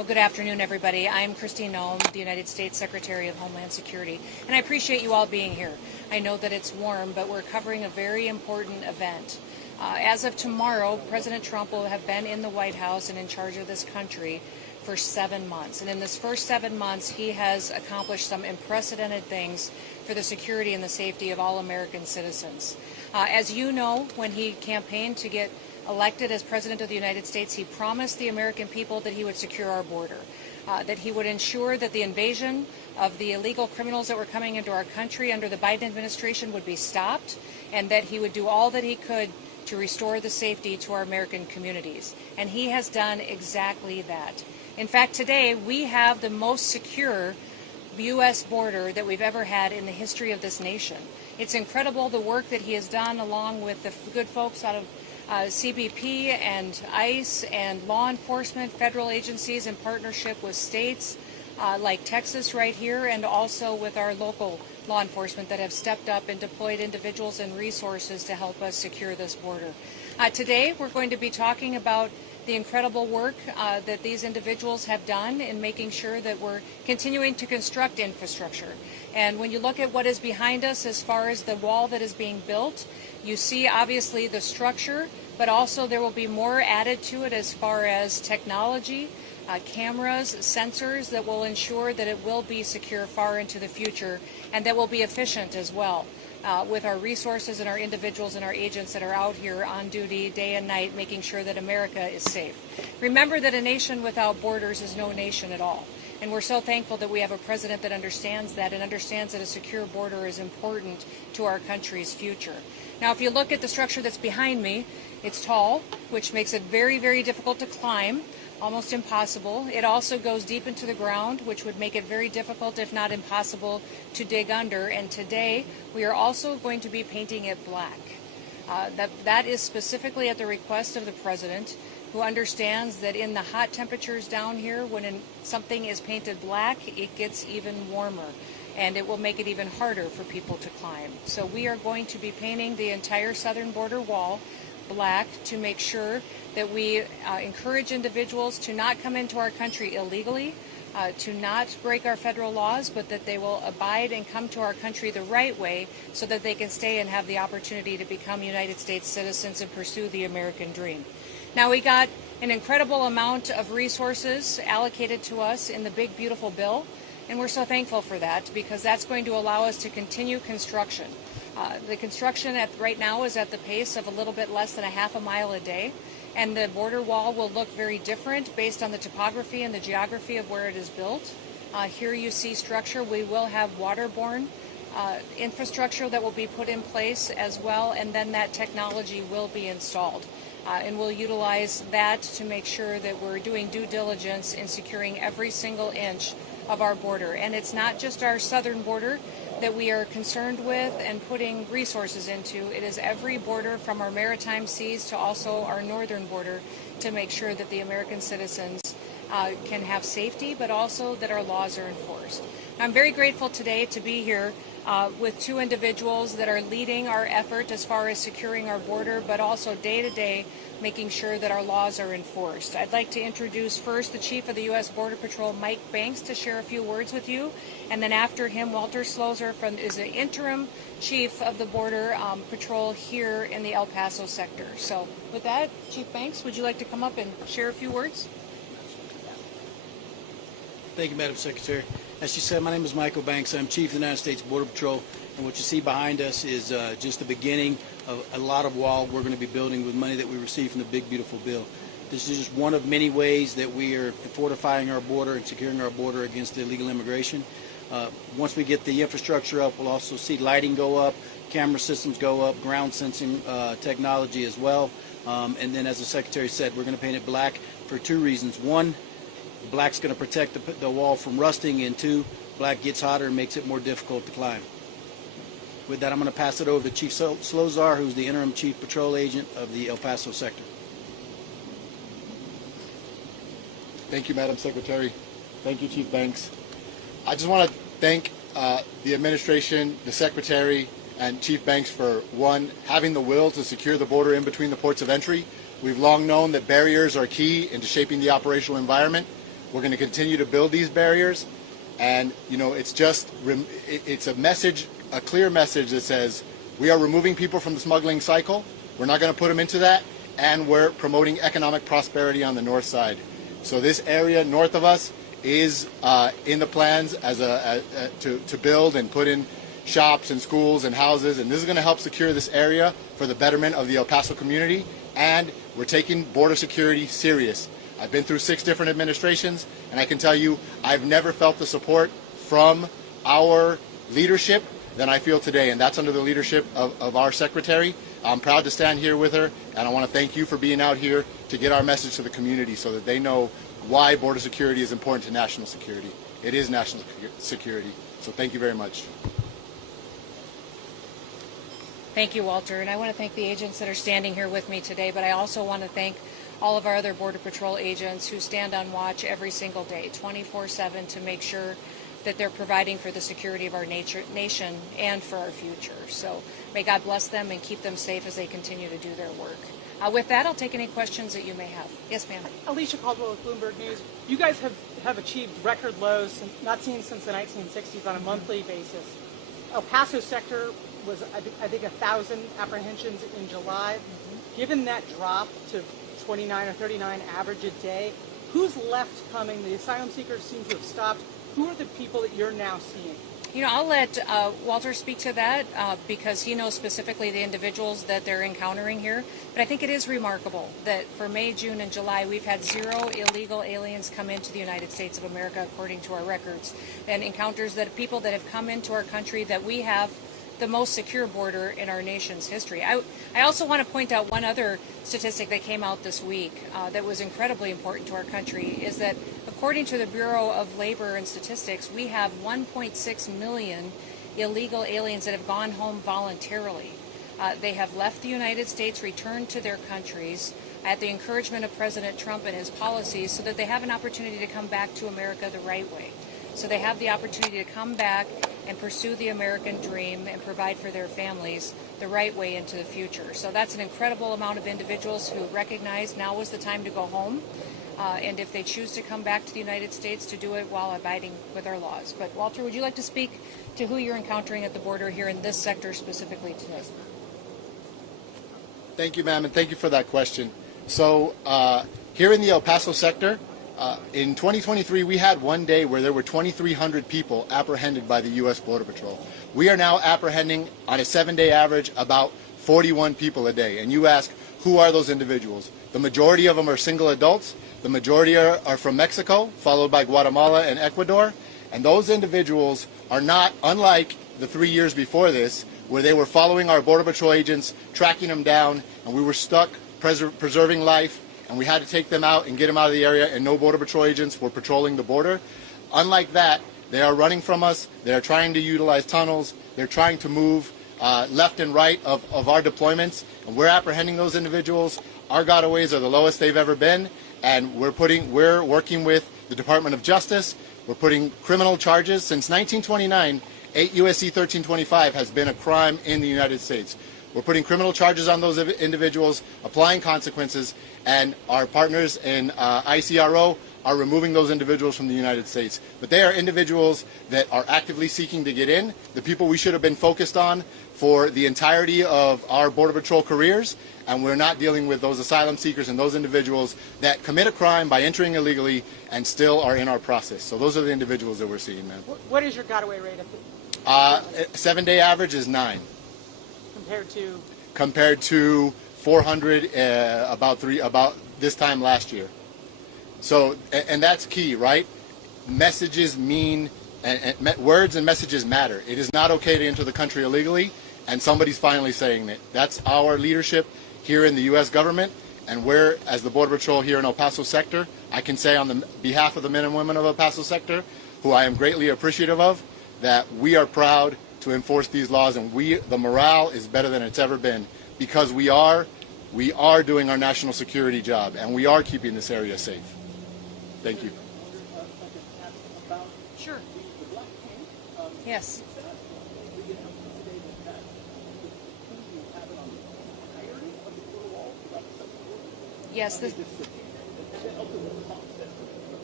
Well, good afternoon, everybody. I'm Christine Noem, the United States Secretary of Homeland Security, and I appreciate you all being here. I know that it's warm, but we're covering a very important event. As of tomorrow, President Trump will have been in the White House and in charge of this country for 7 months. And in this first 7 months, he has accomplished some unprecedented things for the security and the safety of all American citizens. As you know, when he campaigned to get elected as President of the United States, he promised the American people that he would secure our border, that he would ensure that the invasion of the illegal criminals that were coming into our country under the Biden administration would be stopped, and that he would do all that he could to restore the safety to our American communities. And he has done exactly that. In fact, today we have the most secure U.S. border that we've ever had in the history of this nation. It's incredible the work that he has done along with the good folks out of CBP and ICE and law enforcement, federal agencies in partnership with states like Texas right here, and also with our local law enforcement that have stepped up and deployed individuals and resources to help us secure this border. Today we're going to be talking about the incredible work that these individuals have done in making sure that we're continuing to construct infrastructure. And when you look at what is behind us as far as the wall that is being built, you see obviously the structure, but also there will be more added to it as far as technology, cameras, sensors that will ensure that it will be secure far into the future, and that will be efficient as well. With our resources and our individuals and our agents that are out here on duty day and night, making sure that America is safe. Remember that a nation without borders is no nation at all. And we're so thankful that we have a president that understands that and understands that a secure border is important to our country's future. Now, if you look at the structure that's behind me, it's tall, which makes it very, very difficult to climb. Almost impossible. It also goes deep into the ground, which would make it very difficult, if not impossible, to dig under. And today, we are also going to be painting it black. That is specifically at the request of the President, who understands that in the hot temperatures down here, when something is painted black, it gets even warmer, and it will make it even harder for people to climb. So we are going to be painting the entire southern border wall black to make sure that we encourage individuals to not come into our country illegally, to not break our federal laws, but that they will abide and come to our country the right way so that they can stay and have the opportunity to become United States citizens and pursue the American dream. Now, we got an incredible amount of resources allocated to us in the big, beautiful bill, and we're so thankful for that because that's going to allow us to continue construction. The construction right now is at the pace of a little bit less than a half a mile a day, and the border wall will look very different based on the topography and the geography of where it is built. Here you see structure. We will have waterborne infrastructure that will be put in place as well, and then that technology will be installed. And we'll utilize that to make sure that we're doing due diligence in securing every single inch of our border. And it's not just our southern border that we are concerned with and putting resources into. It is every border from our maritime seas to also our northern border to make sure that the American citizens can have safety, but also that our laws are enforced. I'm very grateful today to be here with two individuals that are leading our effort as far as securing our border, but also day to day making sure that our laws are enforced. I'd like to introduce first the Chief of the U.S. Border Patrol, Mike Banks, to share a few words with you. And then after him, Walter Slozer is the interim Chief of the Border Patrol here in the El Paso sector. So with that, Chief Banks, would you like to come up and share a few words? Thank you, Madam Secretary. As she said, my name is Michael Banks. I'm Chief of the United States Border Patrol, and what you see behind us is just the beginning of a lot of wall we're going to be building with money that we received from the Big Beautiful Bill. This is just one of many ways that we are fortifying our border and securing our border against illegal immigration. Once we get the infrastructure up, we'll also see lighting go up, camera systems go up, ground sensing technology as well. And then, as the Secretary said, we're going to paint it black for two reasons. One, black's going to protect the wall from rusting, and two, black gets hotter and makes it more difficult to climb. With that, I'm going to pass it over to Chief Slozer, who's the interim Chief Patrol Agent of the El Paso sector. Thank you, Madam Secretary. Thank you, Chief Banks. I just want to thank the administration, the Secretary, and Chief Banks for, one, having the will to secure the border in between the ports of entry. We've long known that barriers are key into shaping the operational environment. We're going to continue to build these barriers, and it's a message, a clear message that says we are removing people from the smuggling cycle. We're not going to put them into that, and we're promoting economic prosperity on the north side. So this area north of us is in the plans to build and put in shops and schools and houses, and this is going to help secure this area for the betterment of the El Paso community, and we're taking border security serious. I've been through 6 different administrations, and I can tell you I've never felt the support from our leadership than I feel today, and that's under the leadership of our secretary. I'm proud to stand here with her, and I want to thank you for being out here to get our message to the community so that they know why border security is important to national security. It is national security, so thank you very much. Thank you, Walter, and I want to thank the agents that are standing here with me today, but I also want to thank all of our other Border Patrol agents who stand on watch every single day, 24/7, to make sure that they're providing for the security of our nation and for our future. So may God bless them and keep them safe as they continue to do their work. With that, I'll take any questions that you may have. Yes, ma'am. Alicia Caldwell with Bloomberg News. You guys have achieved record lows not seen since the 1960s on a monthly basis. El Paso sector was, I think, 1,000 apprehensions in July. Given that drop to 29 or 39 average a day, who's left coming? The asylum seekers seem to have stopped. Who are the people that you're now seeing? You know, I'll let Walter speak to that because he knows specifically the individuals that they're encountering here. But I think it is remarkable that for May, June, and July, we've had 0 illegal aliens come into the United States of America, according to our records, and encounters that people that have come into our country that we have the most secure border in our nation's history. I also want to point out one other statistic that came out this week that was incredibly important to our country, is that according to the Bureau of Labor and Statistics, we have 1.6 million illegal aliens that have gone home voluntarily. They have left the United States, returned to their countries at the encouragement of President Trump and his policies so that they have an opportunity to come back to America the right way. So they have the opportunity to come back and pursue the American dream and provide for their families the right way into the future. So that's an incredible amount of individuals who recognize now is the time to go home. And if they choose to come back to the United States, to do it while abiding with our laws. But Walter, would you like to speak to who you're encountering at the border here in this sector specifically today? Thank you, ma'am, and thank you for that question. So here in the El Paso sector, in 2023, we had one day where there were 2,300 people apprehended by the U.S. Border Patrol. We are now apprehending, on a 7-day average, about 41 people a day. And you ask, who are those individuals? The majority of them are single adults. The majority are from Mexico, followed by Guatemala and Ecuador. And those individuals are not unlike the 3 years before this, where they were following our Border Patrol agents, tracking them down, and we were stuck preserving life, and we had to take them out and get them out of the area, and no Border Patrol agents were patrolling the border. Unlike that, they are running from us. They are trying to utilize tunnels. They're trying to move left and right of our deployments, and we're apprehending those individuals. Our gotaways are the lowest they've ever been, and we're working with the Department of Justice. We're putting criminal charges. Since 1929, 8 U.S.C. 1325 has been a crime in the United States. We're putting criminal charges on those individuals, applying consequences, and our partners in ICRO are removing those individuals from the United States. But they are individuals that are actively seeking to get in, the people we should have been focused on for the entirety of our Border Patrol careers, and we're not dealing with those asylum seekers and those individuals that commit a crime by entering illegally and still are in our process. So those are the individuals that we're seeing, man. What is your gotaway rate? 7-day average is 9. Compared to 400 about this time last year. So, and that's key, right? Messages mean, and words and messages matter. It is not okay to enter the country illegally, and somebody's finally saying that. That's our leadership here in the U.S. government, and we're, as the Border Patrol here in El Paso sector, I can say on the behalf of the men and women of El Paso sector, who I am greatly appreciative of, that we are proud to enforce these laws, and the morale is better than it's ever been, because we are doing our national security job, and we are keeping this area safe. Thank you. Sure. Yes.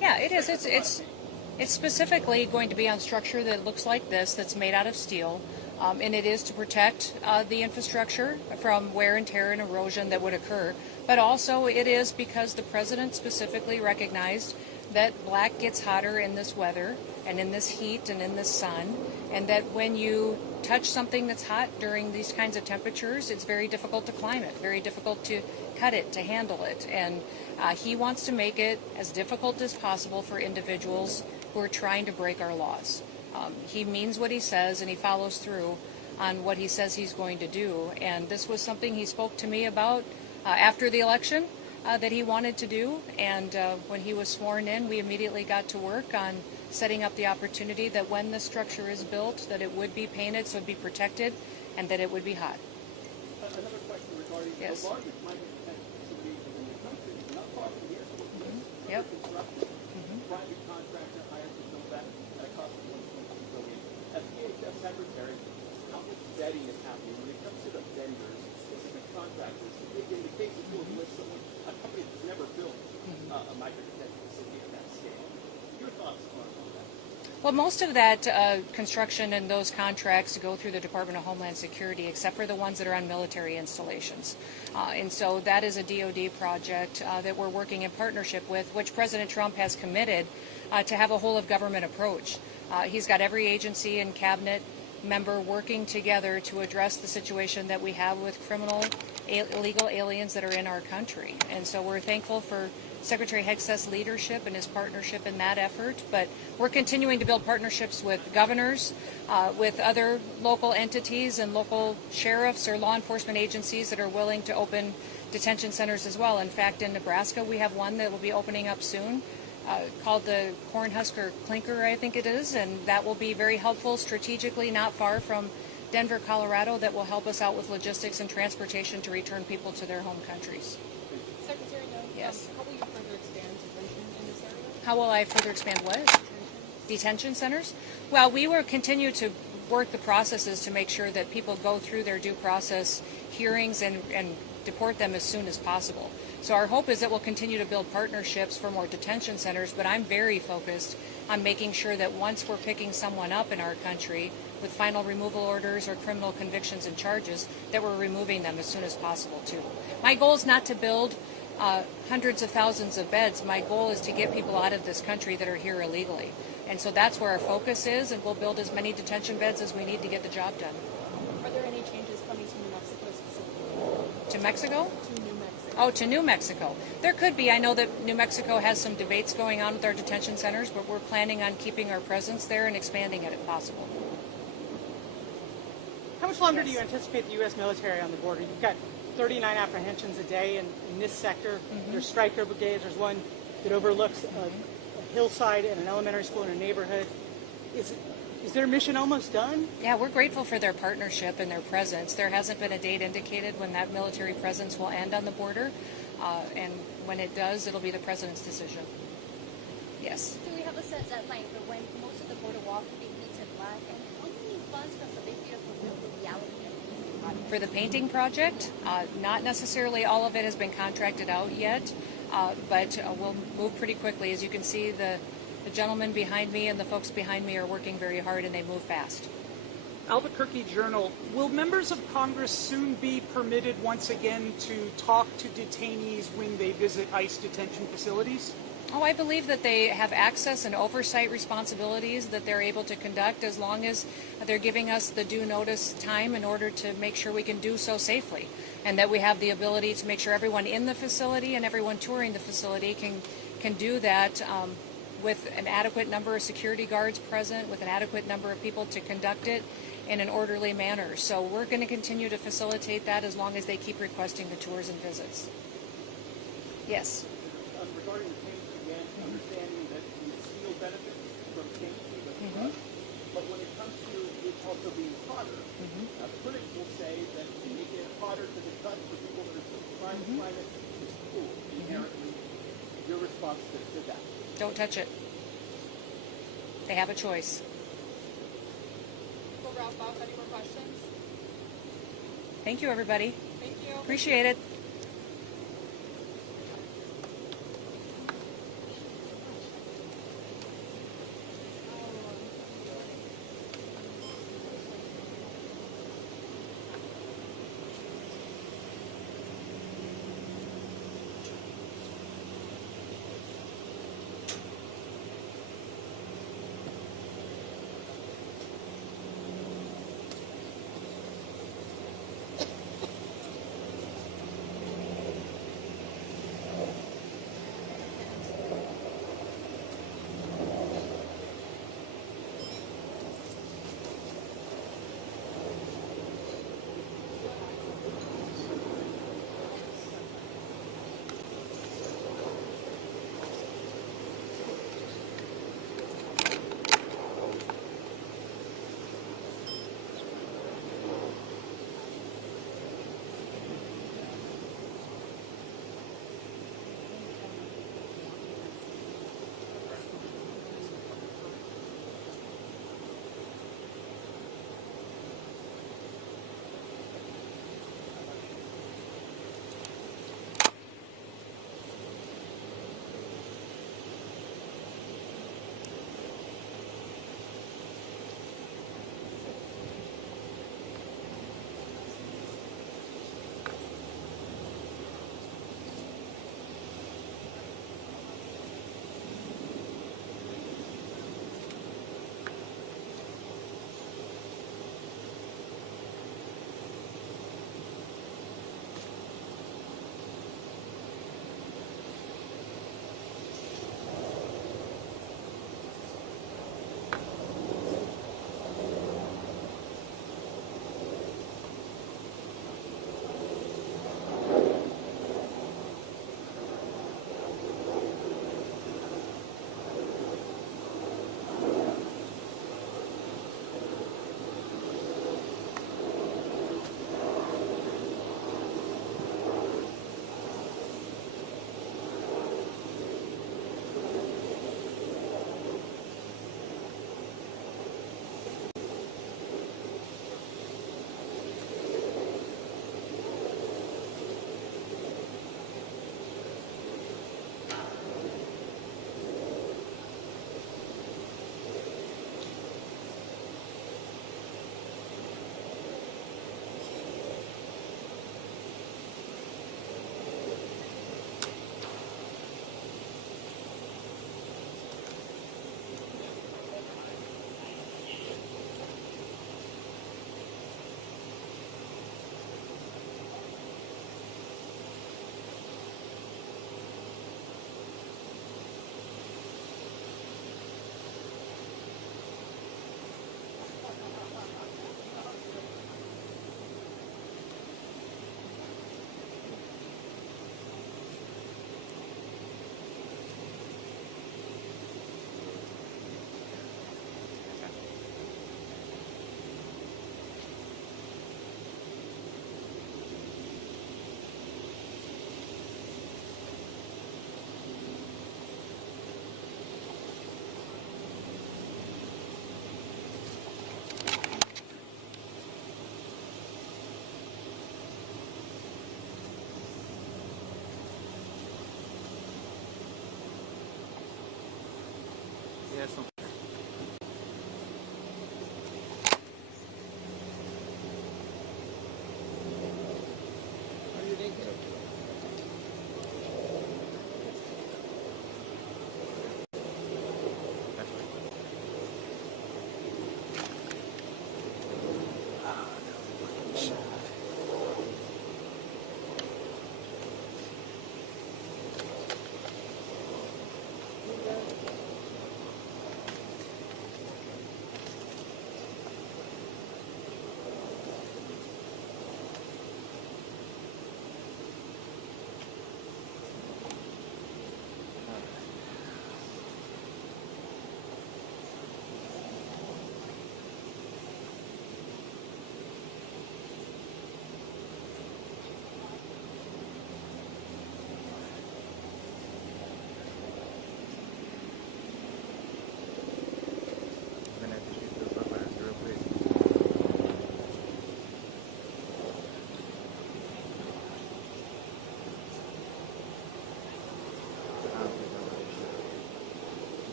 Yeah, it is. It's specifically going to be on structure that looks like this, that's made out of steel, and it is to protect the infrastructure from wear and tear and erosion that would occur. But also it is because the president specifically recognized that black gets hotter in this weather and in this heat and in this sun, and that when you touch something that's hot during these kinds of temperatures, it's very difficult to climb it, very difficult to cut it, to handle it. And he wants to make it as difficult as possible for individuals who are trying to break our laws. He means what he says, and he follows through on what he says he's going to do. And this was something he spoke to me about after the election that he wanted to do. And when he was sworn in, we immediately got to work on setting up the opportunity that when the structure is built, that it would be painted so it would be protected and that it would be hot. Another question regarding Yes. the largest migrant detention facilities in the country, not far from here. Yep. Construction, private contractor hired to build that at a cost of $1.2 billion. As DHS Secretary, how much vetting is happening when it comes to the vendors, specific contractors? In the case of list someone, a company that's never built a migrant detention facility at that scale. Your thoughts on that? Well, most of that construction and those contracts go through the Department of Homeland Security, except for the ones that are on military installations. And so that is a DoD project that we're working in partnership with, which President Trump has committed to have a whole-of-government approach. He's got every agency and cabinet member working together to address the situation that we have with criminal, illegal aliens that are in our country. And so we're thankful for Secretary Hegseth's leadership and his partnership in that effort, but we're continuing to build partnerships with governors, with other local entities and local sheriffs or law enforcement agencies that are willing to open detention centers as well. In fact, in Nebraska, we have one that will be opening up soon called the Cornhusker Clinker, I think it is, and that will be very helpful strategically, not far from Denver, Colorado, that will help us out with logistics and transportation to return people to their home countries. Secretary Noem, Yes. how will you further expand detention in this area? How will I further expand what? Detention centers? Well, we will continue to work the processes to make sure that people go through their due process hearings and deport them as soon as possible. So our hope is that we'll continue to build partnerships for more detention centers, but I'm very focused on making sure that once we're picking someone up in our country with final removal orders or criminal convictions and charges, that we're removing them as soon as possible too. My goal is not to build hundreds of thousands of beds. My goal is to get people out of this country that are here illegally. And so that's where our focus is, and we'll build as many detention beds as we need to get the job done. Are there any changes coming to New Mexico specifically? To Mexico? To New Mexico. Oh, to New Mexico. There could be. I know that New Mexico has some debates going on with our detention centers, but we're planning on keeping our presence there and expanding it if possible. How much longer do you anticipate the U.S. military on the border? You've got 39 apprehensions a day in this sector. There's Stryker brigades. There's one that overlooks a hillside and an elementary school in a neighborhood. Is their mission almost done? Yeah, we're grateful for their partnership and their presence. There hasn't been a date indicated when that military presence will end on the border, and when it does, it'll be the president's decision. Yes. Do we have a set deadline for when most of the border wall can be painted black? And how many funds from the big beautiful bill will be allocated for this project? For the painting project, not necessarily all of it has been contracted out yet, but we'll move pretty quickly. As you can see, the gentleman behind me and the folks behind me are working very hard, and they move fast. Albuquerque Journal, will members of Congress soon be permitted once again to talk to detainees when they visit ICE detention facilities? Oh, I believe that they have access and oversight responsibilities that they're able to conduct as long as they're giving us the due notice time in order to make sure we can do so safely, and that we have the ability to make sure everyone in the facility and everyone touring the facility can do that with an adequate number of security guards present, with an adequate number of people to conduct it in an orderly manner. So we're going to continue to facilitate that as long as they keep requesting the tours and visits. Yes. Regarding the paint, again, understanding that you still benefit from paint, but when it comes to it also being hotter, critics will say that to make it hotter to the touch for people that are still trying to find it, it's cool, inherently. Your response to that? Don't touch it. They have a choice. We'll wrap up. Any more questions? Thank you, everybody. Thank you. Appreciate it.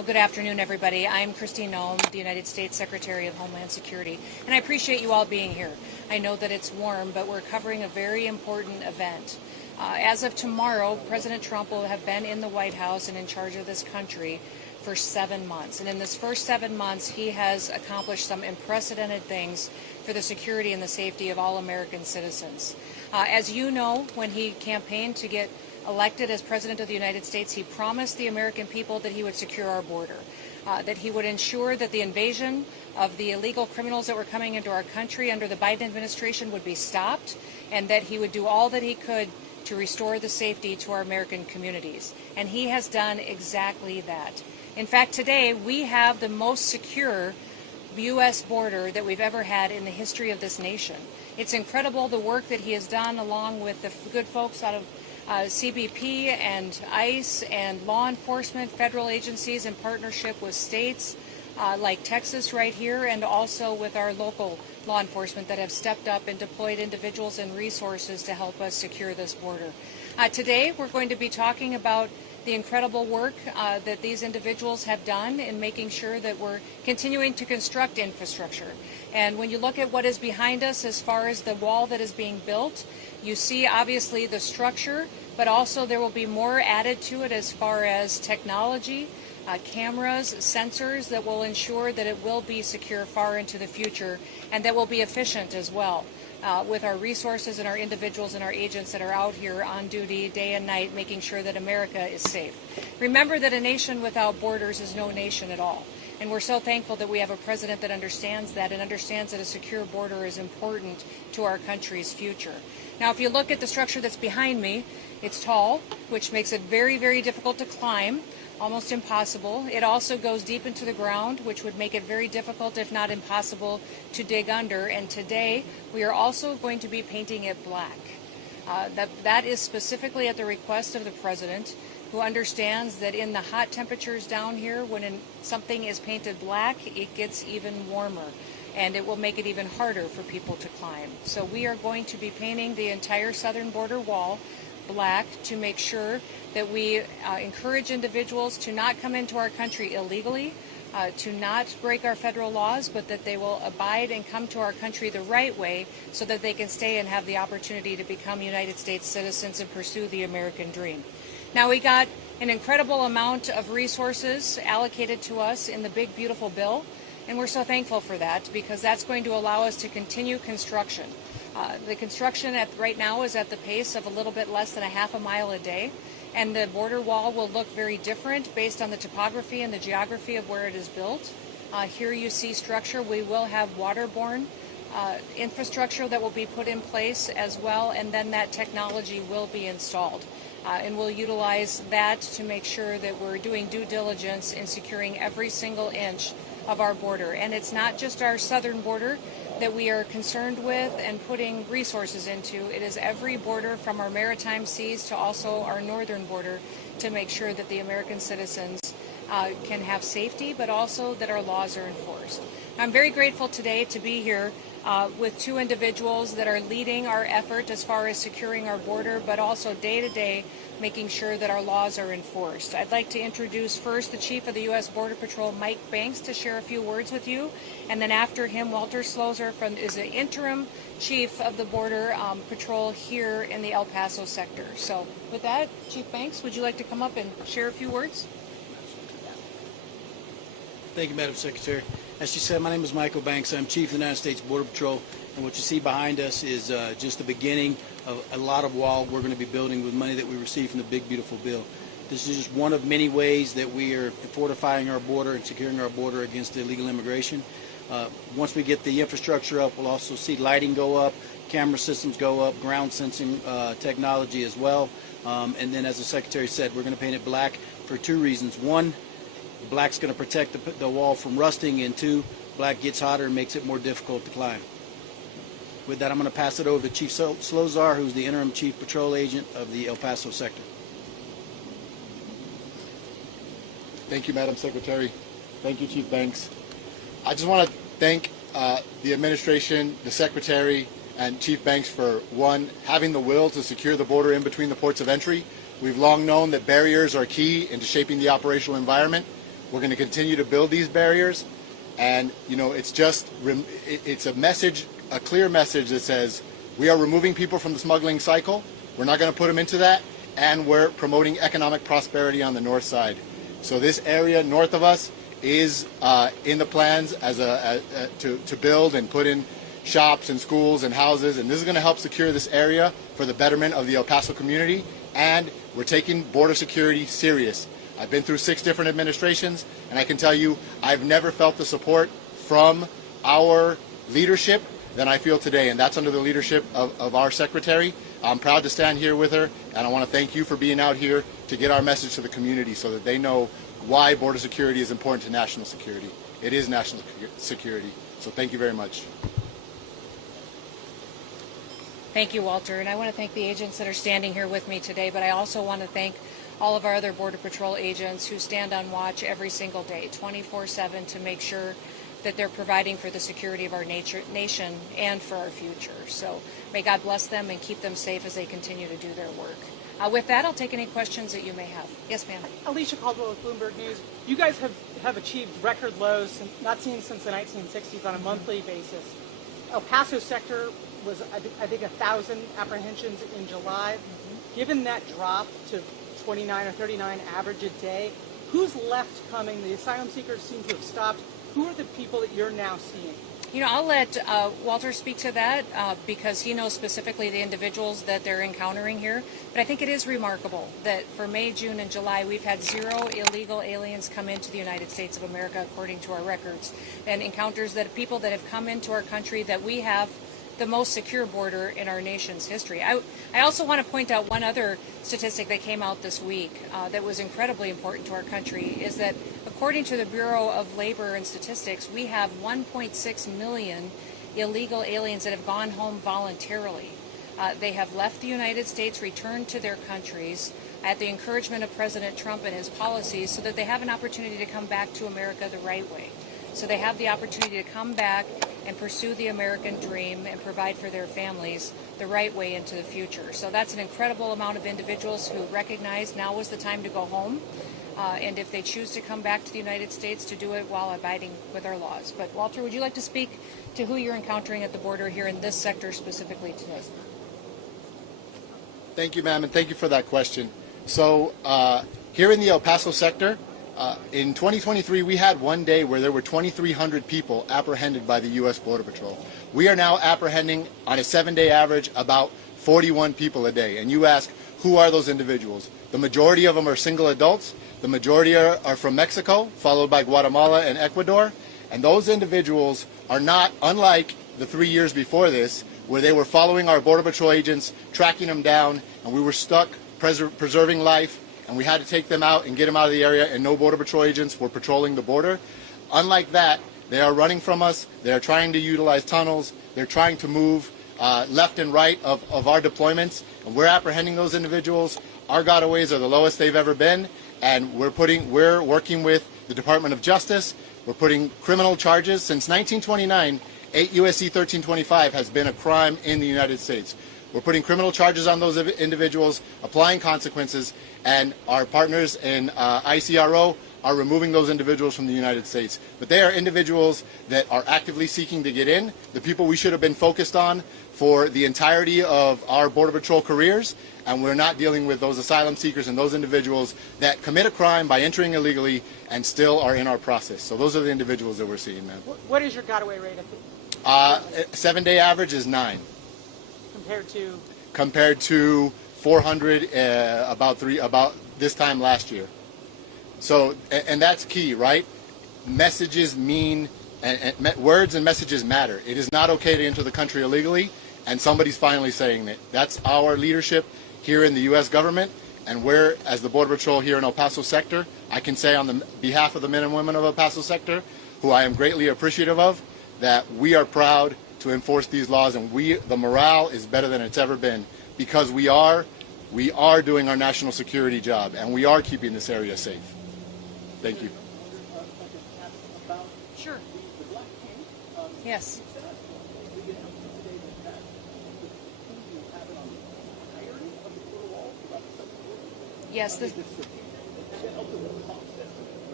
Well, good afternoon, everybody. I'm Noem, the United States Secretary of Homeland Security, and I appreciate you all being here. I know that it's warm, but we're covering a very important event. As of tomorrow, President Trump will have been in the White House and in charge of this country for 7 months. And in this first 7 months, he has accomplished some unprecedented things for the security and the safety of all American citizens. As you know, when he campaigned to get elected as President of the United States, he promised the American people that he would secure our border, that he would ensure that the invasion of the illegal criminals that were coming into our country under the Biden administration would be stopped, and that he would do all that he could to restore the safety to our American communities. And he has done exactly that. In fact, today we have the most secure U.S. border that we've ever had in the history of this nation. It's incredible the work that he has done along with the good folks out of CBP and ICE and law enforcement, federal agencies in partnership with states like Texas right here, and also with our local law enforcement that have stepped up and deployed individuals and resources to help us secure this border. Today we're going to be talking about the incredible work that these individuals have done in making sure that we're continuing to construct infrastructure. And when you look at what is behind us as far as the wall that is being built, you see obviously the structure, but also there will be more added to it as far as technology, cameras, sensors that will ensure that it will be secure far into the future, and that will be efficient as well. With our resources and our individuals and our agents that are out here on duty day and night, making sure that America is safe. Remember that a nation without borders is no nation at all. And we're so thankful that we have a president that understands that and understands that a secure border is important to our country's future. Now, if you look at the structure that's behind me, it's tall, which makes it very, very difficult to climb. Almost impossible. It also goes deep into the ground, which would make it very difficult, if not impossible, to dig under. And today, we are also going to be painting it black. That is specifically at the request of the President, who understands that in the hot temperatures down here, when something is painted black, it gets even warmer, and it will make it even harder for people to climb. So we are going to be painting the entire southern border wall black to make sure that we encourage individuals to not come into our country illegally, to not break our federal laws, but that they will abide and come to our country the right way so that they can stay and have the opportunity to become United States citizens and pursue the American dream. Now, we got an incredible amount of resources allocated to us in the big, beautiful bill, and we're so thankful for that because that's going to allow us to continue construction. The construction right now is at the pace of a little bit less than a half a mile a day, and the border wall will look very different based on the topography and the geography of where it is built. Here you see structure. We will have waterborne infrastructure that will be put in place as well, and then that technology will be installed. And we'll utilize that to make sure that we're doing due diligence in securing every single inch of our border. And it's not just our southern border that we are concerned with and putting resources into. It is every border from our maritime seas to also our northern border to make sure that the American citizens can have safety, but also that our laws are enforced. I'm very grateful today to be here with two individuals that are leading our effort as far as securing our border, but also day to day making sure that our laws are enforced. I'd like to introduce first the Chief of the U.S. Border Patrol, Mike Banks, to share a few words with you, and then after him, Walter Slozer is the interim Chief of the Border Patrol here in the El Paso sector. So with that, Chief Banks, would you like to come up and share a few words? Thank you, Madam Secretary. As she said, my name is Michael Banks. I'm Chief of the United States Border Patrol, and what you see behind us is just the beginning of a lot of wall we're going to be building with money that we received from the big, beautiful bill. This is just one of many ways that we are fortifying our border and securing our border against illegal immigration. Once we get the infrastructure up, we'll also see lighting go up, camera systems go up, ground sensing technology as well. And then, as the Secretary said, we're going to paint it black for two reasons. One, black's going to protect the wall from rusting, and two, black gets hotter and makes it more difficult to climb. With that, I'm going to pass it over to Chief Slozer, who's the interim Chief Patrol Agent of the El Paso sector. Thank you, Madam Secretary. Thank you, Chief Banks. I just want to thank the administration, the Secretary, and Chief Banks for, one, having the will to secure the border in between the ports of entry. We've long known that barriers are key into shaping the operational environment. We're going to continue to build these barriers, and it's a message, a clear message that says we are removing people from the smuggling cycle. We're not going to put them into that, and we're promoting economic prosperity on the north side. So this area north of us is in the plans to build and put in shops and schools and houses, and this is going to help secure this area for the betterment of the El Paso community, and we're taking border security serious. I've been through 6 different administrations, and I can tell you I've never felt the support from our leadership than I feel today, and that's under the leadership of our secretary. I'm proud to stand here with her, and I want to thank you for being out here to get our message to the community so that they know why border security is important to national security. It is national security, so thank you very much. Thank you, Walter, and I want to thank the agents that are standing here with me today, but I also want to thank all of our other Border Patrol agents who stand on watch every single day, 24/7, to make sure that they're providing for the security of our nation and for our future. So may God bless them and keep them safe as they continue to do their work. With that, I'll take any questions that you may have. Yes, ma'am. Alicia Caldwell with Bloomberg News. You guys have achieved record lows not seen since the 1960s on a monthly basis. El Paso sector was, I think, 1,000 apprehensions in July. Given that drop to 29 or 39 average a day, who's left coming? The asylum seekers seem to have stopped. Who are the people that you're now seeing? I'll let Walter speak to that because he knows specifically the individuals that they're encountering here. But I think it is remarkable that for May, June, and July, we've had 0 illegal aliens come into the United States of America, according to our records, and encounters that people that have come into our country that we have the most secure border in our nation's history. I also want to point out one other statistic that came out this week that was incredibly important to our country, is that according to the Bureau of Labor and Statistics, we have 1.6 million illegal aliens that have gone home voluntarily. They have left the United States, returned to their countries at the encouragement of President Trump and his policies so that they have an opportunity to come back to America the right way. So they have the opportunity to come back and pursue the American dream and provide for their families the right way into the future. So that's an incredible amount of individuals who recognize now is the time to go home. And if they choose to come back to the United States, to do it while abiding with our laws. But Walter, would you like to speak to who you're encountering at the border here in this sector specifically today? Thank you, ma'am, and thank you for that question. So here in the El Paso sector, in 2023, we had one day where there were 2,300 people apprehended by the U.S. Border Patrol. We are now apprehending, on a 7-day average, about 41 people a day. And you ask, who are those individuals? The majority of them are single adults. The majority are from Mexico, followed by Guatemala and Ecuador. And those individuals are not, unlike the 3 years before this, where they were following our Border Patrol agents, tracking them down, and we were stuck preserving life, and we had to take them out and get them out of the area, and no Border Patrol agents were patrolling the border. Unlike that, they are running from us. They are trying to utilize tunnels. They're trying to move left and right of our deployments, and we're apprehending those individuals. Our gotaways are the lowest they've ever been, and we're working with the Department of Justice. We're putting criminal charges. Since 1929, 8 U.S.C. 1325 has been a crime in the United States. We're putting criminal charges on those individuals, applying consequences, and our partners in ICRO are removing those individuals from the United States. But they are individuals that are actively seeking to get in, the people we should have been focused on for the entirety of our Border Patrol careers, and we're not dealing with those asylum seekers and those individuals that commit a crime by entering illegally and still are in our process. So those are the individuals that we're seeing, man. What is your gotaway rate? 7-day average is 9. Compared to 400 about this time last year. So, and that's key, right? Messages mean, and words and messages matter. It is not okay to enter the country illegally, and somebody's finally saying that. That's our leadership here in the U.S. government, and we're, as the Border Patrol here in El Paso sector, I can say on the behalf of the men and women of El Paso sector, who I am greatly appreciative of, that we are proud to enforce these laws, and the morale is better than it's ever been because we are doing our national security job, and we are keeping this area safe. Thank you. Sure. Yes. Yes.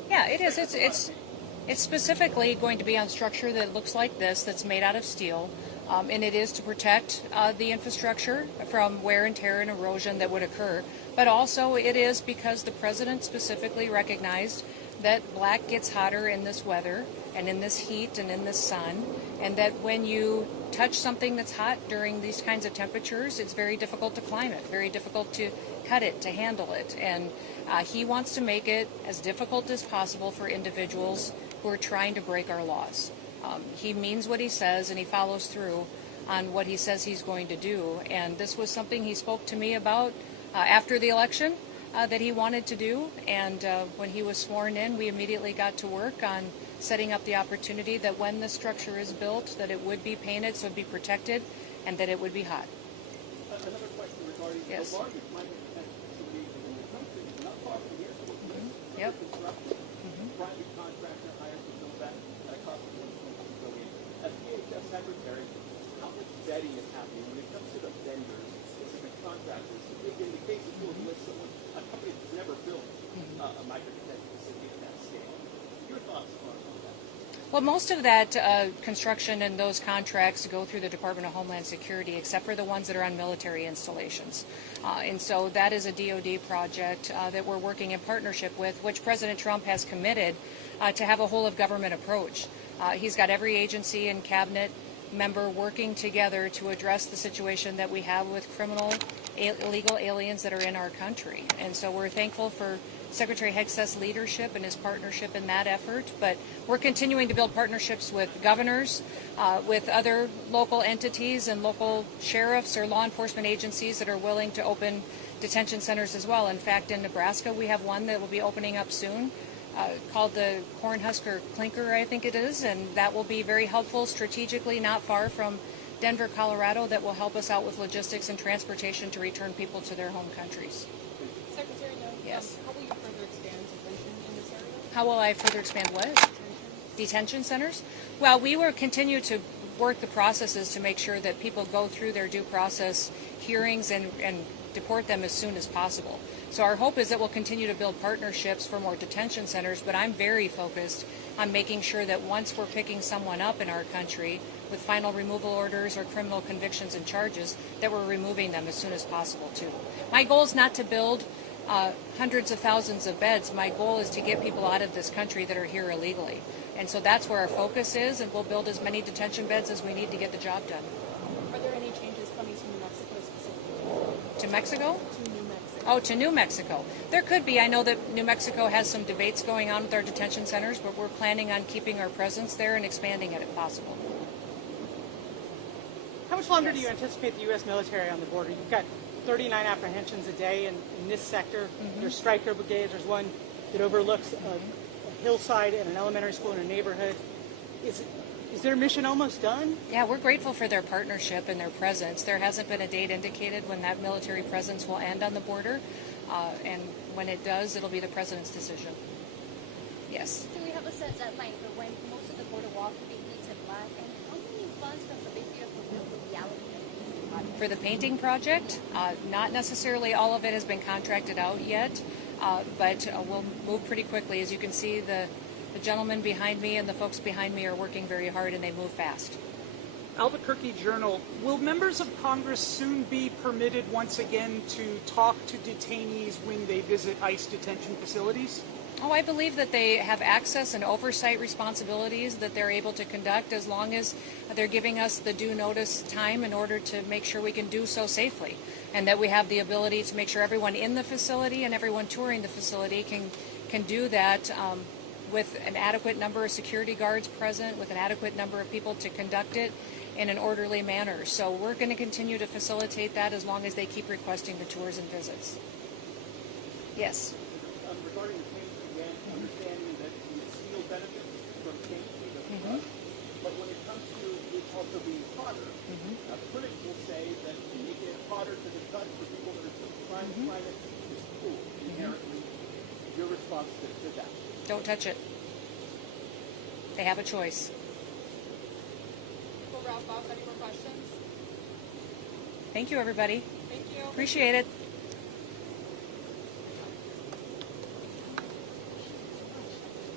Yeah, it is. It's specifically going to be on structure that looks like this, that's made out of steel, and it is to protect the infrastructure from wear and tear and erosion that would occur. But also it is because the president specifically recognized that black gets hotter in this weather and in this heat and in this sun, and that when you touch something that's hot during these kinds of temperatures, it's very difficult to climb it, very difficult to cut it, to handle it. And he wants to make it as difficult as possible for individuals who are trying to break our laws. He means what he says, and he follows through on what he says he's going to do. And this was something he spoke to me about after the election that he wanted to do. And when he was sworn in, we immediately got to work on setting up the opportunity that when the structure is built, that it would be painted so it would be protected and that it would be hot. Another question regarding Yes. the largest climate protection facility in the country, not far from here. Yep. Construction, private contractor hired to build that at a cost of $1.2 billion. As DHS Secretary, how much vetting is happening when it comes to the vendors, specific contractors? In the case of list someone, a company that's never built a micro-detention facility at that scale. Your thoughts on that? Well, most of that construction and those contracts go through the Department of Homeland Security, except for the ones that are on military installations. And so that is a DoD project that we're working in partnership with, which President Trump has committed to have a whole-of-government approach. He's got every agency and cabinet member working together to address the situation that we have with criminal, illegal aliens that are in our country. And so we're thankful for Secretary Hegseth's leadership and his partnership in that effort, but we're continuing to build partnerships with governors, with other local entities and local sheriffs or law enforcement agencies that are willing to open detention centers as well. In fact, in Nebraska, we have one that will be opening up soon called the Cornhusker Clinker, I think it is, and that will be very helpful strategically, not far from Denver, Colorado, that will help us out with logistics and transportation to return people to their home countries. Secretary Noem, Yes. how will you further expand detention in this area? How will I further expand what? Detention centers? Well, we will continue to work the processes to make sure that people go through their due process hearings and deport them as soon as possible. So our hope is that we'll continue to build partnerships for more detention centers, but I'm very focused on making sure that once we're picking someone up in our country with final removal orders or criminal convictions and charges, that we're removing them as soon as possible too. My goal is not to build hundreds of thousands of beds. My goal is to get people out of this country that are here illegally. And so that's where our focus is, and we'll build as many detention beds as we need to get the job done. Are there any changes coming to New Mexico specifically? To Mexico? To New Mexico. Oh, to New Mexico. There could be. I know that New Mexico has some debates going on with our detention centers, but we're planning on keeping our presence there and expanding it if possible. How much longer do you anticipate the U.S. military on the border? You've got 39 apprehensions a day in this sector. There's striker brigades. There's one that overlooks a hillside and an elementary school in a neighborhood. Is their mission almost done? Yeah, we're grateful for their partnership and their presence. There hasn't been a date indicated when that military presence will end on the border, and when it does, it'll be the president's decision. Yes. Do we have a set deadline for when most of the border wall can be painted black? And how many funds from the Big Beautiful Bill will be allocated to this project? For the painting project, not necessarily all of it has been contracted out yet, but we'll move pretty quickly. As you can see, the gentleman behind me and the folks behind me are working very hard, and they move fast. Albuquerque Journal, will members of Congress soon be permitted once again to talk to detainees when they visit ICE detention facilities? Oh, I believe that they have access and oversight responsibilities that they're able to conduct as long as they're giving us the due notice time in order to make sure we can do so safely, and that we have the ability to make sure everyone in the facility and everyone touring the facility can do that with an adequate number of security guards present, with an adequate number of people to conduct it in an orderly manner. So we're going to continue to facilitate that as long as they keep requesting the tours and visits. Yes. Regarding the paint again, understanding that the steel benefits from paint being a but when it comes to it also being hotter, critics will say that you make it hotter to the touch for people that are trying to find it is cool inherently. Your response to that? Don't touch it. They have a choice. We'll wrap up. Any more questions? Thank you, everybody. Thank you. Appreciate it.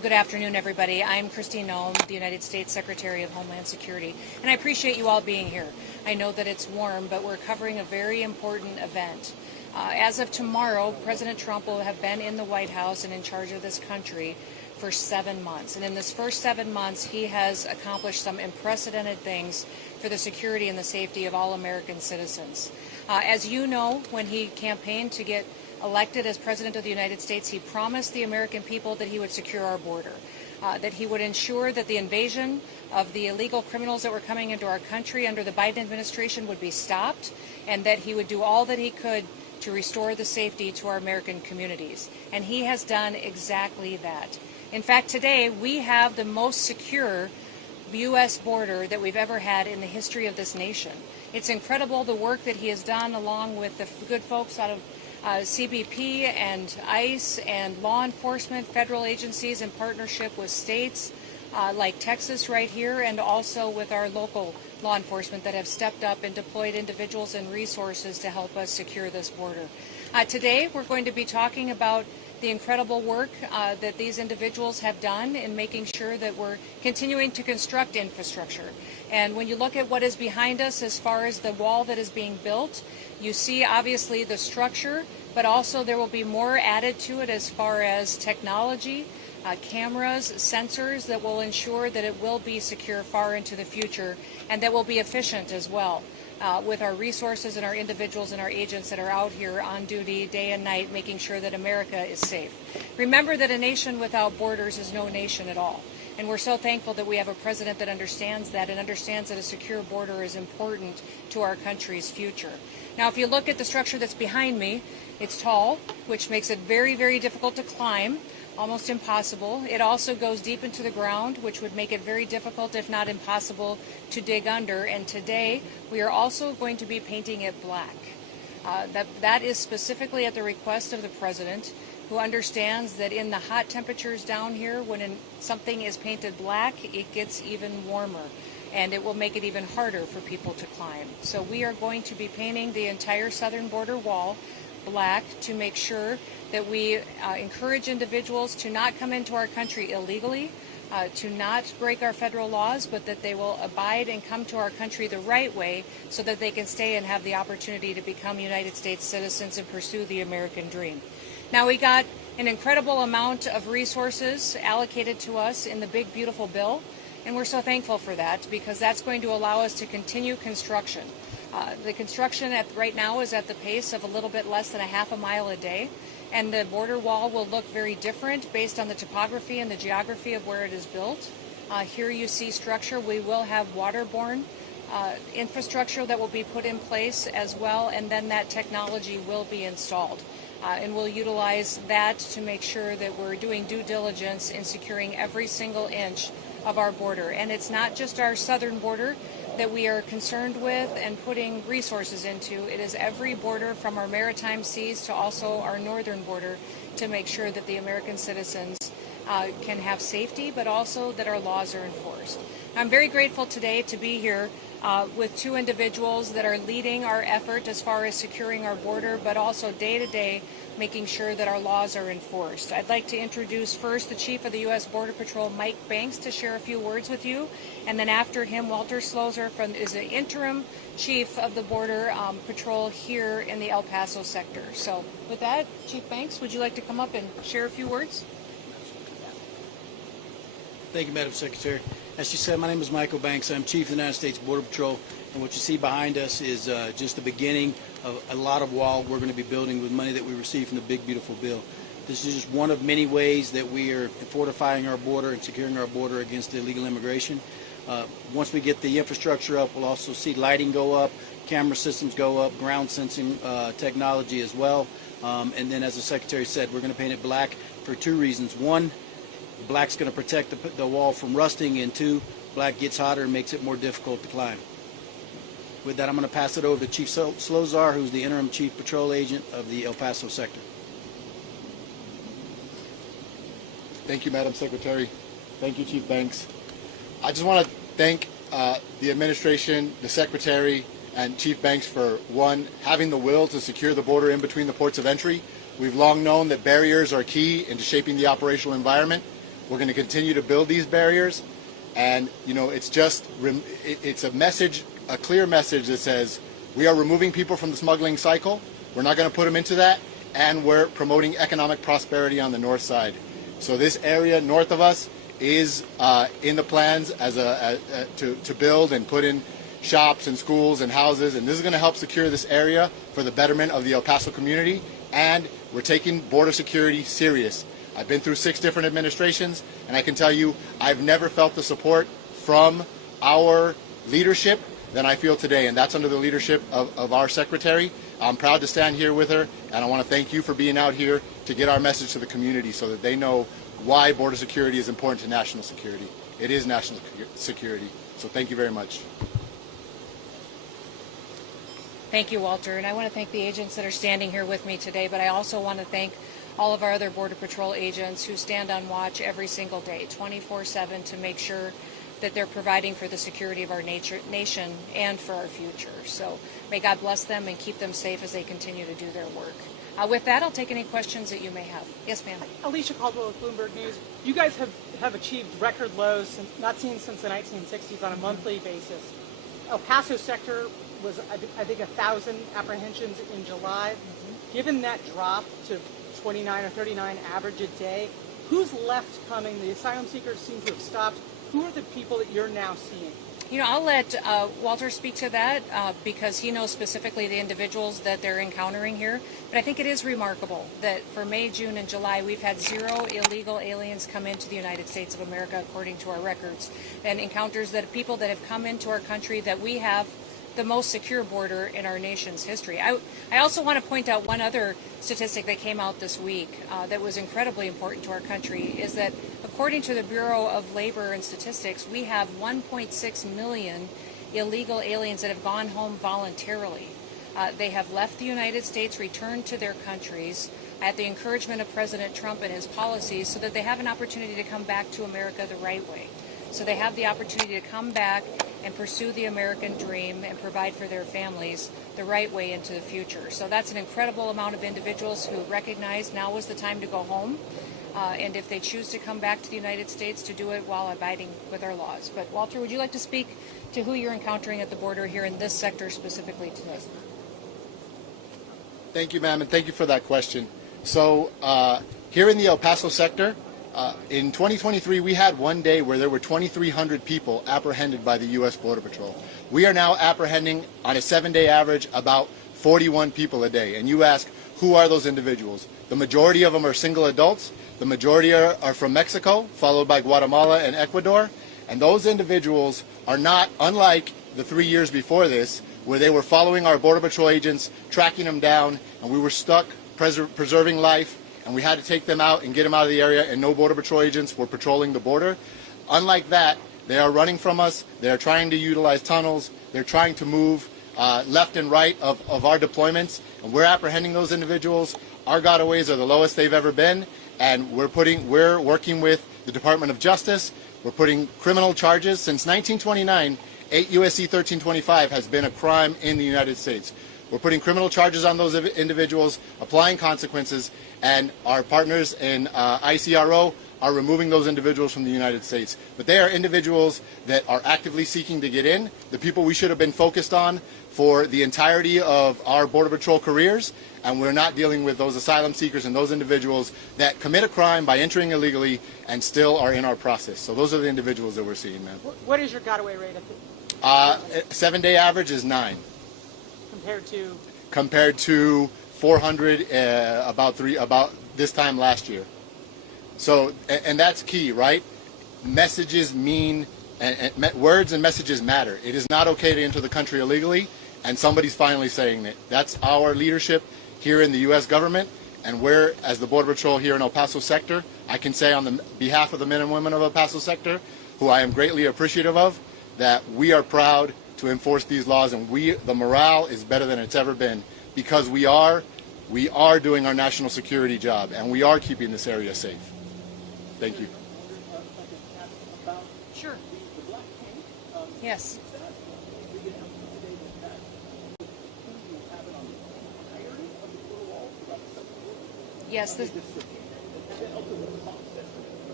good afternoon, everybody. I'm Christine Noem, the United States Secretary of Homeland Security, and I appreciate you all being here. I know that it's warm, but we're covering a very important event. As of tomorrow, President Trump will have been in the White House and in charge of this country for 7 months. And in this first 7 months, he has accomplished some unprecedented things for the security and the safety of all American citizens. As you know, when he campaigned to get elected as President of the United States, he promised the American people that he would secure our border, that he would ensure that the invasion of the illegal criminals that were coming into our country under the Biden administration would be stopped, and that he would do all that he could to restore the safety to our American communities. And he has done exactly that. In fact, today we have the most secure U.S. border that we've ever had in the history of this nation. It's incredible the work that he has done along with the good folks out of CBP and ICE and law enforcement, federal agencies in partnership with states like Texas right here, and also with our local law enforcement that have stepped up and deployed individuals and resources to help us secure this border. Today we're going to be talking about the incredible work that these individuals have done in making sure that we're continuing to construct infrastructure. And when you look at what is behind us as far as the wall that is being built, you see obviously the structure, but also there will be more added to it as far as technology, cameras, sensors that will ensure that it will be secure far into the future, and that will be efficient as well. With our resources and our individuals and our agents that are out here on duty day and night, making sure that America is safe. Remember that a nation without borders is no nation at all. And we're so thankful that we have a president that understands that and understands that a secure border is important to our country's future. Now, if you look at the structure that's behind me, it's tall, which makes it very, very difficult to climb. Almost impossible. It also goes deep into the ground, which would make it very difficult, if not impossible, to dig under. And today, we are also going to be painting it black. That is specifically at the request of the president, who understands that in the hot temperatures down here, when something is painted black, it gets even warmer, and it will make it even harder for people to climb. So we are going to be painting the entire southern border wall black to make sure that we encourage individuals to not come into our country illegally, to not break our federal laws, but that they will abide and come to our country the right way so that they can stay and have the opportunity to become United States citizens and pursue the American dream. Now, we got an incredible amount of resources allocated to us in the big, beautiful bill, and we're so thankful for that because that's going to allow us to continue construction. The construction right now is at the pace of a little bit less than a half a mile a day, and the border wall will look very different based on the topography and the geography of where it is built. Here you see structure. We will have waterborne infrastructure that will be put in place as well, and then that technology will be installed. And we'll utilize that to make sure that we're doing due diligence in securing every single inch of our border. And it's not just our southern border that we are concerned with and putting resources into. It is every border from our maritime seas to also our northern border to make sure that the American citizens can have safety, but also that our laws are enforced. I'm very grateful today to be here with two individuals that are leading our effort as far as securing our border, but also day to day making sure that our laws are enforced. I'd like to introduce first the Chief of the U.S. Border Patrol, Mike Banks, to share a few words with you. And then after him, Walter Slozer is the interim Chief of the Border Patrol here in the El Paso sector. So with that, Chief Banks, would you like to come up and share a few words? Thank you, Madam Secretary. As she said, my name is Michael Banks. I'm Chief of the United States Border Patrol, and what you see behind us is just the beginning of a lot of wall we're going to be building with money that we received from the big, beautiful bill. This is just one of many ways that we are fortifying our border and securing our border against illegal immigration. Once we get the infrastructure up, we'll also see lighting go up, camera systems go up, ground sensing technology as well. And then, as the Secretary said, we're going to paint it black for two reasons. One, black's going to protect the wall from rusting, and two, black gets hotter and makes it more difficult to climb. With that, I'm going to pass it over to Chief Slozer, who's the interim Chief Patrol Agent of the El Paso sector. Thank you, Madam Secretary. Thank you, Chief Banks. I just want to thank the administration, the Secretary, and Chief Banks for, one, having the will to secure the border in between the ports of entry. We've long known that barriers are key into shaping the operational environment. We're going to continue to build these barriers, and it's a message, a clear message that says we are removing people from the smuggling cycle. We're not going to put them into that, and we're promoting economic prosperity on the north side. So this area north of us is in the plans to build and put in shops and schools and houses, and this is going to help secure this area for the betterment of the El Paso community, and we're taking border security serious. I've been through 6 different administrations, and I can tell you I've never felt the support from our leadership than I feel today, and that's under the leadership of our secretary. I'm proud to stand here with her, and I want to thank you for being out here to get our message to the community so that they know why border security is important to national security. It is national security, so thank you very much. Thank you, Walter, and I want to thank the agents that are standing here with me today, but I also want to thank all of our other Border Patrol agents who stand on watch every single day, 24/7, to make sure that they're providing for the security of our nation and for our future. So may God bless them and keep them safe as they continue to do their work. With that, I'll take any questions that you may have. Yes, ma'am. Alicia Caldwell with Bloomberg News. You guys have achieved record lows not seen since the 1960s on a monthly basis. El Paso sector was, I think, 1,000 apprehensions in July. Given that drop to 29 or 39 average a day, who's left coming? The asylum seekers seem to have stopped. Who are the people that you're now seeing? I'll let Walter speak to that because he knows specifically the individuals that they're encountering here. But I think it is remarkable that for May, June, and July, we've had 0 illegal aliens come into the United States of America, according to our records, and encounters that people that have come into our country that we have the most secure border in our nation's history. I also want to point out one other statistic that came out this week that was incredibly important to our country, is that according to the Bureau of Labor and Statistics, we have 1.6 million illegal aliens that have gone home voluntarily. They have left the United States, returned to their countries at the encouragement of President Trump and his policies so that they have an opportunity to come back to America the right way. So they have the opportunity to come back and pursue the American dream and provide for their families the right way into the future. So that's an incredible amount of individuals who recognize now is the time to go home. And if they choose to come back to the United States, to do it while abiding with our laws. But Walter, would you like to speak to who you're encountering at the border here in this sector specifically today? Thank you, ma'am, and thank you for that question. So here in the El Paso sector, in 2023, we had one day where there were 2,300 people apprehended by the U.S. Border Patrol. We are now apprehending, on a 7-day average, about 41 people a day. And you ask, who are those individuals? The majority of them are single adults. The majority are from Mexico, followed by Guatemala and Ecuador. And those individuals are not, unlike the 3 years before this, where they were following our Border Patrol agents, tracking them down, and we were stuck preserving life, and we had to take them out and get them out of the area, and no Border Patrol agents were patrolling the border. Unlike that, they are running from us. They're trying to utilize tunnels. They're trying to move left and right of our deployments, and we're apprehending those individuals. Our gotaways are the lowest they've ever been, and we're working with the Department of Justice. We're putting criminal charges. Since 1929, 8 U.S.C. 1325 has been a crime in the United States. We're putting criminal charges on those individuals, applying consequences, and our partners in ICRO are removing those individuals from the United States. But they are individuals that are actively seeking to get in, the people we should have been focused on for the entirety of our Border Patrol careers, and we're not dealing with those asylum seekers and those individuals that commit a crime by entering illegally and still are in our process. So those are the individuals that we're seeing, man. What is your gotaway rate at the 7-day average is 9. compared to 400 about this time last year. So, and that's key, right? Messages mean, words and messages matter. It is not okay to enter the country illegally, and somebody's finally saying it. That's our leadership here in the U.S. government, and we're, as the Border Patrol here in El Paso sector, I can say on the behalf of the men and women of El Paso sector, who I am greatly appreciative of, that we are proud to enforce these laws, and the morale is better than it's ever been, because we are doing our national security job, and we are keeping this area safe. Thank you. Sure. Yes.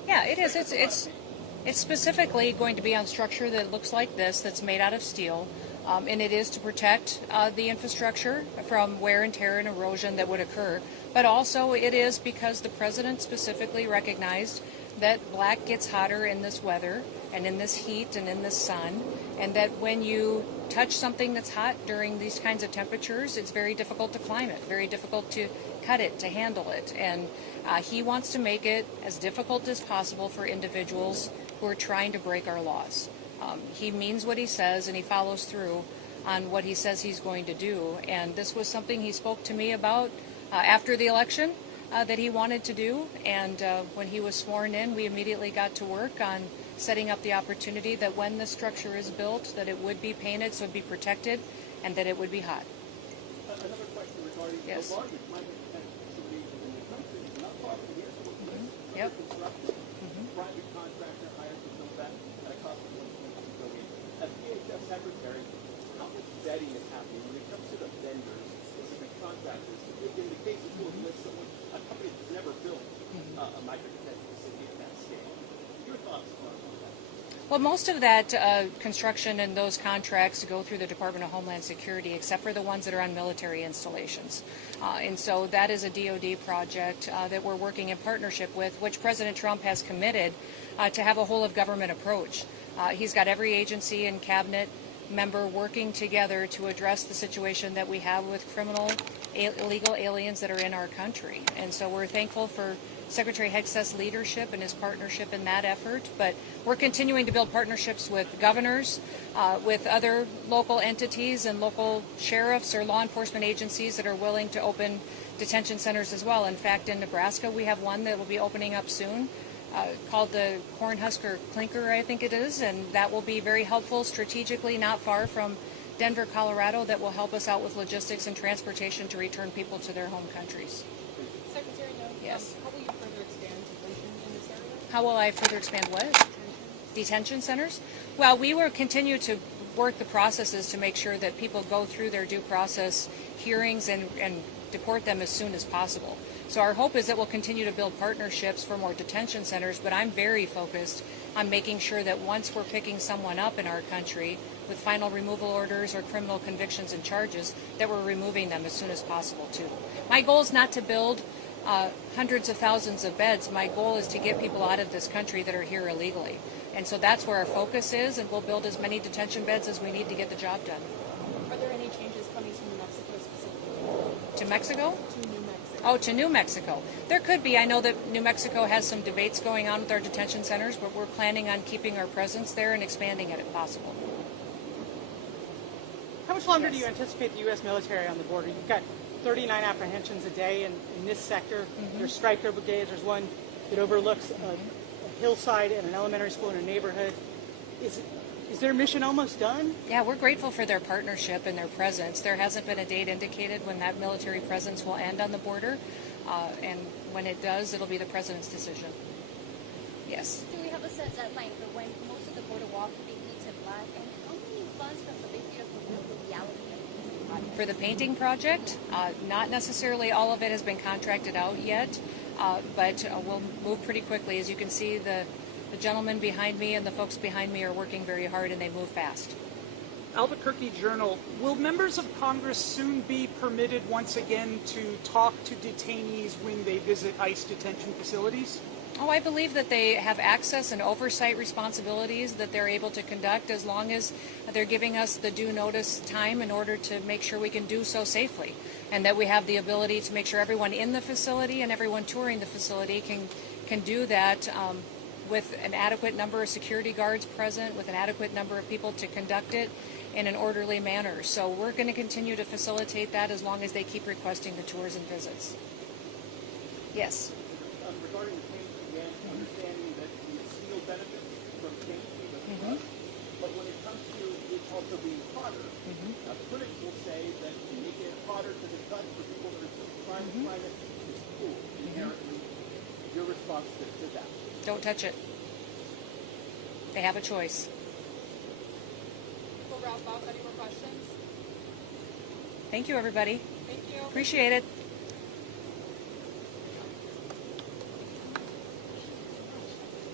Yeah, it is. It's specifically going to be on structure that looks like this, that's made out of steel, and it is to protect the infrastructure from wear and tear and erosion that would occur. But also, it is because the president specifically recognized that black gets hotter in this weather and in this heat and in this sun, and that when you touch something that's hot during these kinds of temperatures, it's very difficult to climb it, very difficult to cut it, to handle it. And he wants to make it as difficult as possible for individuals who are trying to break our laws. He means what he says, and he follows through on what he says he's going to do. And this was something he spoke to me about after the election that he wanted to do. And when he was sworn in, we immediately got to work on setting up the opportunity that when this structure is built, that it would be painted so it would be protected and that it would be hot. Another question regarding Yes. the largest mining facilities in the country, not far from here, Yep. construction. Private contractor hired to build that at a cost of $1.2 billion. As DHS Secretary, how much vetting is happening when it comes to the vendors, specific contractors? In the case of someone, a company that's never built a micro-detention facility at that scale. Your thoughts on that? Well, most of that construction and those contracts go through the Department of Homeland Security, except for the ones that are on military installations. And so that is a DoD project that we're working in partnership with, which President Trump has committed to have a whole-of-government approach. He's got every agency and cabinet member working together to address the situation that we have with criminal, illegal aliens that are in our country. And so we're thankful for Secretary Hegseth's leadership and his partnership in that effort, but we're continuing to build partnerships with governors, with other local entities and local sheriffs or law enforcement agencies that are willing to open detention centers as well. In fact, in Nebraska, we have one that will be opening up soon called the Cornhusker Clinker, I think it is, and that will be very helpful strategically, not far from Denver, Colorado, that will help us out with logistics and transportation to return people to their home countries. Secretary Noem, Yes. how will you further expand detention in this area? How will I further expand what? Detention centers? Well, we will continue to work the processes to make sure that people go through their due process hearings and deport them as soon as possible. So our hope is that we'll continue to build partnerships for more detention centers, but I'm very focused on making sure that once we're picking someone up in our country with final removal orders or criminal convictions and charges, that we're removing them as soon as possible too. My goal is not to build hundreds of thousands of beds. My goal is to get people out of this country that are here illegally. And so that's where our focus is, and we'll build as many detention beds as we need to get the job done. Are there any changes coming to New Mexico specifically? To Mexico? To New Mexico. Oh, to New Mexico. There could be. I know that New Mexico has some debates going on with our detention centers, but we're planning on keeping our presence there and expanding it if possible. How much longer do you anticipate the U.S. military on the border? You've got 39 apprehensions a day in this sector. There's Stryker brigades. There's one that overlooks a hillside and an elementary school in a neighborhood. Is their mission almost done? Yeah, we're grateful for their partnership and their presence. There hasn't been a date indicated when that military presence will end on the border, and when it does, it'll be the president's decision. Yes. Do we have a set deadline for when most of the border wall could be painted black? And how many funds from the big beautiful bill will be allocated for this project? For the painting project, not necessarily all of it has been contracted out yet, but we'll move pretty quickly. As you can see, the gentleman behind me and the folks behind me are working very hard, and they move fast. Albuquerque Journal, will members of Congress soon be permitted once again to talk to detainees when they visit ICE detention facilities? Oh, I believe that they have access and oversight responsibilities that they're able to conduct as long as they're giving us the due notice time in order to make sure we can do so safely, and that we have the ability to make sure everyone in the facility and everyone touring the facility can do that with an adequate number of security guards present, with an adequate number of people to conduct it in an orderly manner. So we're going to continue to facilitate that as long as they keep requesting the tours and visits. Yes. Regarding the painting again, understanding that the steel benefits from painting the front, but when it comes to it also being hotter, critics will say that making it hotter to the touch for people that are trying to find it is cool, inherently. Your response to that? Don't touch it. They have a choice. We'll wrap up. Any more questions? Thank you, everybody. Thank you. Appreciate it.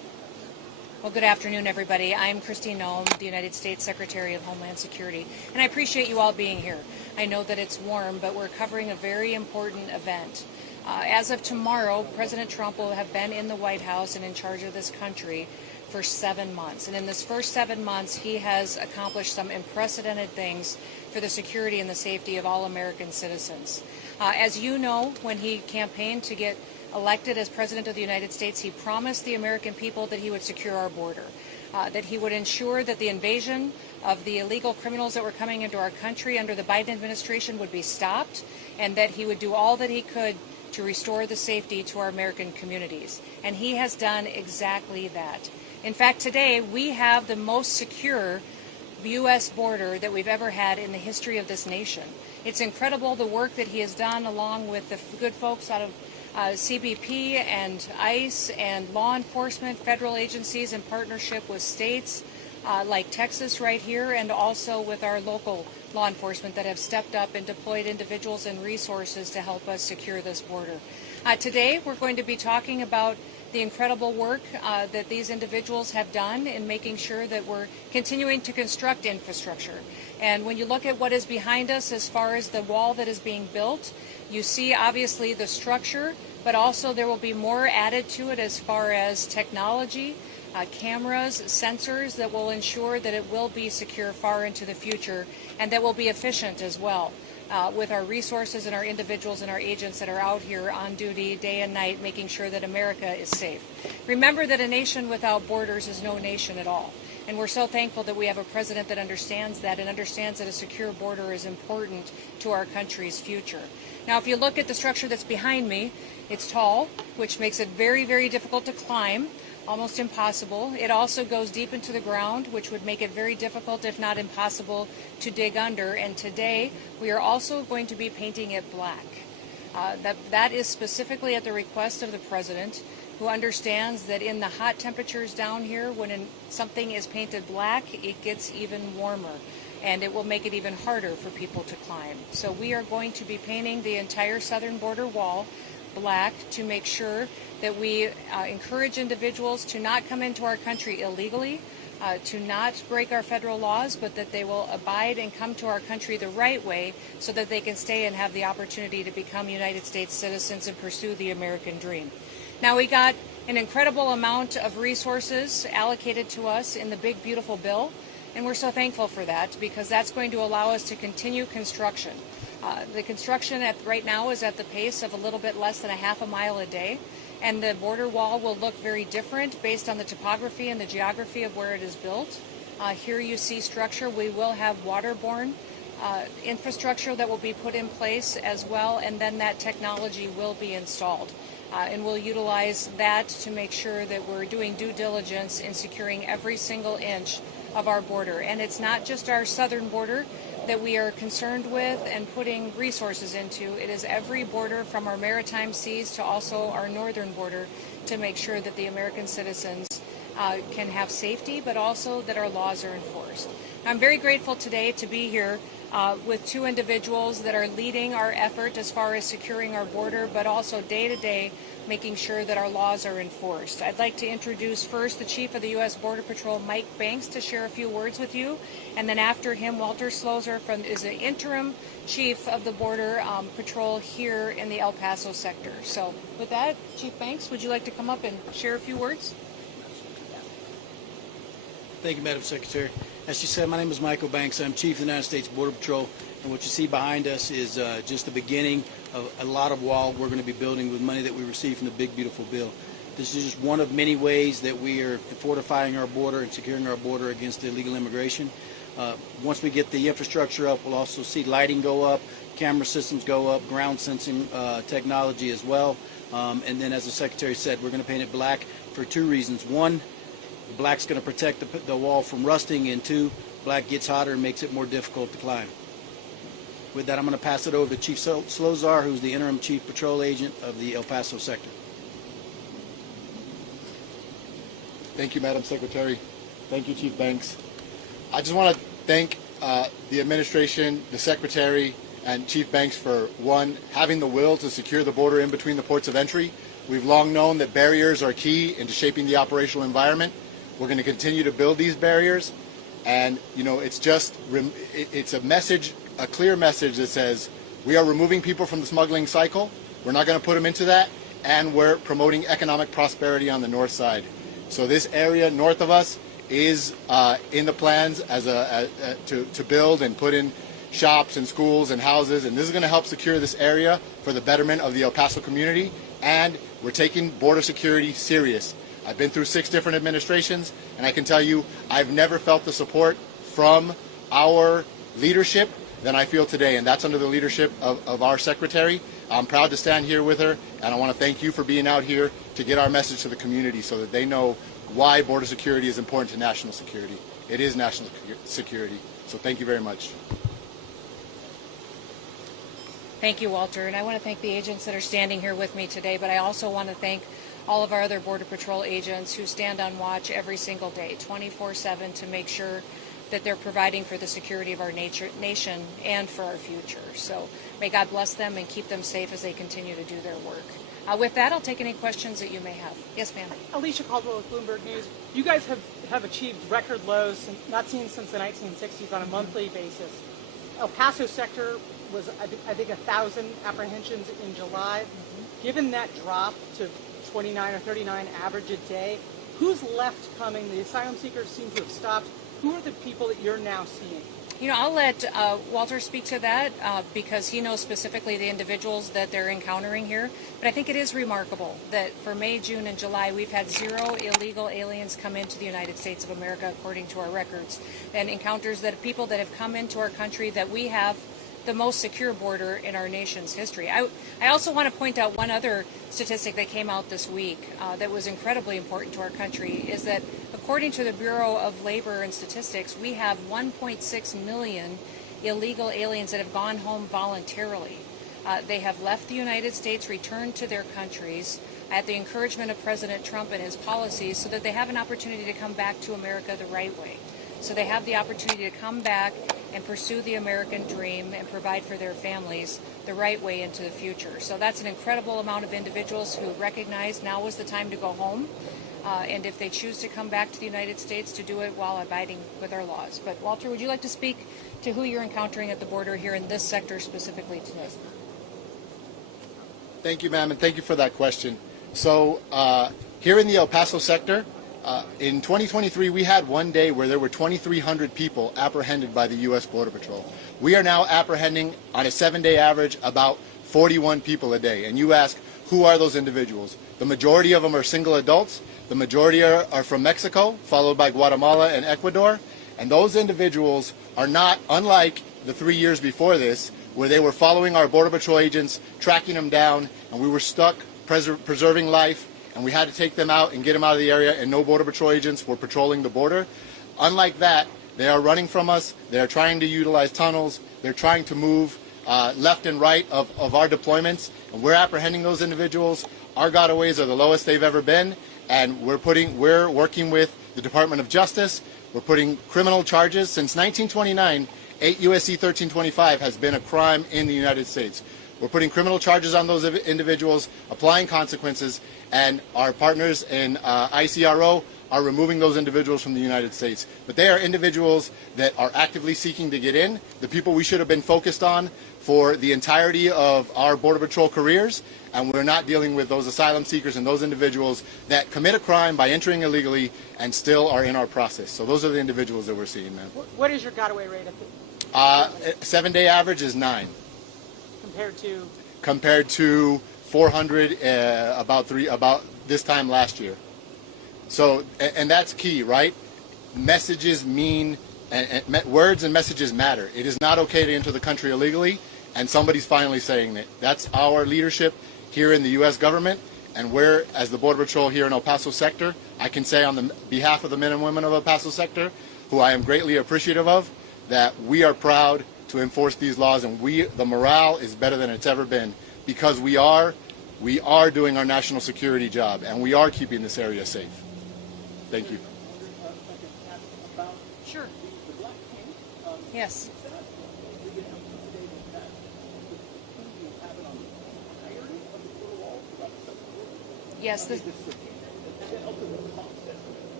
Well, good afternoon, everybody. I'm Noem, the United States Secretary of Homeland Security, and I appreciate you all being here. I know that it's warm, but we're covering a very important event. As of tomorrow, President Trump will have been in the White House and in charge of this country for 7 months. And in this first 7 months, he has accomplished some unprecedented things for the security and the safety of all American citizens. As you know, when he campaigned to get elected as President of the United States, he promised the American people that he would secure our border, that he would ensure that the invasion of the illegal criminals that were coming into our country under the Biden administration would be stopped, and that he would do all that he could to restore the safety to our American communities. And he has done exactly that. In fact, today we have the most secure U.S. border that we've ever had in the history of this nation. It's incredible the work that he has done along with the good folks out of CBP and ICE and law enforcement, federal agencies in partnership with states like Texas right here, and also with our local law enforcement that have stepped up and deployed individuals and resources to help us secure this border. Today we're going to be talking about the incredible work that these individuals have done in making sure that we're continuing to construct infrastructure. And when you look at what is behind us as far as the wall that is being built, you see obviously the structure, but also there will be more added to it as far as technology, cameras, sensors that will ensure that it will be secure far into the future, and that will be efficient as well. With our resources and our individuals and our agents that are out here on duty day and night, making sure that America is safe. Remember that a nation without borders is no nation at all. And we're so thankful that we have a president that understands that and understands that a secure border is important to our country's future. Now, if you look at the structure that's behind me, it's tall, which makes it very, very difficult to climb. Almost impossible. It also goes deep into the ground, which would make it very difficult, if not impossible, to dig under. And today, we are also going to be painting it black. That is specifically at the request of the President, who understands that in the hot temperatures down here, when something is painted black, it gets even warmer, and it will make it even harder for people to climb. So we are going to be painting the entire southern border wall black to make sure that we encourage individuals to not come into our country illegally, to not break our federal laws, but that they will abide and come to our country the right way so that they can stay and have the opportunity to become United States citizens and pursue the American dream. Now, we got an incredible amount of resources allocated to us in the big, beautiful bill, and we're so thankful for that because that's going to allow us to continue construction. The construction right now is at the pace of a little bit less than a half a mile a day, and the border wall will look very different based on the topography and the geography of where it is built. Here you see structure. We will have waterborne infrastructure that will be put in place as well, and then that technology will be installed. And we'll utilize that to make sure that we're doing due diligence in securing every single inch of our border. And it's not just our southern border that we are concerned with and putting resources into. It is every border from our maritime seas to also our northern border to make sure that the American citizens can have safety, but also that our laws are enforced. I'm very grateful today to be here with two individuals that are leading our effort as far as securing our border, but also day to day making sure that our laws are enforced. I'd like to introduce first the Chief of the U.S. Border Patrol, Mike Banks, to share a few words with you, and then after him, Walter Slozer is the interim Chief of the Border Patrol here in the El Paso sector. So with that, Chief Banks, would you like to come up and share a few words? Thank you, Madam Secretary. As she said, my name is Michael Banks. I'm Chief of the United States Border Patrol, and what you see behind us is just the beginning of a lot of wall we're going to be building with money that we received from the big, beautiful bill. This is just one of many ways that we are fortifying our border and securing our border against illegal immigration. Once we get the infrastructure up, we'll also see lighting go up, camera systems go up, ground sensing technology as well. And then, as the Secretary said, we're going to paint it black for two reasons. One, black's going to protect the wall from rusting, and two, black gets hotter and makes it more difficult to climb. With that, I'm going to pass it over to Chief Slozer, who's the interim Chief Patrol Agent of the El Paso sector. Thank you, Madam Secretary. Thank you, Chief Banks. I just want to thank the administration, the Secretary, and Chief Banks for, one, having the will to secure the border in between the ports of entry. We've long known that barriers are key into shaping the operational environment. We're going to continue to build these barriers. And, it's a message, a clear message that says we are removing people from the smuggling cycle. We're not going to put them into that. And we're promoting economic prosperity on the north side. So this area north of us is in the plans to build and put in shops and schools and houses. And this is going to help secure this area for the betterment of the El Paso community. And we're taking border security serious. I've been through 6 different administrations, and I can tell you I've never felt the support from our leadership than I feel today, and that's under the leadership of our secretary. I'm proud to stand here with her, and I want to thank you for being out here to get our message to the community so that they know why border security is important to national security. It is national security, so thank you very much. Thank you, Walter, and I want to thank the agents that are standing here with me today, but I also want to thank all of our other Border Patrol agents who stand on watch every single day, 24/7, to make sure that they're providing for the security of our nation and for our future. So may God bless them and keep them safe as they continue to do their work. With that, I'll take any questions that you may have. Yes, ma'am. Alicia Caldwell with Bloomberg News. You guys have achieved record lows not seen since the 1960s on a monthly basis. El Paso sector was, I think, 1,000 apprehensions in July. Given that drop to 29 or 39 average a day, who's left coming? The asylum seekers seem to have stopped. Who are the people that you're now seeing? I'll let Walter speak to that because he knows specifically the individuals that they're encountering here. But I think it is remarkable that for May, June, and July, we've had 0 illegal aliens come into the United States of America, according to our records, and encounters that people that have come into our country that we have the most secure border in our nation's history. I also want to point out one other statistic that came out this week that was incredibly important to our country, is that according to the Bureau of Labor and Statistics, we have 1.6 million illegal aliens that have gone home voluntarily. They have left the United States, returned to their countries at the encouragement of President Trump and his policies so that they have an opportunity to come back to America the right way. So they have the opportunity to come back and pursue the American dream and provide for their families the right way into the future. So that's an incredible amount of individuals who recognize now is the time to go home. And if they choose to come back to the United States, to do it while abiding with our laws. But Walter, would you like to speak to who you're encountering at the border here in this sector specifically today? Thank you, ma'am, and thank you for that question. So here in the El Paso sector, in 2023, we had one day where there were 2,300 people apprehended by the U.S. Border Patrol. We are now apprehending, on a 7-day average, about 41 people a day. And you ask, who are those individuals? The majority of them are single adults. The majority are from Mexico, followed by Guatemala and Ecuador. And those individuals are not, unlike the 3 years before this, where they were following our Border Patrol agents, tracking them down, and we were stuck preserving life, and we had to take them out and get them out of the area, and no Border Patrol agents were patrolling the border. Unlike that, they are running from us. They are trying to utilize tunnels. They're trying to move left and right of our deployments, and we're apprehending those individuals. Our gotaways are the lowest they've ever been, and we're working with the Department of Justice. We're putting criminal charges. Since 1929, 8 U.S.C. 1325 has been a crime in the United States. We're putting criminal charges on those individuals, applying consequences, and our partners in ICRO are removing those individuals from the United States. But they are individuals that are actively seeking to get in, the people we should have been focused on for the entirety of our Border Patrol careers, and we're not dealing with those asylum seekers and those individuals that commit a crime by entering illegally and still are in our process. So those are the individuals that we're seeing, man. What is your gotaway rate at the 7-day average is 9. Compared to 400 about this time last year. So, and that's key, right? Messages mean, words and messages matter. It is not okay to enter the country illegally, and somebody's finally saying that. That's our leadership here in the U.S. government, and we're, as the Border Patrol here in El Paso sector, I can say on the behalf of the men and women of El Paso sector, who I am greatly appreciative of, that we are proud to enforce these laws, and the morale is better than it's ever been, because we are doing our national security job, and we are keeping this area safe. Thank you. Sure. Yes.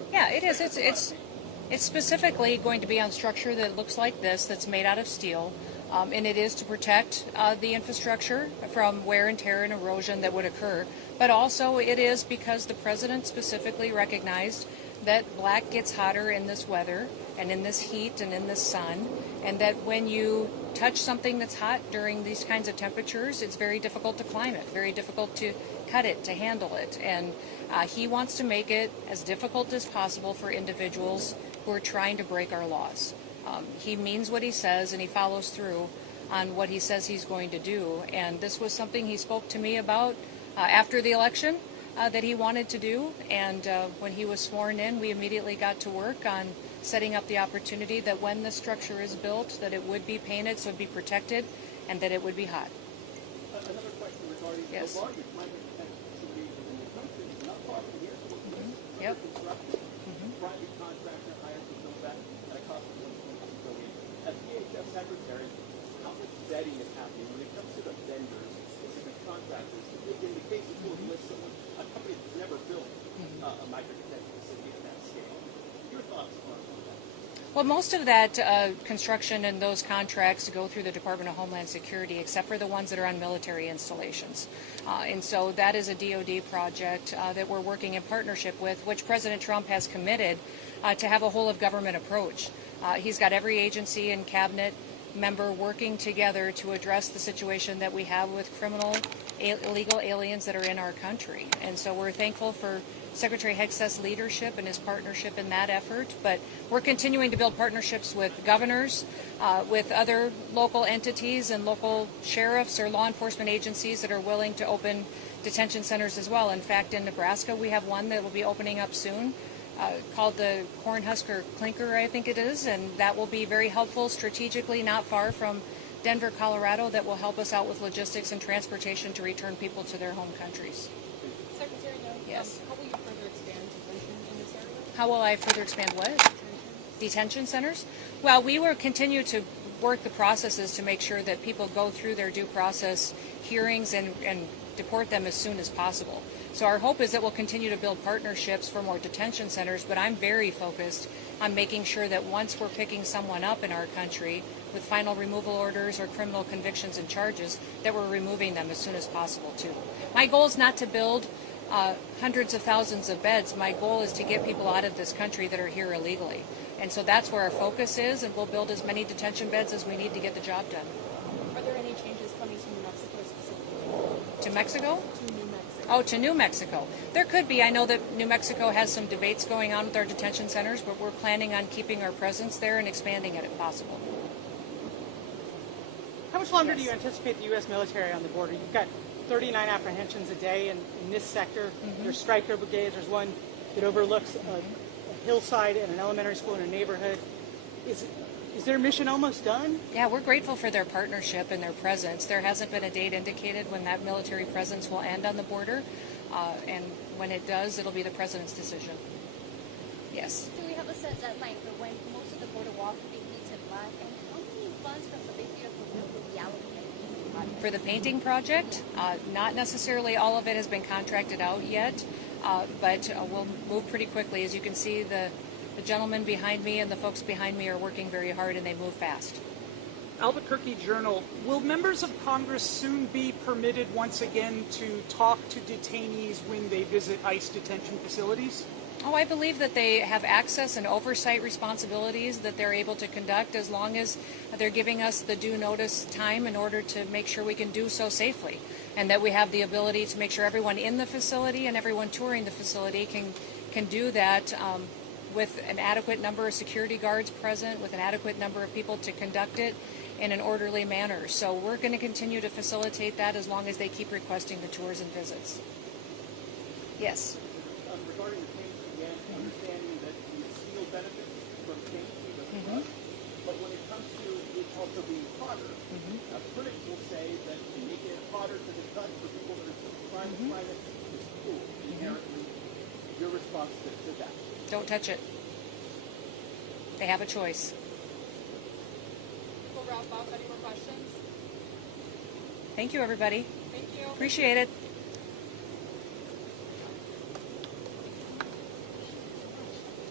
Yeah, it is. It's specifically going to be on structure that looks like this, that's made out of steel, and it is to protect the infrastructure from wear and tear and erosion that would occur. But also it is because the president specifically recognized that black gets hotter in this weather and in this heat and in this sun, and that when you touch something that's hot during these kinds of temperatures, it's very difficult to climb it, very difficult to cut it, to handle it. And he wants to make it as difficult as possible for individuals who are trying to break our laws. He means what he says, and he follows through on what he says he's going to do. And this was something he spoke to me about after the election that he wanted to do. And when he was sworn in, we immediately got to work on setting up the opportunity that when the structure is built, that it would be painted so it would be protected and that it would be hot. Another question regarding Yes. the largest climate protection facilities in the country, not far from here, so it's Yep. under construction. Private contractor hired to build that at a cost of $1.2 billion. As DHS Secretary, how much vetting is happening when it comes to the vendors, specific contractors? In the case of list someone, a company that's never built a micro-detention facility at that scale. Your thoughts on that? Well, most of that construction and those contracts go through the Department of Homeland Security, except for the ones that are on military installations. And so that is a DoD project that we're working in partnership with, which President Trump has committed to have a whole-of-government approach. He's got every agency and cabinet member working together to address the situation that we have with criminal, illegal aliens that are in our country. And so we're thankful for Secretary Hegseth's leadership and his partnership in that effort, but we're continuing to build partnerships with governors, with other local entities and local sheriffs or law enforcement agencies that are willing to open detention centers as well. In fact, in Nebraska, we have one that will be opening up soon called the Cornhusker Clinker, I think it is, and that will be very helpful strategically, not far from Denver, Colorado, that will help us out with logistics and transportation to return people to their home countries. Secretary Noem, Yes. how will you further expand detention in this area? How will I further expand what? Detention centers? Well, we will continue to work the processes to make sure that people go through their due process hearings and deport them as soon as possible. So our hope is that we'll continue to build partnerships for more detention centers, but I'm very focused on making sure that once we're picking someone up in our country with final removal orders or criminal convictions and charges, that we're removing them as soon as possible too. My goal is not to build hundreds of thousands of beds. My goal is to get people out of this country that are here illegally. And so that's where our focus is, and we'll build as many detention beds as we need to get the job done. Are there any changes coming to New Mexico specifically? To Mexico? To New Mexico. Oh, to New Mexico. There could be. I know that New Mexico has some debates going on with our detention centers, but we're planning on keeping our presence there and expanding it if possible. How much longer do you anticipate the U.S. military on the border? You've got 39 apprehensions a day in this sector. There's striker brigades. There's one that overlooks a hillside and an elementary school in a neighborhood. Is their mission almost done? Yeah, we're grateful for their partnership and their presence. There hasn't been a date indicated when that military presence will end on the border, and when it does, it'll be the president's decision. Yes. Do we have a set deadline for when most of the border wall can be painted black? And how many funds from the big beautiful bill will be allocated to this project? For the painting project, not necessarily all of it has been contracted out yet, but we'll move pretty quickly. As you can see, the gentleman behind me and the folks behind me are working very hard, and they move fast. Albuquerque Journal, will members of Congress soon be permitted once again to talk to detainees when they visit ICE detention facilities? Oh, I believe that they have access and oversight responsibilities that they're able to conduct as long as they're giving us the due notice time in order to make sure we can do so safely, and that we have the ability to make sure everyone in the facility and everyone touring the facility can do that with an adequate number of security guards present, with an adequate number of people to conduct it in an orderly manner. So we're going to continue to facilitate that as long as they keep requesting the tours and visits. Yes. Regarding the paint again, understanding that the steel benefits from paint, but when it comes to it also being hotter, critics will say that to make it hotter to the touch for people that are trying to find it is cool, inherently. Your response to that? Don't touch it. They have a choice. We'll wrap up. Any more questions? Thank you, everybody. Thank you. Appreciate it.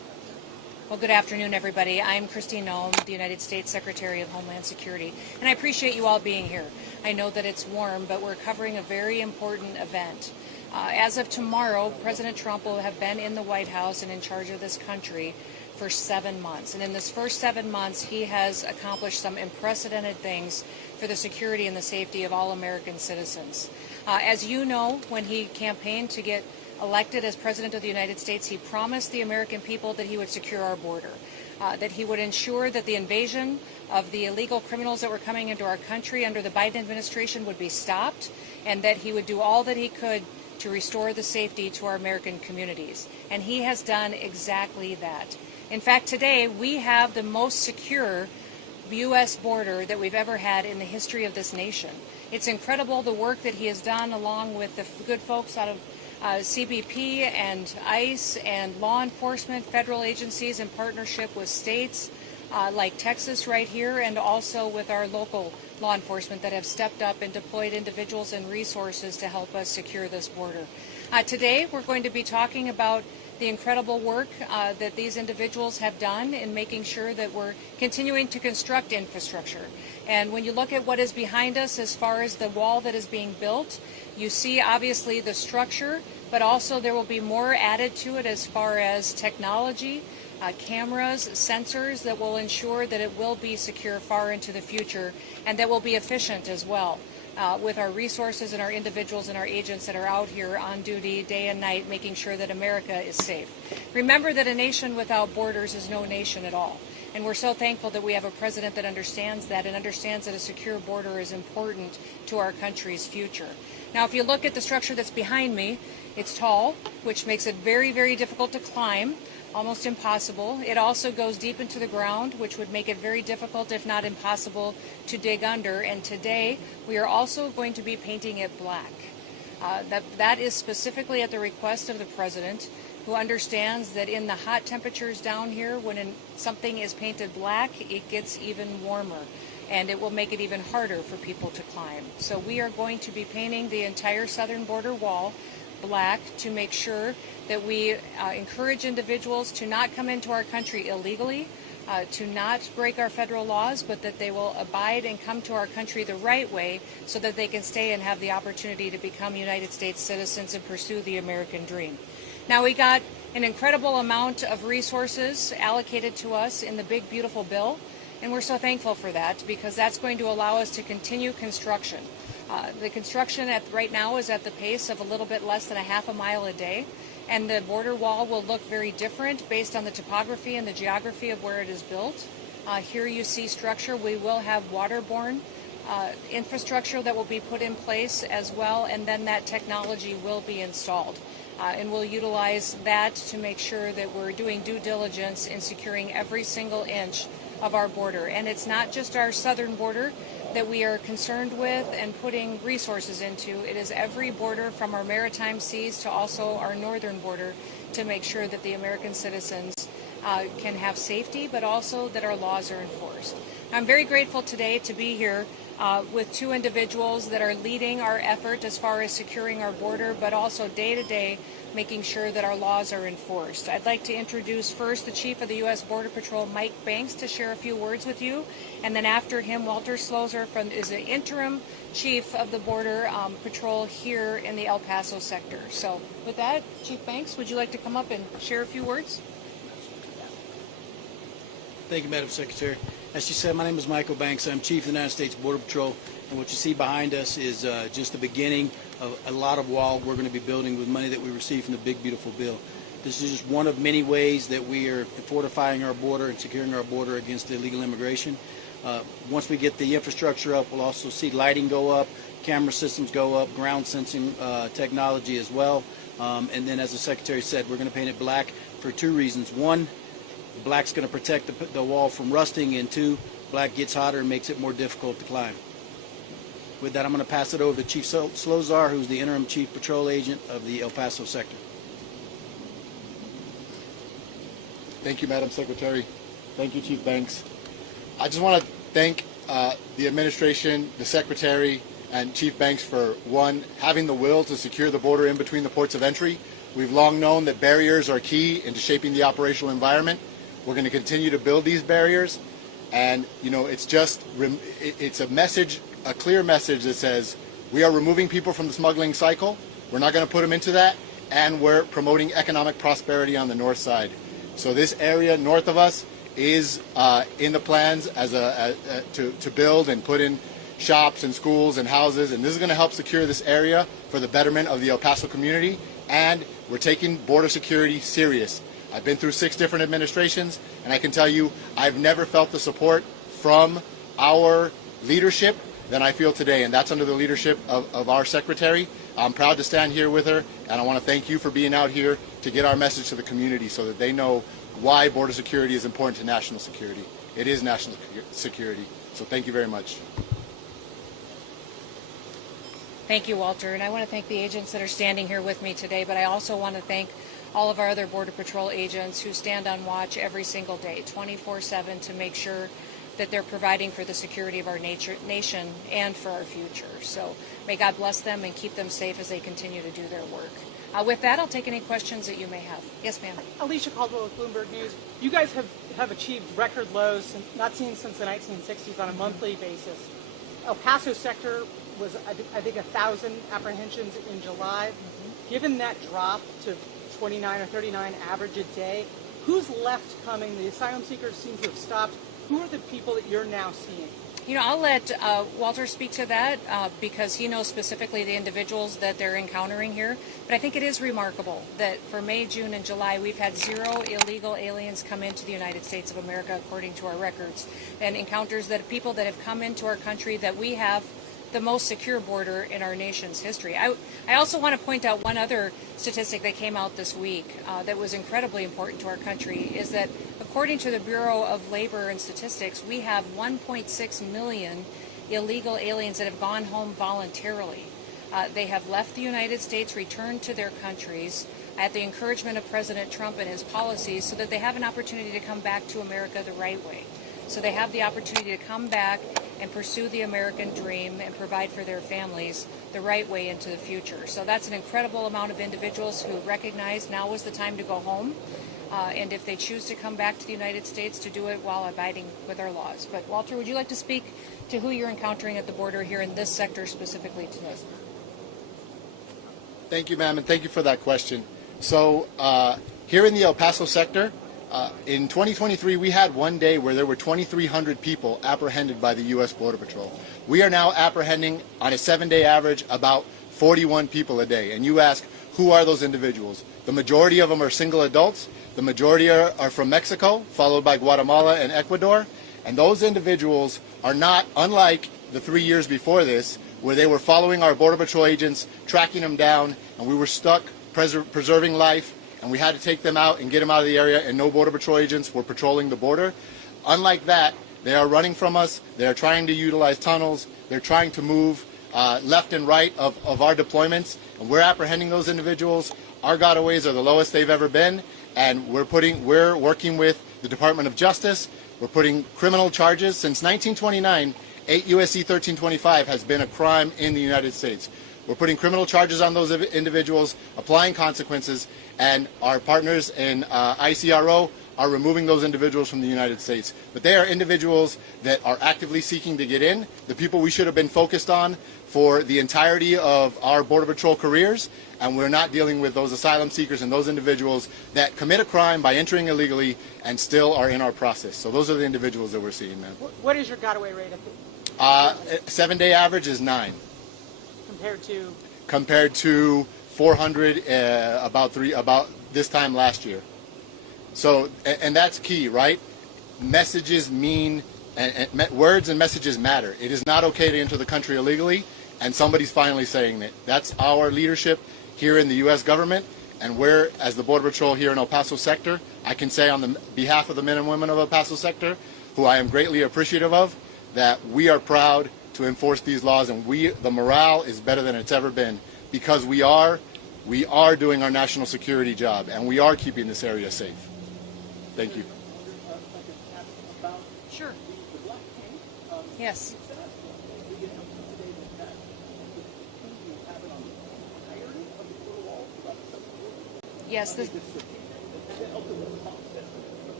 Well, good afternoon, everybody. I'm Noem, the United States Secretary of Homeland Security, and I appreciate you all being here. I know that it's warm, but we're covering a very important event. As of tomorrow, President Trump will have been in the White House and in charge of this country for 7 months. And in this first 7 months, he has accomplished some unprecedented things for the security and the safety of all American citizens. As you know, when he campaigned to get elected as President of the United States, he promised the American people that he would secure our border, that he would ensure that the invasion of the illegal criminals that were coming into our country under the Biden administration would be stopped, and that he would do all that he could to restore the safety to our American communities. And he has done exactly that. In fact, today we have the most secure U.S. border that we've ever had in the history of this nation. It's incredible the work that he has done along with the good folks out of CBP and ICE and law enforcement, federal agencies in partnership with states like Texas right here, and also with our local law enforcement that have stepped up and deployed individuals and resources to help us secure this border. Today we're going to be talking about the incredible work that these individuals have done in making sure that we're continuing to construct infrastructure. And when you look at what is behind us as far as the wall that is being built, you see obviously the structure, but also there will be more added to it as far as technology, cameras, sensors that will ensure that it will be secure far into the future, and that will be efficient as well. With our resources and our individuals and our agents that are out here on duty day and night, making sure that America is safe. Remember that a nation without borders is no nation at all. And we're so thankful that we have a president that understands that and understands that a secure border is important to our country's future. Now, if you look at the structure that's behind me, it's tall, which makes it very, very difficult to climb. Almost impossible. It also goes deep into the ground, which would make it very difficult, if not impossible, to dig under. And today, we are also going to be painting it black. That is specifically at the request of the President, who understands that in the hot temperatures down here, when something is painted black, it gets even warmer, and it will make it even harder for people to climb. So we are going to be painting the entire southern border wall black to make sure that we encourage individuals to not come into our country illegally, to not break our federal laws, but that they will abide and come to our country the right way so that they can stay and have the opportunity to become United States citizens and pursue the American dream. Now, we got an incredible amount of resources allocated to us in the big, beautiful bill, and we're so thankful for that because that's going to allow us to continue construction. The construction right now is at the pace of a little bit less than a half a mile a day, and the border wall will look very different based on the topography and the geography of where it is built. Here you see structure. We will have waterborne infrastructure that will be put in place as well, and then that technology will be installed. And we'll utilize that to make sure that we're doing due diligence in securing every single inch of our border. And it's not just our southern border that we are concerned with and putting resources into. It is every border from our maritime seas to also our northern border to make sure that the American citizens can have safety, but also that our laws are enforced. I'm very grateful today to be here with two individuals that are leading our effort as far as securing our border, but also day to day making sure that our laws are enforced. I'd like to introduce first the Chief of the U.S. Border Patrol, Mike Banks, to share a few words with you, and then after him, Walter Slozer is the interim Chief of the Border Patrol here in the El Paso sector. So with that, Chief Banks, would you like to come up and share a few words? Thank you, Madam Secretary. As she said, my name is Michael Banks. I'm Chief of the United States Border Patrol, and what you see behind us is just the beginning of a lot of wall we're going to be building with money that we received from the big, beautiful bill. This is just one of many ways that we are fortifying our border and securing our border against illegal immigration. Once we get the infrastructure up, we'll also see lighting go up, camera systems go up, ground sensing technology as well. And then, as the Secretary said, we're going to paint it black for two reasons. One, black's going to protect the wall from rusting, and two, black gets hotter and makes it more difficult to climb. With that, I'm going to pass it over to Chief Slozer, who's the interim Chief Patrol Agent of the El Paso sector. Thank you, Madam Secretary. Thank you, Chief Banks. I just want to thank the administration, the Secretary, and Chief Banks for, one, having the will to secure the border in between the ports of entry. We've long known that barriers are key into shaping the operational environment. We're going to continue to build these barriers, and it's a message, a clear message that says we are removing people from the smuggling cycle. We're not going to put them into that, and we're promoting economic prosperity on the north side. So this area north of us is in the plans to build and put in shops and schools and houses, and this is going to help secure this area for the betterment of the El Paso community, and we're taking border security serious. I've been through 6 different administrations, and I can tell you I've never felt the support from our leadership than I feel today, and that's under the leadership of our secretary. I'm proud to stand here with her, and I want to thank you for being out here to get our message to the community so that they know why border security is important to national security. It is national security, so thank you very much. Thank you, Walter. And I want to thank the agents that are standing here with me today, but I also want to thank all of our other Border Patrol agents who stand on watch every single day, 24/7, to make sure that they're providing for the security of our nation and for our future. So may God bless them and keep them safe as they continue to do their work. With that, I'll take any questions that you may have. Yes, ma'am. Alicia Caldwell with Bloomberg News. You guys have achieved record lows not seen since the 1960s on a monthly basis. El Paso sector was, I think, 1,000 apprehensions in July. Given that drop to 29 or 39 average a day, who's left coming? The asylum seekers seem to have stopped. Who are the people that you're now seeing? You know, I'll let Walter speak to that because he knows specifically the individuals that they're encountering here. But I think it is remarkable that for May, June, and July, we've had 0 illegal aliens come into the United States of America, according to our records, and encounters that people that have come into our country that we have the most secure border in our nation's history. I also want to point out one other statistic that came out this week that was incredibly important to our country, is that according to the Bureau of Labor and Statistics, we have 1.6 million illegal aliens that have gone home voluntarily. They have left the United States, returned to their countries at the encouragement of President Trump and his policies so that they have an opportunity to come back to America the right way. So they have the opportunity to come back and pursue the American dream and provide for their families the right way into the future. So that's an incredible amount of individuals who recognize now is the time to go home. And if they choose to come back to the United States, to do it while abiding with our laws. But Walter, would you like to speak to who you're encountering at the border here in this sector specifically today? Thank you, ma'am, and thank you for that question. So here in the El Paso sector, in 2023, we had one day where there were 2,300 people apprehended by the U.S. Border Patrol. We are now apprehending, on a 7-day average, about 41 people a day. And you ask, who are those individuals? The majority of them are single adults. The majority are from Mexico, followed by Guatemala and Ecuador. And those individuals are not unlike the 3 years before this, where they were following our Border Patrol agents, tracking them down, and we were stuck preserving life, and we had to take them out and get them out of the area, and no Border Patrol agents were patrolling the border. Unlike that, they are running from us. They are trying to utilize tunnels. They're trying to move left and right of our deployments, and we're apprehending those individuals. Our gotaways are the lowest they've ever been, and we're working with the Department of Justice. We're putting criminal charges. Since 1929, 8 U.S.C. 1325 has been a crime in the United States. We're putting criminal charges on those individuals, applying consequences, and our partners in ICRO are removing those individuals from the United States. But they are individuals that are actively seeking to get in, the people we should have been focused on for the entirety of our Border Patrol careers, and we're not dealing with those asylum seekers and those individuals that commit a crime by entering illegally and still are in our process. So those are the individuals that we're seeing, man. What is your gotaway rate? 7-day average is 9. Compared to 400 about this time last year. So, and that's key, right? Messages mean, and words and messages matter. It is not okay to enter the country illegally, and somebody's finally saying that. That's our leadership here in the U.S. government, and we're, as the Border Patrol here in El Paso sector, I can say on the behalf of the men and women of El Paso sector, who I am greatly appreciative of, that we are proud to enforce these laws, and the morale is better than it's ever been, because we are doing our national security job, and we are keeping this area safe. Thank you. Sure. Yes.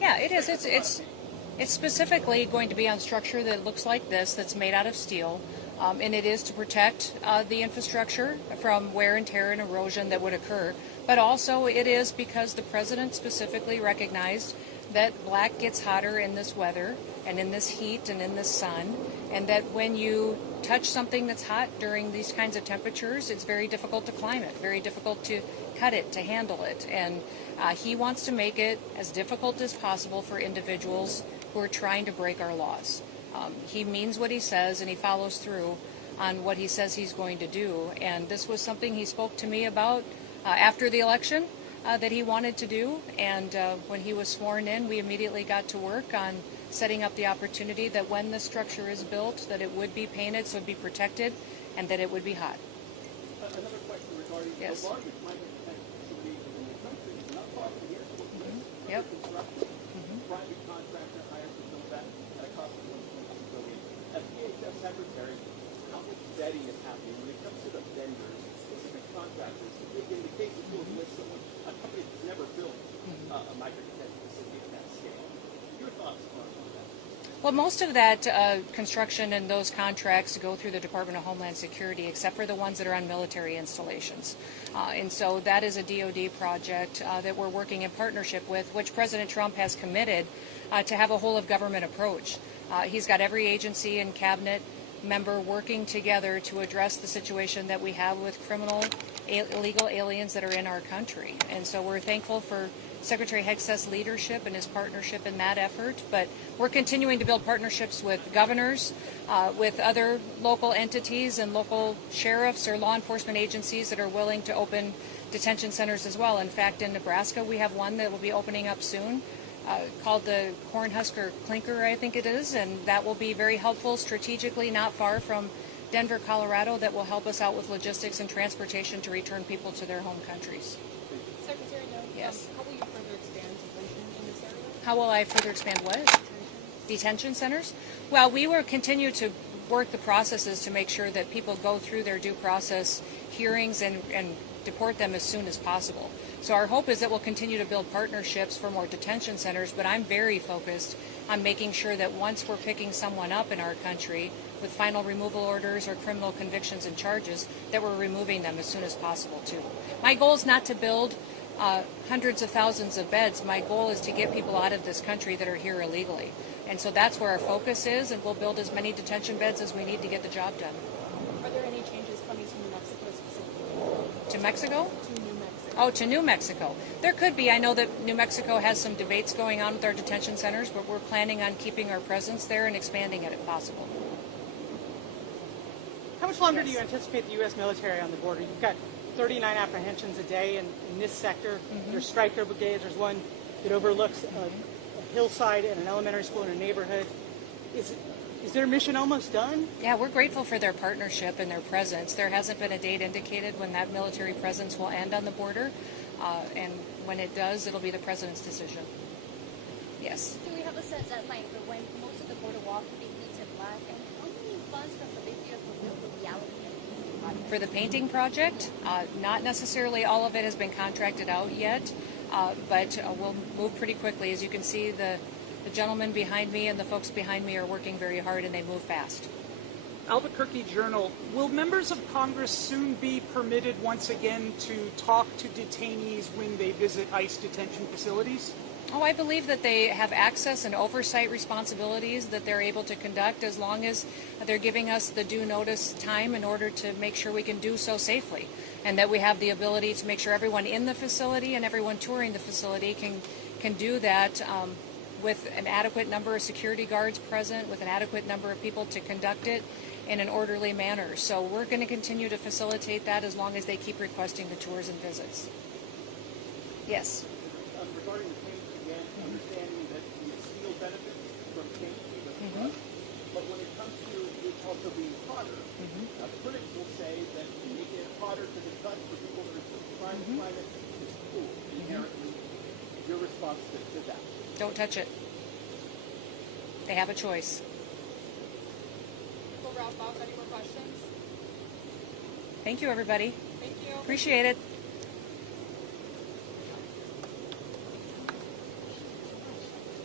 Yeah, it is. It's specifically going to be on structure that looks like this, that's made out of steel, and it is to protect the infrastructure from wear and tear and erosion that would occur. But also it is because the president specifically recognized that black gets hotter in this weather and in this heat and in this sun, and that when you touch something that's hot during these kinds of temperatures, it's very difficult to climb it, very difficult to cut it, to handle it. And he wants to make it as difficult as possible for individuals who are trying to break our laws. He means what he says, and he follows through on what he says he's going to do. And this was something he spoke to me about after the election that he wanted to do. And when he was sworn in, we immediately got to work on setting up the opportunity that when the structure is built, that it would be painted so it would be protected and that it would be hot. Another question regarding Yes. the largest climate protection facility in the country, not far from here, Yep. construction. Private contractor hired to build that at a cost of $1.2 billion. As DHS Secretary, how much vetting is happening when it comes to the vendors, specific contractors? In the case that you'll list someone, a company that's never built a micro-detention facility at that scale. Your thoughts on that? Well, most of that construction and those contracts go through the Department of Homeland Security, except for the ones that are on military installations. And so that is a DoD project that we're working in partnership with, which President Trump has committed to have a whole-of-government approach. He's got every agency and cabinet member working together to address the situation that we have with criminal, illegal aliens that are in our country. And so we're thankful for Secretary Hegseth's leadership and his partnership in that effort, but we're continuing to build partnerships with governors, with other local entities and local sheriffs or law enforcement agencies that are willing to open detention centers as well. In fact, in Nebraska, we have one that will be opening up soon called the Cornhusker Clinker, I think it is, and that will be very helpful strategically, not far from Denver, Colorado, that will help us out with logistics and transportation to return people to their home countries. Secretary Noem, Yes. how will you further expand detention in this area? How will I further expand what? Detention centers? Well, we will continue to work the processes to make sure that people go through their due process hearings and deport them as soon as possible. So our hope is that we'll continue to build partnerships for more detention centers, but I'm very focused on making sure that once we're picking someone up in our country with final removal orders or criminal convictions and charges, that we're removing them as soon as possible too. My goal is not to build hundreds of thousands of beds. My goal is to get people out of this country that are here illegally. And so that's where our focus is, and we'll build as many detention beds as we need to get the job done. Are there any changes coming to New Mexico specifically? To Mexico? To New Mexico. Oh, to New Mexico. There could be. I know that New Mexico has some debates going on with our detention centers, but we're planning on keeping our presence there and expanding it if possible. How much longer do you anticipate the U.S. military on the border? You've got 39 apprehensions a day in this sector. There's Stryker brigades. There's one that overlooks a hillside and an elementary school in a neighborhood. Is their mission almost done? Yeah, we're grateful for their partnership and their presence. There hasn't been a date indicated when that military presence will end on the border, and when it does, it'll be the president's decision. Yes. Do we have a set deadline for when most of the border wall can be painted black? And how many funds from the big beautiful bill will be allocated to this project? For the painting project, not necessarily all of it has been contracted out yet, but we'll move pretty quickly. As you can see, the gentleman behind me and the folks behind me are working very hard, and they move fast. Albuquerque Journal, will members of Congress soon be permitted once again to talk to detainees when they visit ICE detention facilities? Oh, I believe that they have access and oversight responsibilities that they're able to conduct as long as they're giving us the due notice time in order to make sure we can do so safely, and that we have the ability to make sure everyone in the facility and everyone touring the facility can do that with an adequate number of security guards present, with an adequate number of people to conduct it in an orderly manner. So we're going to continue to facilitate that as long as they keep requesting the tours and visits. Yes. Regarding the paint, again, understanding that the steel benefits from paint being but when it comes to it also being hotter, critics will say that you make it hotter to the touch for people that are trying to find it. It's cool inherently. Your response to that? Don't touch it. They have a choice. We'll wrap up. Any more questions? Thank you, everybody. Thank you. Appreciate it.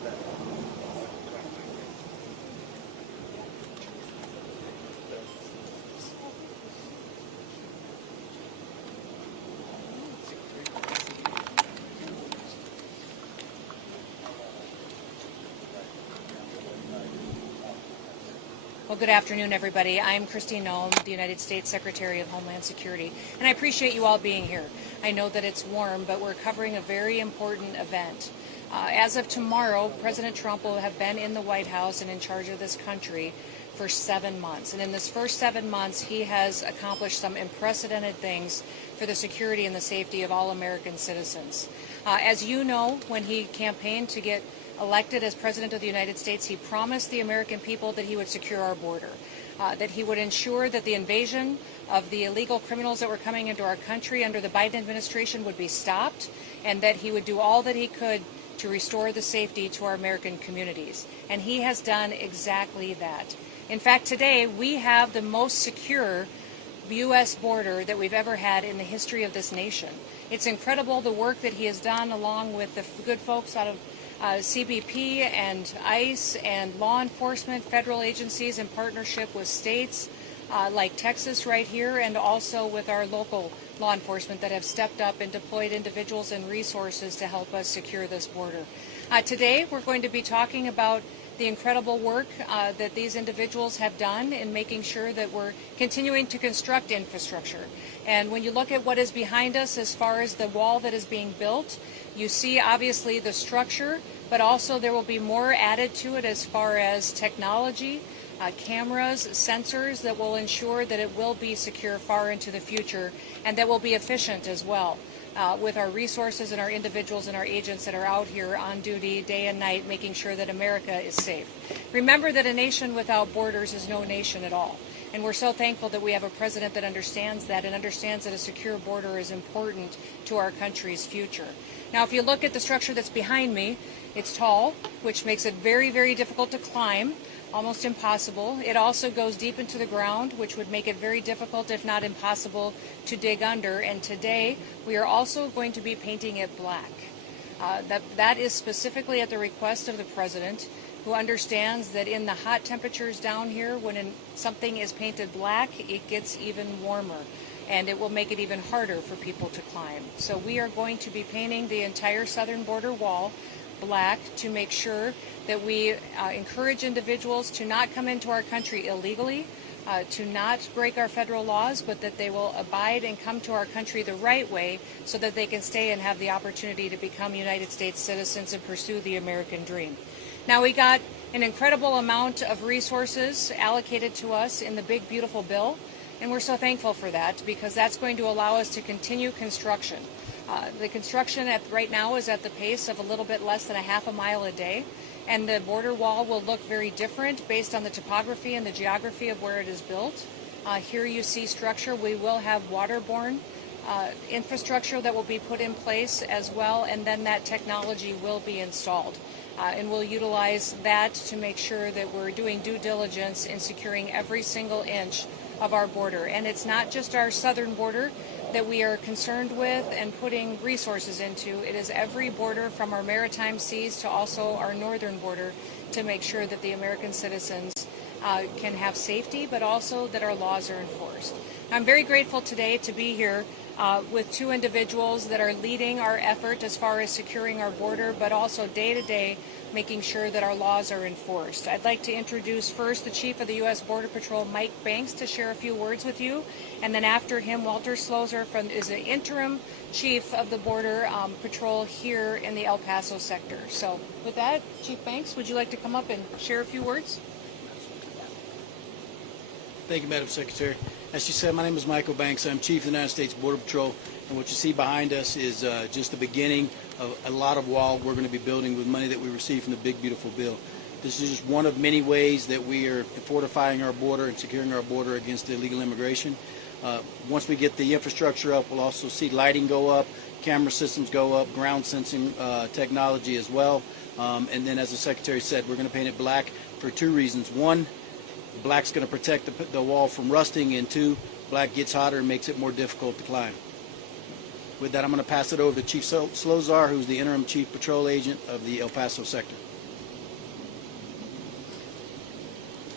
Well, good afternoon, everybody. I'm Noem, the United States Secretary of Homeland Security, and I appreciate you all being here. I know that it's warm, but we're covering a very important event. As of tomorrow, President Trump will have been in the White House and in charge of this country for 7 months. And in this first 7 months, he has accomplished some unprecedented things for the security and the safety of all American citizens. As you know, when he campaigned to get elected as President of the United States, he promised the American people that he would secure our border, that he would ensure that the invasion of the illegal criminals that were coming into our country under the Biden administration would be stopped, and that he would do all that he could to restore the safety to our American communities. And he has done exactly that. In fact, today we have the most secure U.S. border that we've ever had in the history of this nation. It's incredible the work that he has done along with the good folks out of CBP and ICE and law enforcement, federal agencies in partnership with states like Texas right here, and also with our local law enforcement that have stepped up and deployed individuals and resources to help us secure this border. Today we're going to be talking about the incredible work that these individuals have done in making sure that we're continuing to construct infrastructure. And when you look at what is behind us as far as the wall that is being built, you see obviously the structure, but also there will be more added to it as far as technology, cameras, sensors that will ensure that it will be secure far into the future, and that will be efficient as well. With our resources and our individuals and our agents that are out here on duty day and night, making sure that America is safe. Remember that a nation without borders is no nation at all. And we're so thankful that we have a president that understands that and understands that a secure border is important to our country's future. Now, if you look at the structure that's behind me, it's tall, which makes it very, very difficult to climb, almost impossible. It also goes deep into the ground, which would make it very difficult, if not impossible, to dig under. And today, we are also going to be painting it black. That is specifically at the request of the president, who understands that in the hot temperatures down here, when something is painted black, it gets even warmer, and it will make it even harder for people to climb. So we are going to be painting the entire southern border wall black to make sure that we encourage individuals to not come into our country illegally, to not break our federal laws, but that they will abide and come to our country the right way so that they can stay and have the opportunity to become United States citizens and pursue the American dream. Now, we got an incredible amount of resources allocated to us in the big, beautiful bill, and we're so thankful for that, because that's going to allow us to continue construction. The construction right now is at the pace of a little bit less than a half a mile a day, and the border wall will look very different based on the topography and the geography of where it is built. Here you see structure. We will have waterborne infrastructure that will be put in place as well, and then that technology will be installed. And we'll utilize that to make sure that we're doing due diligence in securing every single inch of our border. And it's not just our southern border that we are concerned with and putting resources into. It is every border from our maritime seas to also our northern border, to make sure that the American citizens can have safety, but also that our laws are enforced. I'm very grateful today to be here with two individuals that are leading our effort as far as securing our border, but also day to day making sure that our laws are enforced. I'd like to introduce first the Chief of the U.S. Border Patrol, Mike Banks, to share a few words with you. And then after him, Walter Slozer is the interim Chief of the Border Patrol here in the El Paso sector. So with that, Chief Banks, would you like to come up and share a few words? Thank you, Madam Secretary. As she said, my name is Michael Banks. I'm Chief of the United States Border Patrol, and what you see behind us is just the beginning of a lot of wall we're going to be building with money that we received from the big, beautiful bill. This is just one of many ways that we are fortifying our border and securing our border against illegal immigration. Once we get the infrastructure up, we'll also see lighting go up, camera systems go up, ground sensing technology as well. And then, as the Secretary said, we're going to paint it black for two reasons. One, black's going to protect the wall from rusting, and two, black gets hotter and makes it more difficult to climb. With that, I'm going to pass it over to Chief Slozer, who's the interim Chief Patrol Agent of the El Paso sector.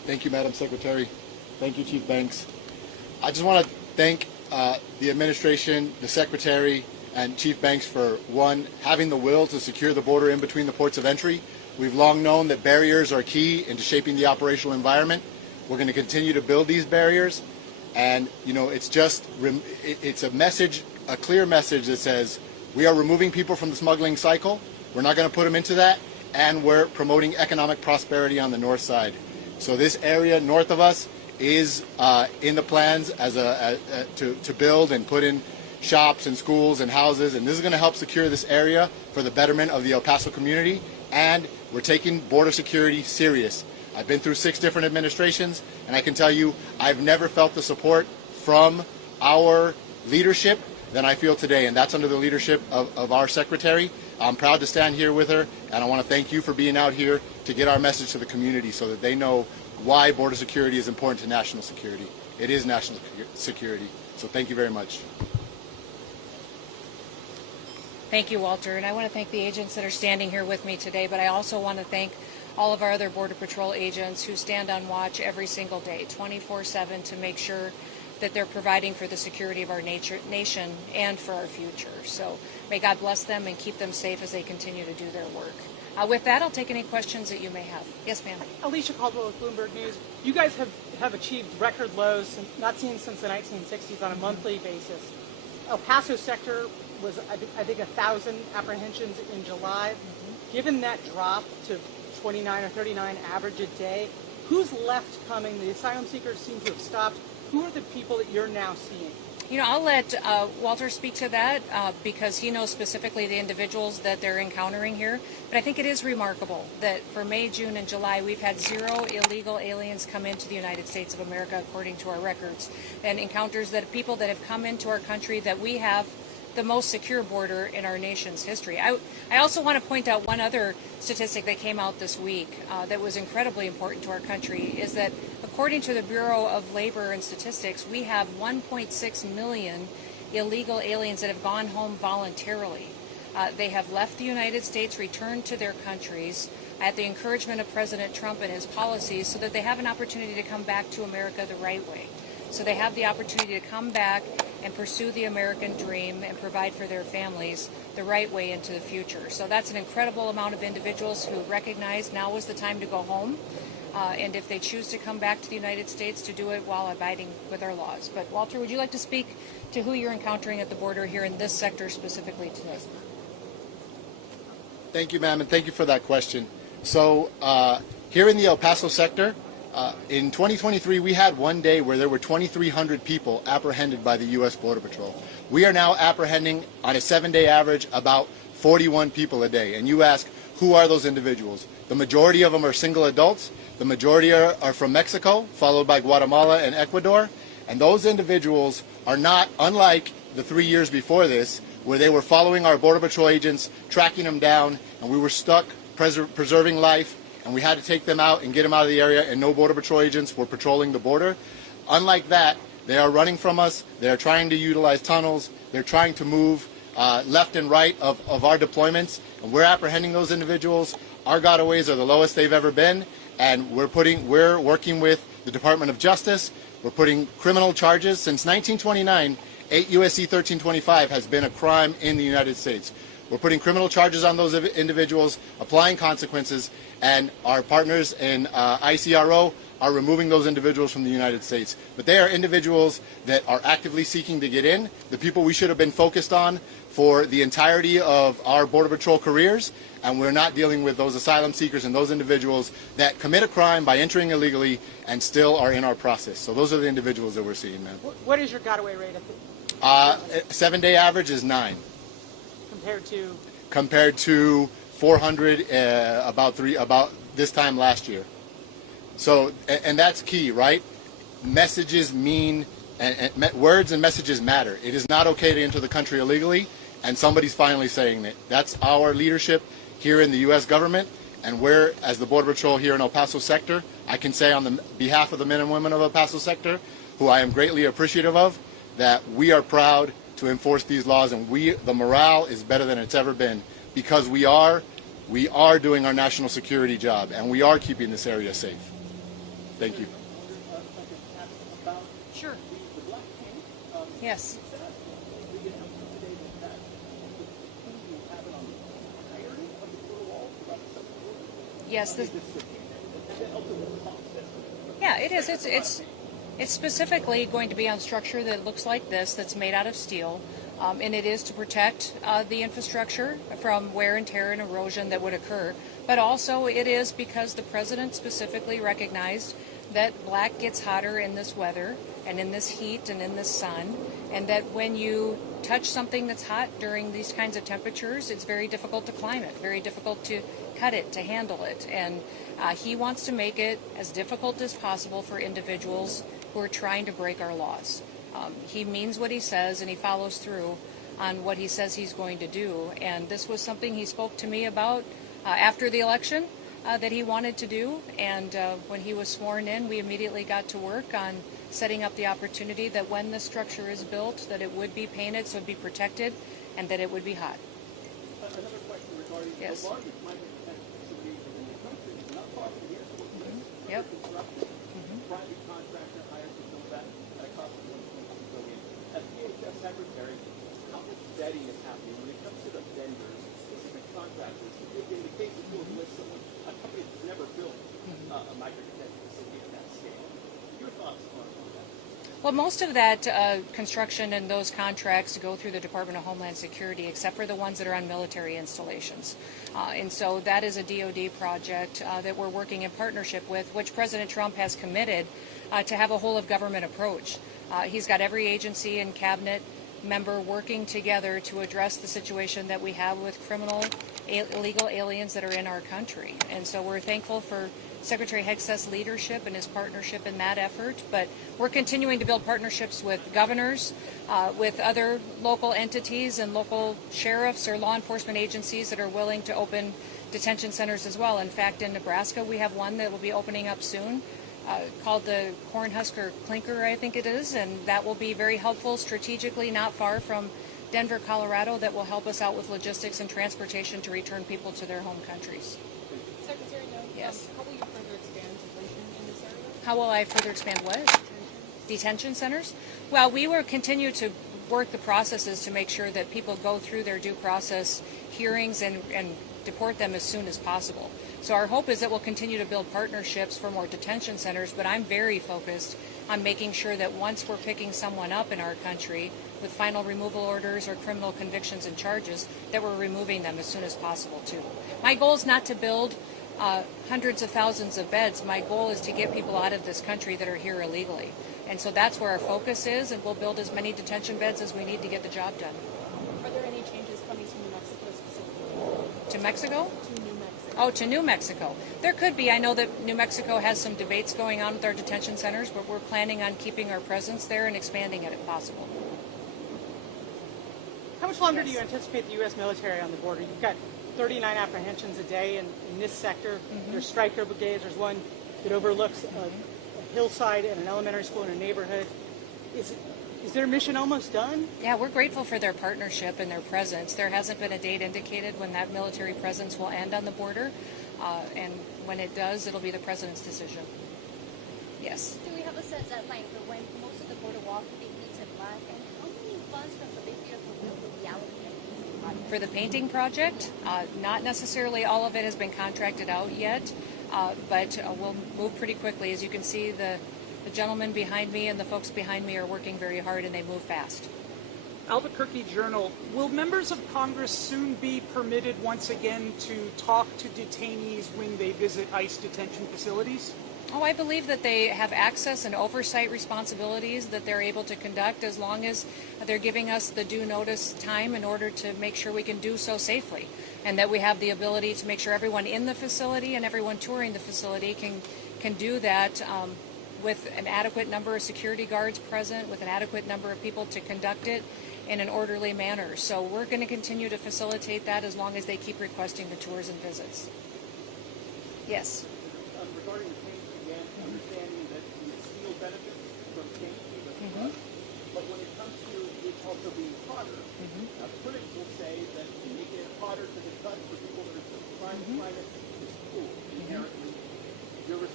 Thank you, Madam Secretary. Thank you, Chief Banks. I just want to thank the administration, the Secretary, and Chief Banks for, one, having the will to secure the border in between the ports of entry. We've long known that barriers are key into shaping the operational environment. We're going to continue to build these barriers. And, you know, it's a message, a clear message that says we are removing people from the smuggling cycle. We're not going to put them into that. And we're promoting economic prosperity on the north side. So this area north of us is in the plans to build and put in shops and schools and houses, and this is going to help secure this area for the betterment of the El Paso community, and we're taking border security serious. I've been through 6 different administrations, and I can tell you I've never felt the support from our leadership than I feel today, and that's under the leadership of our Secretary. I'm proud to stand here with her, and I want to thank you for being out here to get our message to the community so that they know why border security is important to national security. It is national security, so thank you very much. Thank you, Walter. And I want to thank the agents that are standing here with me today, but I also want to thank all of our other Border Patrol agents who stand on watch every single day, 24/7, to make sure that they're providing for the security of our nation and for our future. So may God bless them and keep them safe as they continue to do their work. With that, I'll take any questions that you may have. Yes, ma'am. Alicia Caldwell with Bloomberg News. You guys have achieved record lows not seen since the 1960s on a monthly basis. El Paso sector was, I think, 1,000 apprehensions in July. Given that drop to 29 or 39 average a day, who's left coming? The asylum seekers seem to have stopped. Who are the people that you're now seeing? You know, I'll let Walter speak to that because he knows specifically the individuals that they're encountering here. But I think it is remarkable that for May, June, and July, we've had 0 illegal aliens come into the United States of America, according to our records, and encounters that people that have come into our country that we have the most secure border in our nation's history. I also want to point out one other statistic that came out this week that was incredibly important to our country, is that according to the Bureau of Labor and Statistics, we have 1.6 million illegal aliens that have gone home voluntarily. They have left the United States, returned to their countries at the encouragement of President Trump and his policies so that they have an opportunity to come back to America the right way. So they have the opportunity to come back and pursue the American dream and provide for their families the right way into the future. So that's an incredible amount of individuals who recognize now is the time to go home. And if they choose to come back to the United States, to do it while abiding with our laws. But Walter, would you like to speak to who you're encountering at the border here in this sector specifically today? Thank you, ma'am, and thank you for that question. So here in the El Paso sector, in 2023, we had one day where there were 2,300 people apprehended by the U.S. Border Patrol. We are now apprehending on a 7-day average about 41 people a day. And you ask, who are those individuals? The majority of them are single adults. The majority are from Mexico, followed by Guatemala and Ecuador. And those individuals are not unlike the 3 years before this, where they were following our Border Patrol agents, tracking them down, and we were stuck preserving life, and we had to take them out and get them out of the area, and no Border Patrol agents were patrolling the border. Unlike that, they are running from us. They are trying to utilize tunnels. They're trying to move left and right of our deployments, and we're apprehending those individuals. Our gotaways are the lowest they've ever been, and we're working with the Department of Justice. We're putting criminal charges. Since 1929, 8 U.S.C. 1325 has been a crime in the United States. We're putting criminal charges on those individuals, applying consequences, and our partners in ICRO are removing those individuals from the United States. But they are individuals that are actively seeking to get in, the people we should have been focused on for the entirety of our Border Patrol careers, and we're not dealing with those asylum seekers and those individuals that commit a crime by entering illegally and still are in our process. So those are the individuals that we're seeing, man. What is your gotaway rate? 7-day average is 9. Compared to 400 about this time last year. So, and that's key, right? Messages mean, words and messages matter. It is not okay to enter the country illegally, and somebody's finally saying that. That's our leadership here in the U.S. government, and we're, as the Border Patrol here in El Paso sector, I can say on the behalf of the men and women of El Paso sector, who I am greatly appreciative of, that we are proud to enforce these laws, and the morale is better than it's ever been, because we are doing our national security job, and we are keeping this area safe. Thank you. About Sure. the black paint. Yes. We can help you today with that. Who will have it on the entirety of the border wall throughout the southern border? Yes. And then also the cost estimate. Yeah, it is. It's specifically going to be on structure that looks like this, that's made out of steel, and it is to protect the infrastructure from wear and tear and erosion that would occur. But also it is because the president specifically recognized that black gets hotter in this weather and in this heat and in this sun, and that when you touch something that's hot during these kinds of temperatures, it's very difficult to climb it, very difficult to cut it, to handle it. And he wants to make it as difficult as possible for individuals who are trying to break our laws. He means what he says, and he follows through on what he says he's going to do. And this was something he spoke to me about after the election that he wanted to do. And when he was sworn in, we immediately got to work on setting up the opportunity that when the structure is built, that it would be painted so it would be protected and that it would be hot. Another question regarding Yes. the largest micro-detention facility in the country, not far from here, Yep. construction. Private contractor hired to build that at a cost of $1.2 billion. As DHS Secretary, how much vetting is happening when it comes to the vendors, specific contractors? In the case of you'll list someone, a company that's never built a micro-detention facility at that scale. Your thoughts on that? Well, most of that construction and those contracts go through the Department of Homeland Security, except for the ones that are on military installations. And so that is a DoD project that we're working in partnership with, which President Trump has committed to have a whole-of-government approach. He's got every agency and cabinet member working together to address the situation that we have with illegal aliens that are in our country. And so we're thankful for Secretary Hegseth's leadership and his partnership in that effort, but we're continuing to build partnerships with governors, with other local entities and local sheriffs or law enforcement agencies that are willing to open detention centers as well. In fact, in Nebraska, we have one that will be opening up soon called the Cornhusker Clinker, I think it is, and that will be very helpful strategically, not far from Denver, Colorado, that will help us out with logistics and transportation to return people to their home countries. Secretary Noem, Yes. how will you further expand detention in this area? How will I further expand what? Detention centers? Well, we will continue to work the processes to make sure that people go through their due process hearings and deport them as soon as possible. So our hope is that we'll continue to build partnerships for more detention centers, but I'm very focused on making sure that once we're picking someone up in our country with final removal orders or criminal convictions and charges, that we're removing them as soon as possible too. My goal is not to build hundreds of thousands of beds. My goal is to get people out of this country that are here illegally. And so that's where our focus is, and we'll build as many detention beds as we need to get the job done. Are there any changes coming to New Mexico specifically? To Mexico? To New Mexico. Oh, to New Mexico. There could be. I know that New Mexico has some debates going on with our detention centers, but we're planning on keeping our presence there and expanding it if possible. How much longer do you anticipate the U.S. military on the border? You've got 39 apprehensions a day in this sector. There's Stryker brigades. There's one that overlooks a hillside and an elementary school in a neighborhood. Is their mission almost done? Yeah, we're grateful for their partnership and their presence. There hasn't been a date indicated when that military presence will end on the border, and when it does, it'll be the president's decision. Yes. Do we have a set deadline for when most of the border wall can be painted black? And how many funds from the Big Beautiful Bill will be allocated to this project? For the painting project, not necessarily all of it has been contracted out yet, but we'll move pretty quickly. As you can see, the gentleman behind me and the folks behind me are working very hard, and they move fast. Albuquerque Journal, will members of Congress soon be permitted once again to talk to detainees when they visit ICE detention facilities? Oh, I believe that they have access and oversight responsibilities that they're able to conduct as long as they're giving us the due notice time in order to make sure we can do so safely, and that we have the ability to make sure everyone in the facility and everyone touring the facility can do that with an adequate number of security guards present, with an adequate number of people to conduct it in an orderly manner. So we're going to continue to facilitate that as long as they keep requesting the tours and visits. Yes. Regarding the paint, again, understanding that the steel benefits from paint being a flood, but when it comes to it also being hotter, critics will say that making it hotter to the touch for people that are trying to find it is cool inherently. Your response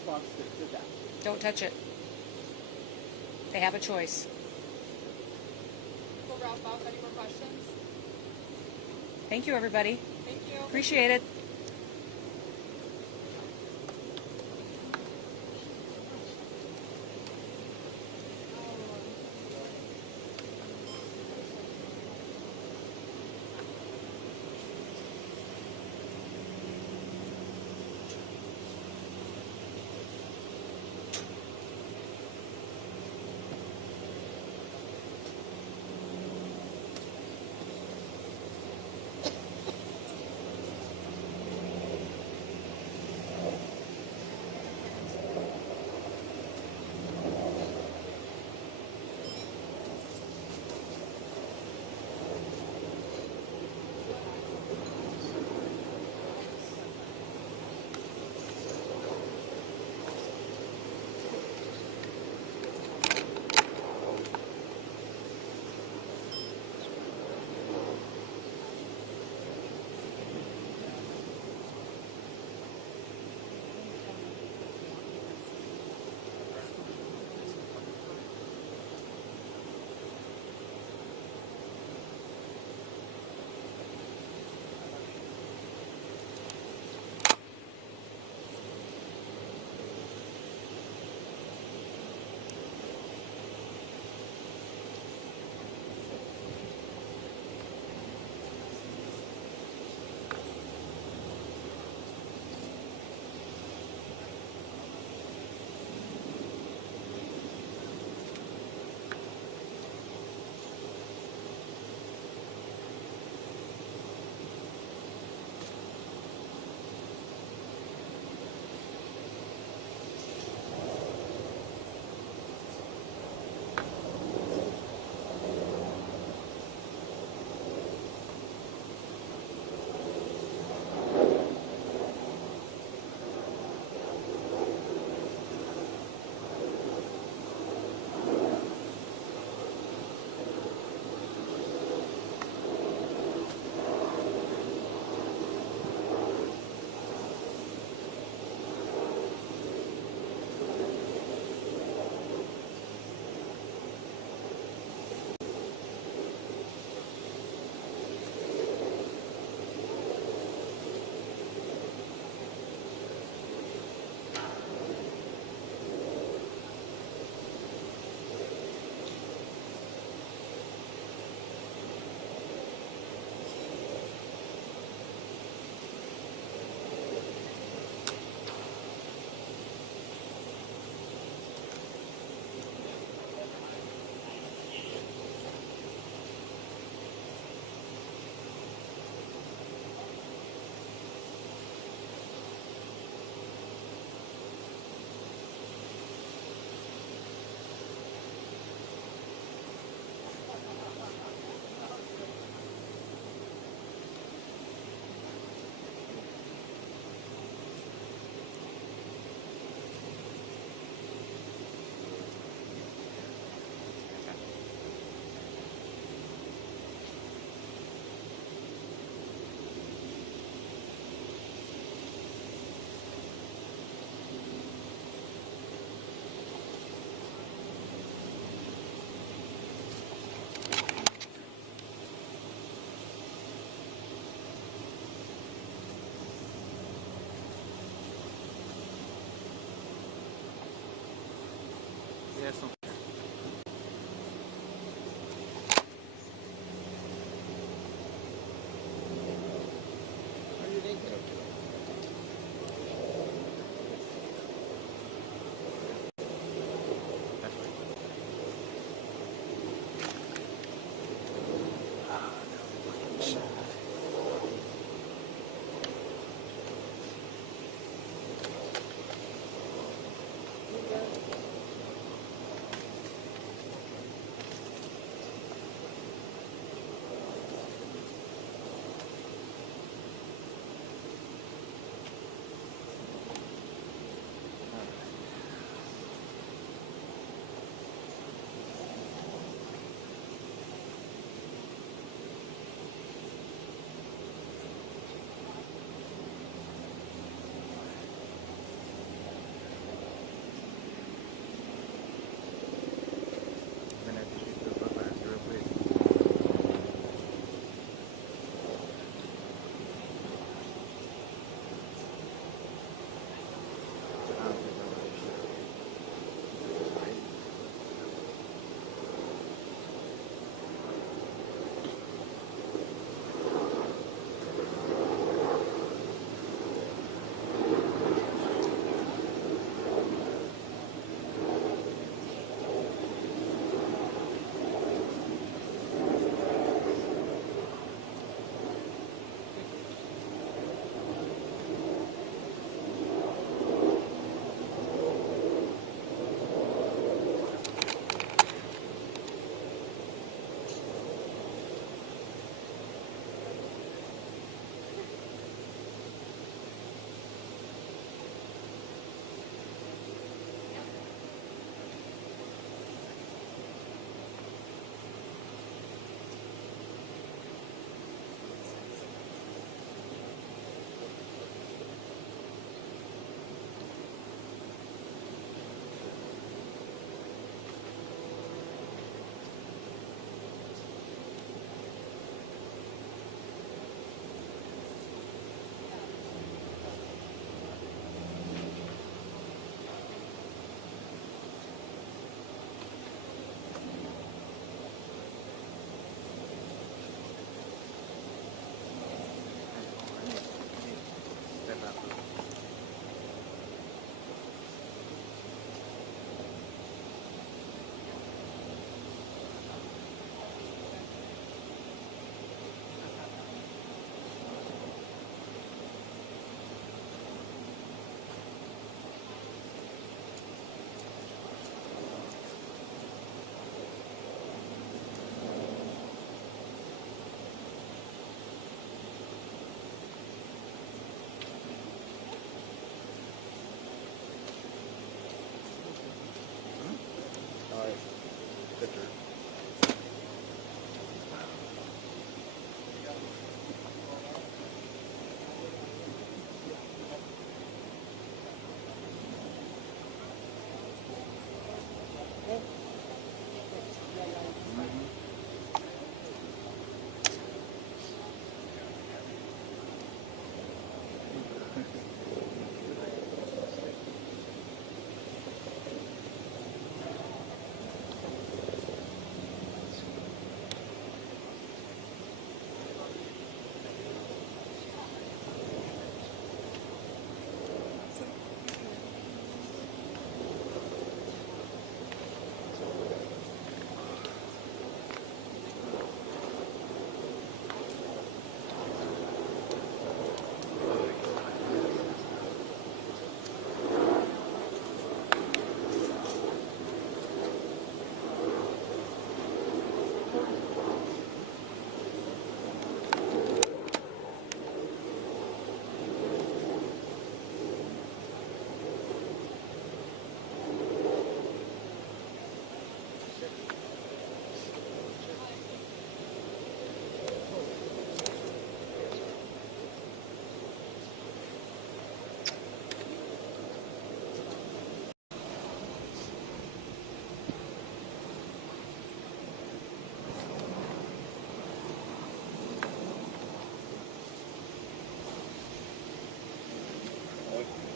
response to that? Don't touch it. They have a choice. We'll wrap up. Any more questions? Thank you, everybody. Thank you. Appreciate it.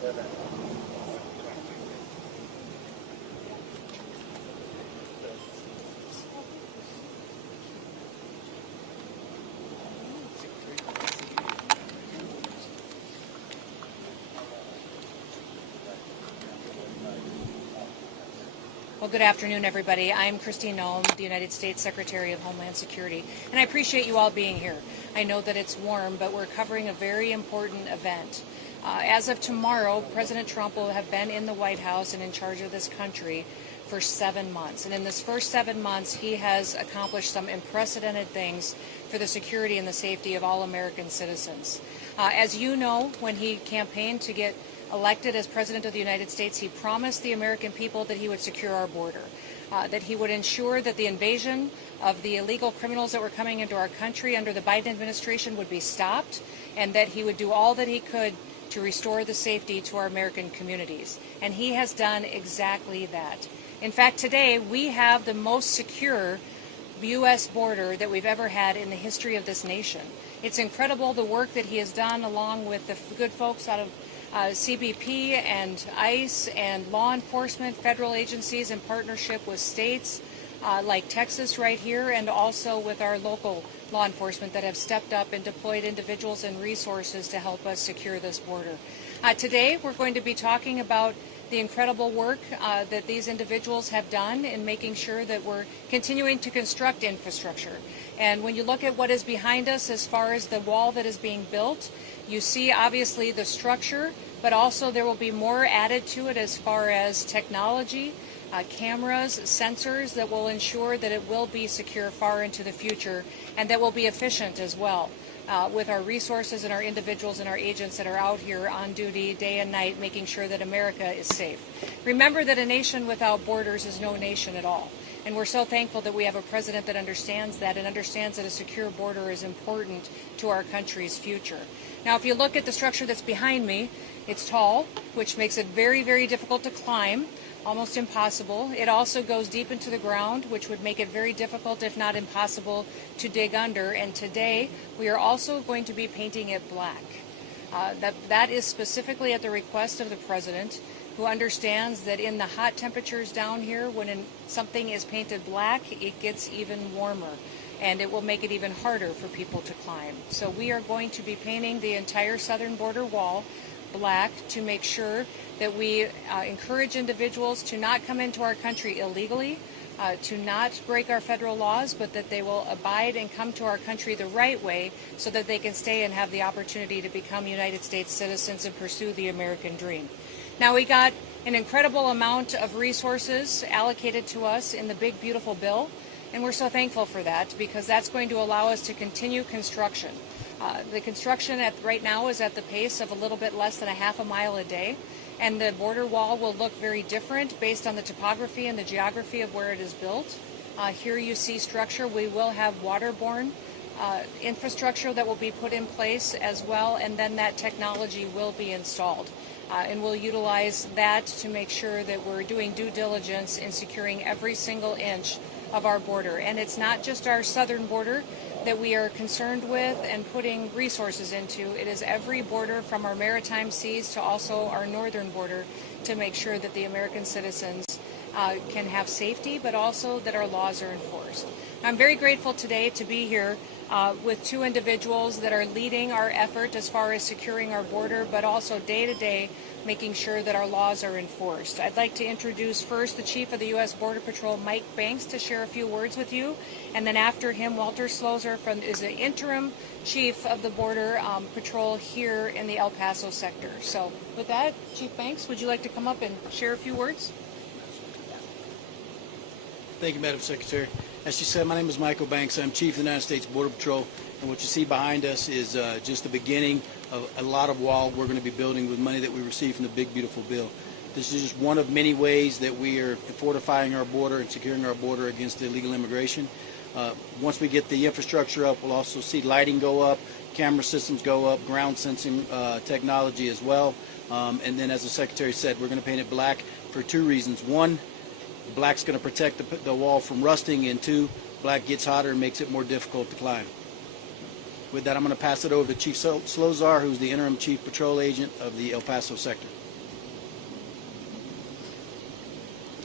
Well, good afternoon, everybody. I'm Christine Noem, the United States Secretary of Homeland Security, and I appreciate you all being here. I know that it's warm, but we're covering a very important event. As of tomorrow, President Trump will have been in the White House and in charge of this country for 7 months. And in this first 7 months, he has accomplished some unprecedented things for the security and the safety of all American citizens. As you know, when he campaigned to get elected as President of the United States, he promised the American people that he would secure our border, that he would ensure that the invasion of the illegal criminals that were coming into our country under the Biden administration would be stopped, and that he would do all that he could to restore the safety to our American communities. And he has done exactly that. In fact, today we have the most secure U.S. border that we've ever had in the history of this nation. It's incredible the work that he has done along with the good folks out of CBP and ICE and law enforcement, federal agencies in partnership with states like Texas right here, and also with our local law enforcement that have stepped up and deployed individuals and resources to help us secure this border. Today we're going to be talking about the incredible work that these individuals have done in making sure that we're continuing to construct infrastructure. And when you look at what is behind us as far as the wall that is being built, you see obviously the structure, but also there will be more added to it as far as technology, cameras, sensors that will ensure that it will be secure far into the future, and that will be efficient as well. With our resources and our individuals and our agents that are out here on duty day and night, making sure that America is safe. Remember that a nation without borders is no nation at all. And we're so thankful that we have a president that understands that and understands that a secure border is important to our country's future. Now, if you look at the structure that's behind me, it's tall, which makes it very, very difficult to climb, almost impossible. It also goes deep into the ground, which would make it very difficult, if not impossible, to dig under. And today, we are also going to be painting it black. That is specifically at the request of the president, who understands that in the hot temperatures down here, when something is painted black, it gets even warmer, and it will make it even harder for people to climb. So we are going to be painting the entire southern border wall black to make sure that we encourage individuals to not come into our country illegally, to not break our federal laws, but that they will abide and come to our country the right way so that they can stay and have the opportunity to become United States citizens and pursue the American dream. Now, we got an incredible amount of resources allocated to us in the big, beautiful bill, and we're so thankful for that because that's going to allow us to continue construction. The construction right now is at the pace of a little bit less than a half a mile a day, and the border wall will look very different based on the topography and the geography of where it is built. Here you see structure. We will have waterborne infrastructure that will be put in place as well, and then that technology will be installed. And we'll utilize that to make sure that we're doing due diligence in securing every single inch of our border. And it's not just our southern border that we are concerned with and putting resources into. It is every border from our maritime seas to also our northern border to make sure that the American citizens can have safety, but also that our laws are enforced. I'm very grateful today to be here with two individuals that are leading our effort as far as securing our border, but also day to day making sure that our laws are enforced. I'd like to introduce first the Chief of the U.S. Border Patrol, Mike Banks, to share a few words with you, and then after him, Walter Slozer is the interim Chief of the Border Patrol here in the El Paso sector. So with that, Chief Banks, would you like to come up and share a few words? Thank you, Madam Secretary. As she said, my name is Michael Banks. I'm Chief of the United States Border Patrol, and what you see behind us is just the beginning of a lot of wall we're going to be building with money that we received from the big, beautiful bill. This is just one of many ways that we are fortifying our border and securing our border against illegal immigration. Once we get the infrastructure up, we'll also see lighting go up, camera systems go up, ground sensing technology as well. And then, as the Secretary said, we're going to paint it black for two reasons. One, black's going to protect the wall from rusting, and two, black gets hotter and makes it more difficult to climb. With that, I'm going to pass it over to Chief Slozer, who's the interim Chief Patrol Agent of the El Paso sector.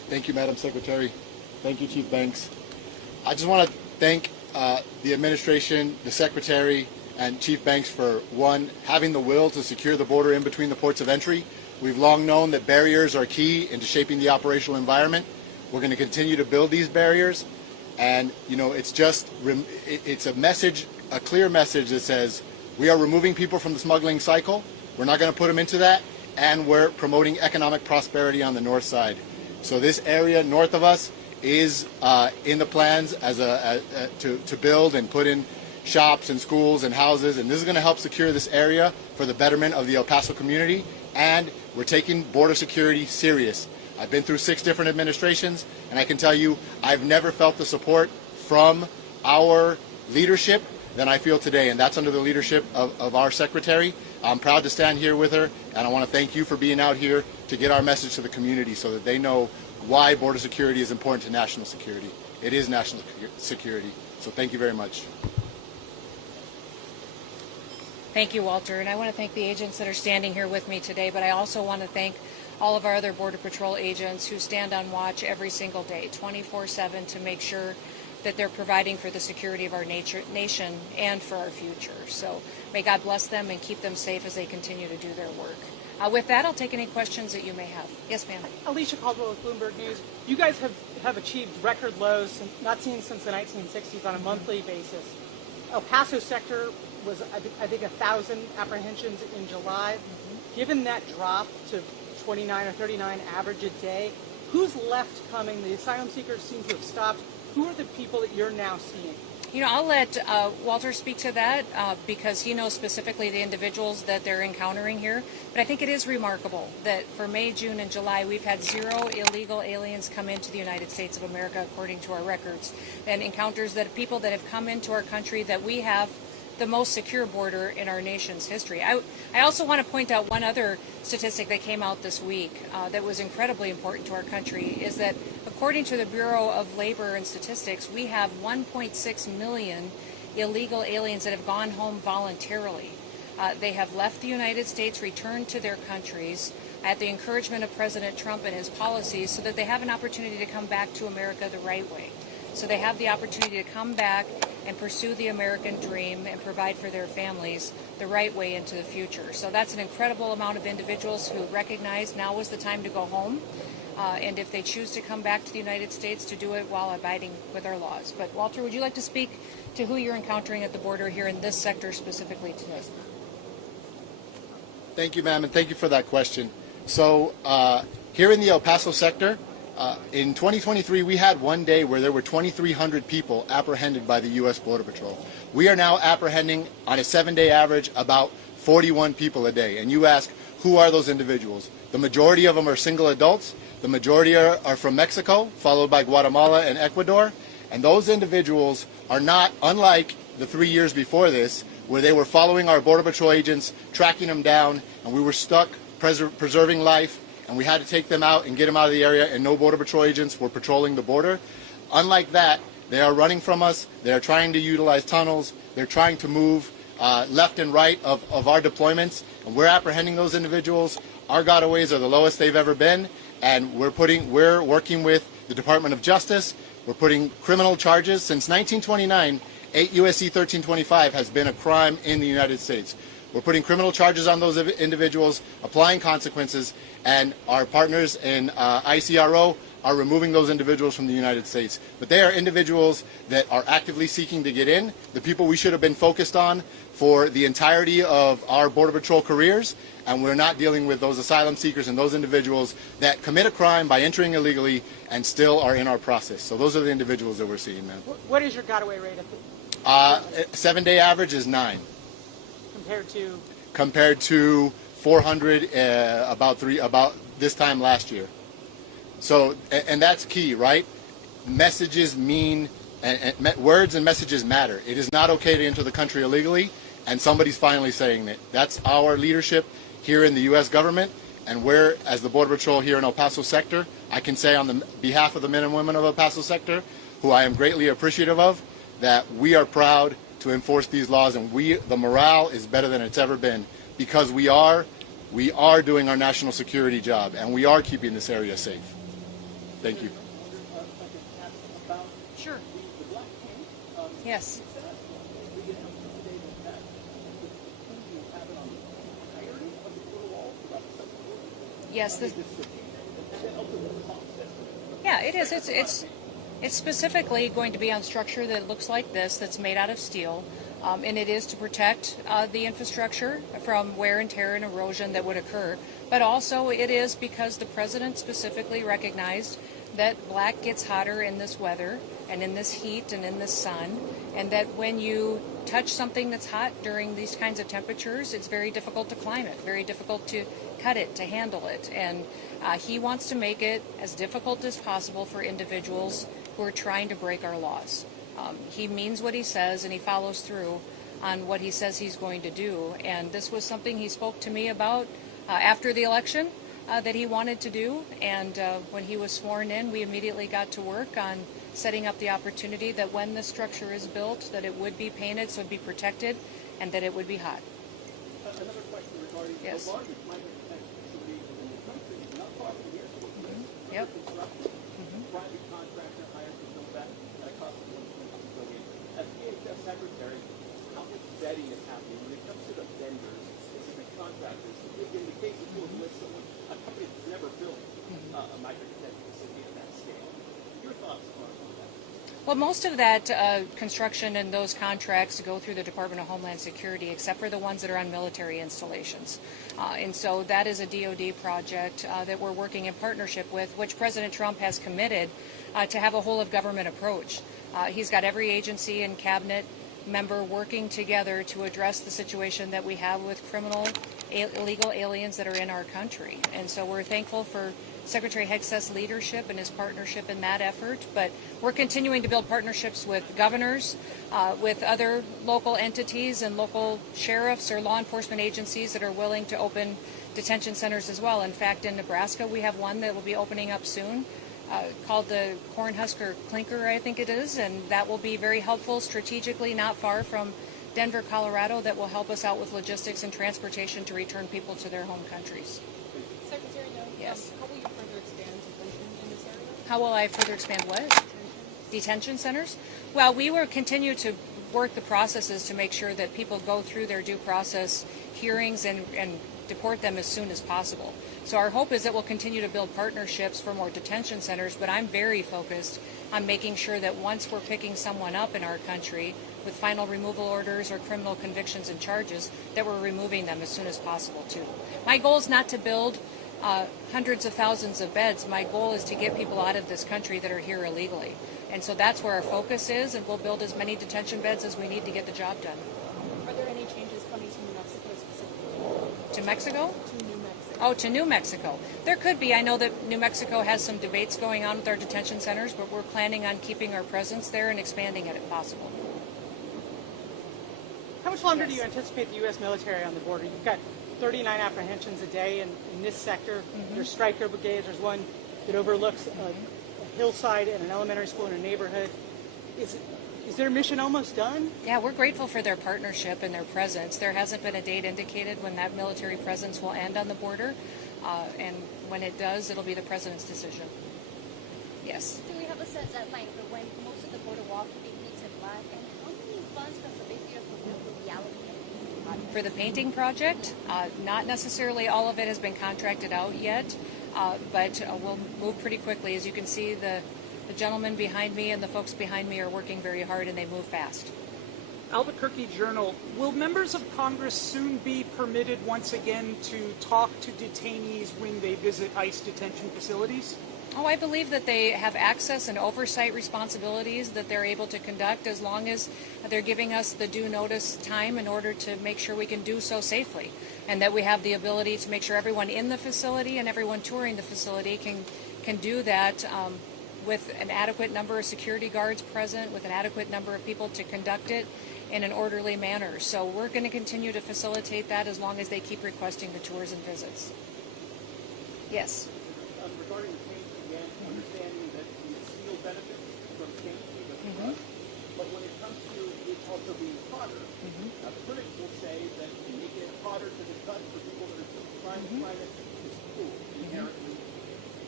Thank you, Madam Secretary. Thank you, Chief Banks. I just want to thank the administration, the Secretary, and Chief Banks for, one, having the will to secure the border in between the ports of entry. We've long known that barriers are key into shaping the operational environment. We're going to continue to build these barriers. And, you know, it's a message, a clear message that says we are removing people from the smuggling cycle. We're not going to put them into that. And we're promoting economic prosperity on the north side. So this area north of us is in the plans as to build and put in shops and schools and houses, and this is going to help secure this area for the betterment of the El Paso community, and we're taking border security serious. I've been through 6 different administrations, and I can tell you I've never felt the support from our leadership than I feel today, and that's under the leadership of our Secretary. I'm proud to stand here with her, and I want to thank you for being out here to get our message to the community so that they know why border security is important to national security. It is national security, so thank you very much. Thank you, Walter. And I want to thank the agents that are standing here with me today, but I also want to thank all of our other Border Patrol agents who stand on watch every single day, 24/7, to make sure that they're providing for the security of our nation and for our future. So may God bless them and keep them safe as they continue to do their work. With that, I'll take any questions that you may have. Yes, ma'am. Alicia Caldwell with Bloomberg News. You guys have achieved record lows not seen since the 1960s on a monthly basis. El Paso sector was, I think, 1,000 apprehensions in July. Given that drop to 29 or 39 average a day, who's left coming? The asylum seekers seem to have stopped. Who are the people that you're now seeing? You know, I'll let Walter speak to that because he knows specifically the individuals that they're encountering here. But I think it is remarkable that for May, June, and July, we've had 0 illegal aliens come into the United States of America, according to our records, and encounters that people that have come into our country that we have the most secure border in our nation's history. I also want to point out one other statistic that came out this week that was incredibly important to our country, is that according to the Bureau of Labor and Statistics, we have 1.6 million illegal aliens that have gone home voluntarily. They have left the United States, returned to their countries at the encouragement of President Trump and his policies so that they have an opportunity to come back to America the right way. So they have the opportunity to come back and pursue the American dream and provide for their families the right way into the future. So that's an incredible amount of individuals who recognize now is the time to go home. And if they choose to come back to the United States, to do it while abiding with our laws. But Walter, would you like to speak to who you're encountering at the border here in this sector specifically today? Thank you, ma'am, and thank you for that question. So here in the El Paso sector, in 2023, we had one day where there were 2,300 people apprehended by the U.S. Border Patrol. We are now apprehending, on a 7-day average, about 41 people a day. And you ask, who are those individuals? The majority of them are single adults. The majority are from Mexico, followed by Guatemala and Ecuador. And those individuals are not unlike the 3 years before this, where they were following our Border Patrol agents, tracking them down, and we were stuck preserving life, and we had to take them out and get them out of the area, and no Border Patrol agents were patrolling the border. Unlike that, they are running from us. They are trying to utilize tunnels. They're trying to move left and right of our deployments, and we're apprehending those individuals. Our gotaways are the lowest they've ever been, and we're working with the Department of Justice. We're putting criminal charges. Since 1929, 8 U.S.C. 1325 has been a crime in the United States. We're putting criminal charges on those individuals, applying consequences, and our partners in ICRO are removing those individuals from the United States. But they are individuals that are actively seeking to get in, the people we should have been focused on for the entirety of our Border Patrol careers, and we're not dealing with those asylum seekers and those individuals that commit a crime by entering illegally and still are in our process. So those are the individuals that we're seeing, man. What is your gotaway rate? 7-day average is 9. Compared to 400 about this time last year. So, and that's key, right? Messages mean, and words and messages matter. It is not okay to enter the country illegally, and somebody's finally saying that. That's our leadership here in the U.S. government, and we're, as the Border Patrol here in El Paso sector, I can say on the behalf of the men and women of El Paso sector, who I am greatly appreciative of, that we are proud to enforce these laws, and the morale is better than it's ever been, because we are doing our national security job, and we are keeping this area safe. Thank you. If I could ask about Sure. the black paint. Yes. The announcement today that the paint will have it on the entirety of the quarter wall throughout the second floor. Yes. And then also the cost estimate. Yeah, it is. It's specifically going to be on structure that looks like this, that's made out of steel, and it is to protect the infrastructure from wear and tear and erosion that would occur. But also it is because the president specifically recognized that black gets hotter in this weather and in this heat and in this sun, and that when you touch something that's hot during these kinds of temperatures, it's very difficult to climb it, very difficult to cut it, to handle it. And he wants to make it as difficult as possible for individuals who are trying to break our laws. He means what he says, and he follows through on what he says he's going to do. And this was something he spoke to me about after the election that he wanted to do. And when he was sworn in, we immediately got to work on setting up the opportunity that when the structure is built, that it would be painted so it would be protected and that it would be hot. Another question regarding Yes. the largest climate protection facility in the country, not far from here, Yep. construction. Private contractor hired to build that at a cost of $1.2 billion. As DHS Secretary, how much vetting is happening when it comes to the vendors, specific contractors? In the case of with someone, a company that's never built a micro-detention facility at that scale. Your thoughts on that? Well, most of that construction and those contracts go through the Department of Homeland Security, except for the ones that are on military installations. And so that is a DoD project that we're working in partnership with, which President Trump has committed to have a whole-of-government approach. He's got every agency and cabinet member working together to address the situation that we have with criminal, illegal aliens that are in our country. And so we're thankful for Secretary Hegseth's leadership and his partnership in that effort, but we're continuing to build partnerships with governors, with other local entities and local sheriffs or law enforcement agencies that are willing to open detention centers as well. In fact, in Nebraska, we have one that will be opening up soon called the Cornhusker Clinker, I think it is, and that will be very helpful strategically, not far from Denver, Colorado, that will help us out with logistics and transportation to return people to their home countries. Secretary Noem, Yes. how will you further expand detention in this area? How will I further expand what? Detention centers? Well, we will continue to work the processes to make sure that people go through their due process hearings and deport them as soon as possible. So our hope is that we'll continue to build partnerships for more detention centers, but I'm very focused on making sure that once we're picking someone up in our country with final removal orders or criminal convictions and charges, that we're removing them as soon as possible too. My goal is not to build hundreds of thousands of beds. My goal is to get people out of this country that are here illegally. And so that's where our focus is, and we'll build as many detention beds as we need to get the job done. Are there any changes coming to New Mexico specifically? To Mexico? To New Mexico. Oh, to New Mexico. There could be. I know that New Mexico has some debates going on with our detention centers, but we're planning on keeping our presence there and expanding it if possible. How much longer do you anticipate the U.S. military on the border? You've got 39 apprehensions a day in this sector. There's Stryker brigades. There's one that overlooks a hillside and an elementary school in a neighborhood. Is their mission almost done? Yeah, we're grateful for their partnership and their presence. There hasn't been a date indicated when that military presence will end on the border, and when it does, it'll be the president's decision. Yes. Do we have a set deadline for when most of the border wall can be painted black? And how many funds from the big beautiful bill will be allocated to this project? For the painting project, not necessarily all of it has been contracted out yet, but we'll move pretty quickly. As you can see, the gentleman behind me and the folks behind me are working very hard, and they move fast. Albuquerque Journal, will members of Congress soon be permitted once again to talk to detainees when they visit ICE detention facilities? Oh, I believe that they have access and oversight responsibilities that they're able to conduct as long as they're giving us the due notice time in order to make sure we can do so safely, and that we have the ability to make sure everyone in the facility and everyone touring the facility can do that with an adequate number of security guards present, with an adequate number of people to conduct it in an orderly manner. So we're going to continue to facilitate that as long as they keep requesting the tours and visits. Yes. Regarding the paint, again, understanding that the steel benefits from paint because but when it comes to it also being hotter, critics will say that making it hotter to the touch for people that are still trying to find it is cool, inherently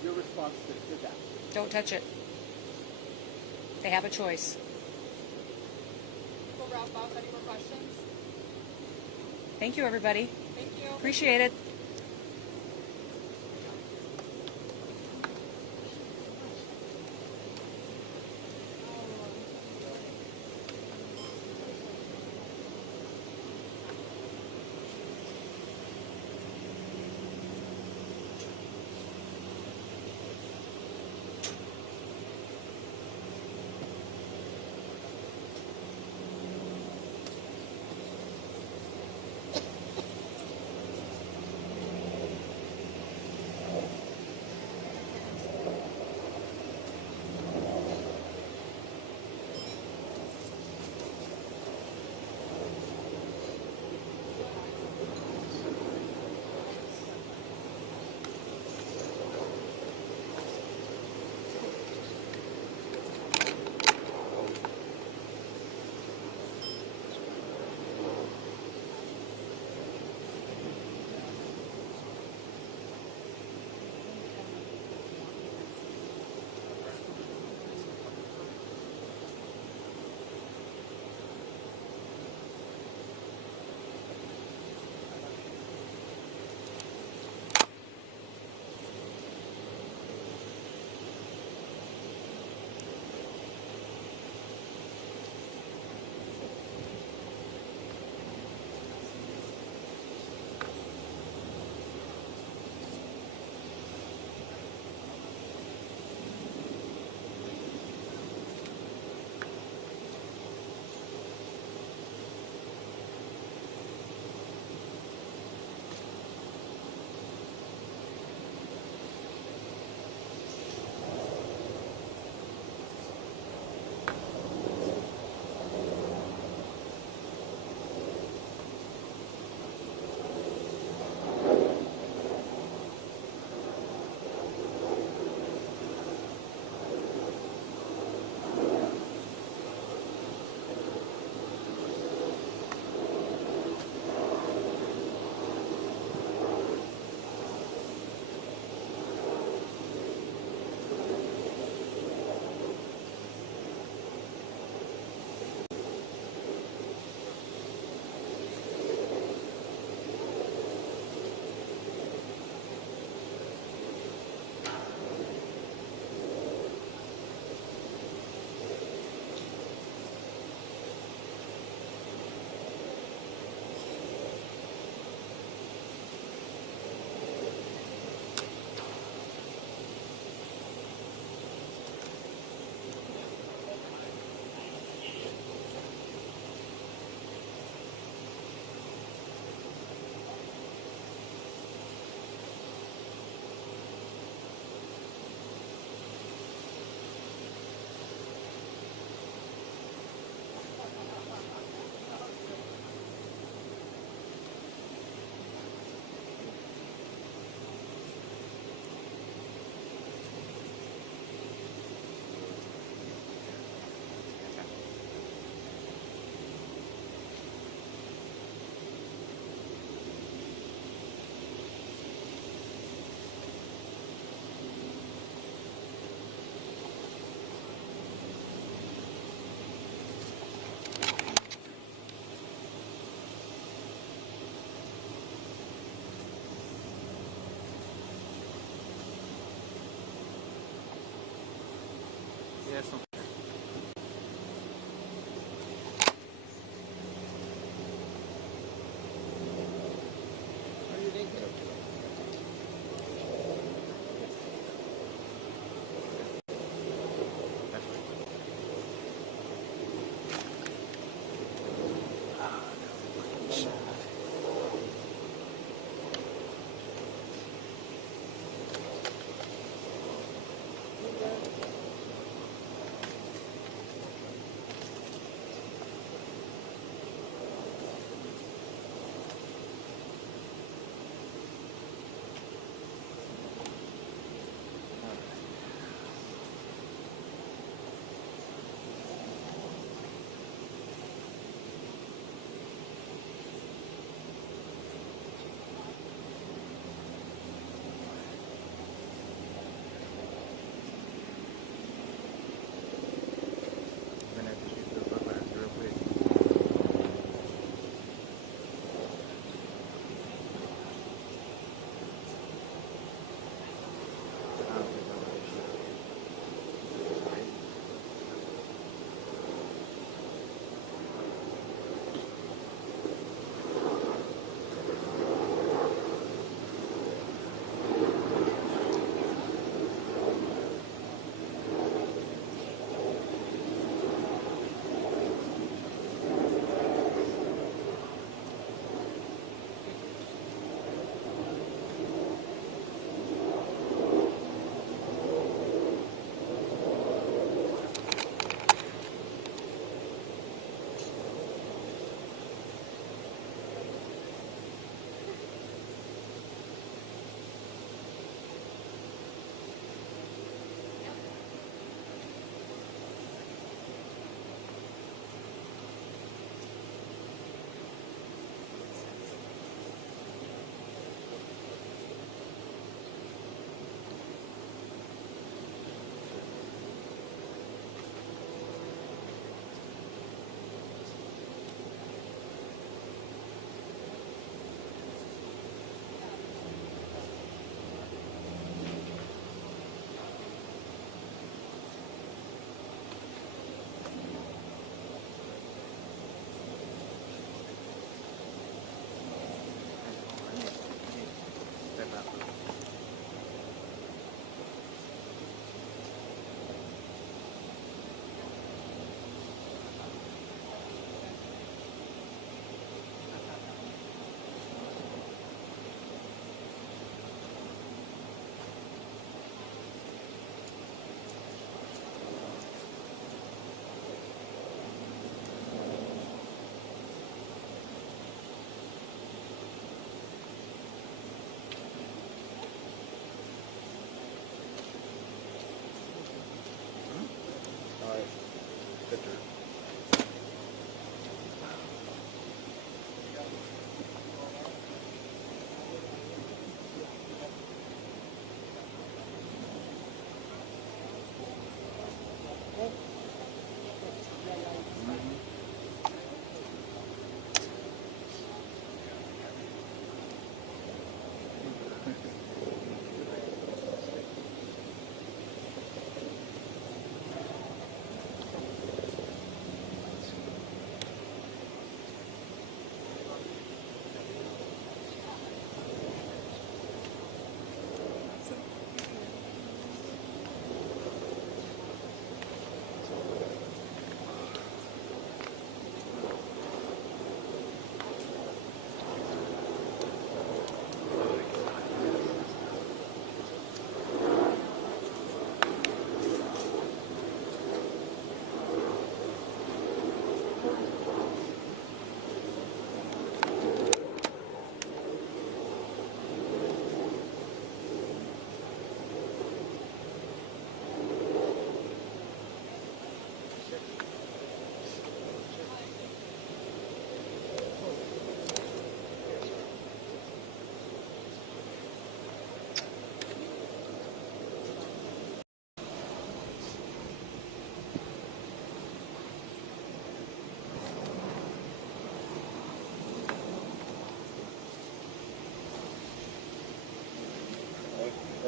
Your response to that? Don't touch it. They have a choice. We'll wrap up. Any more questions? Thank you, everybody. Thank you. Appreciate it.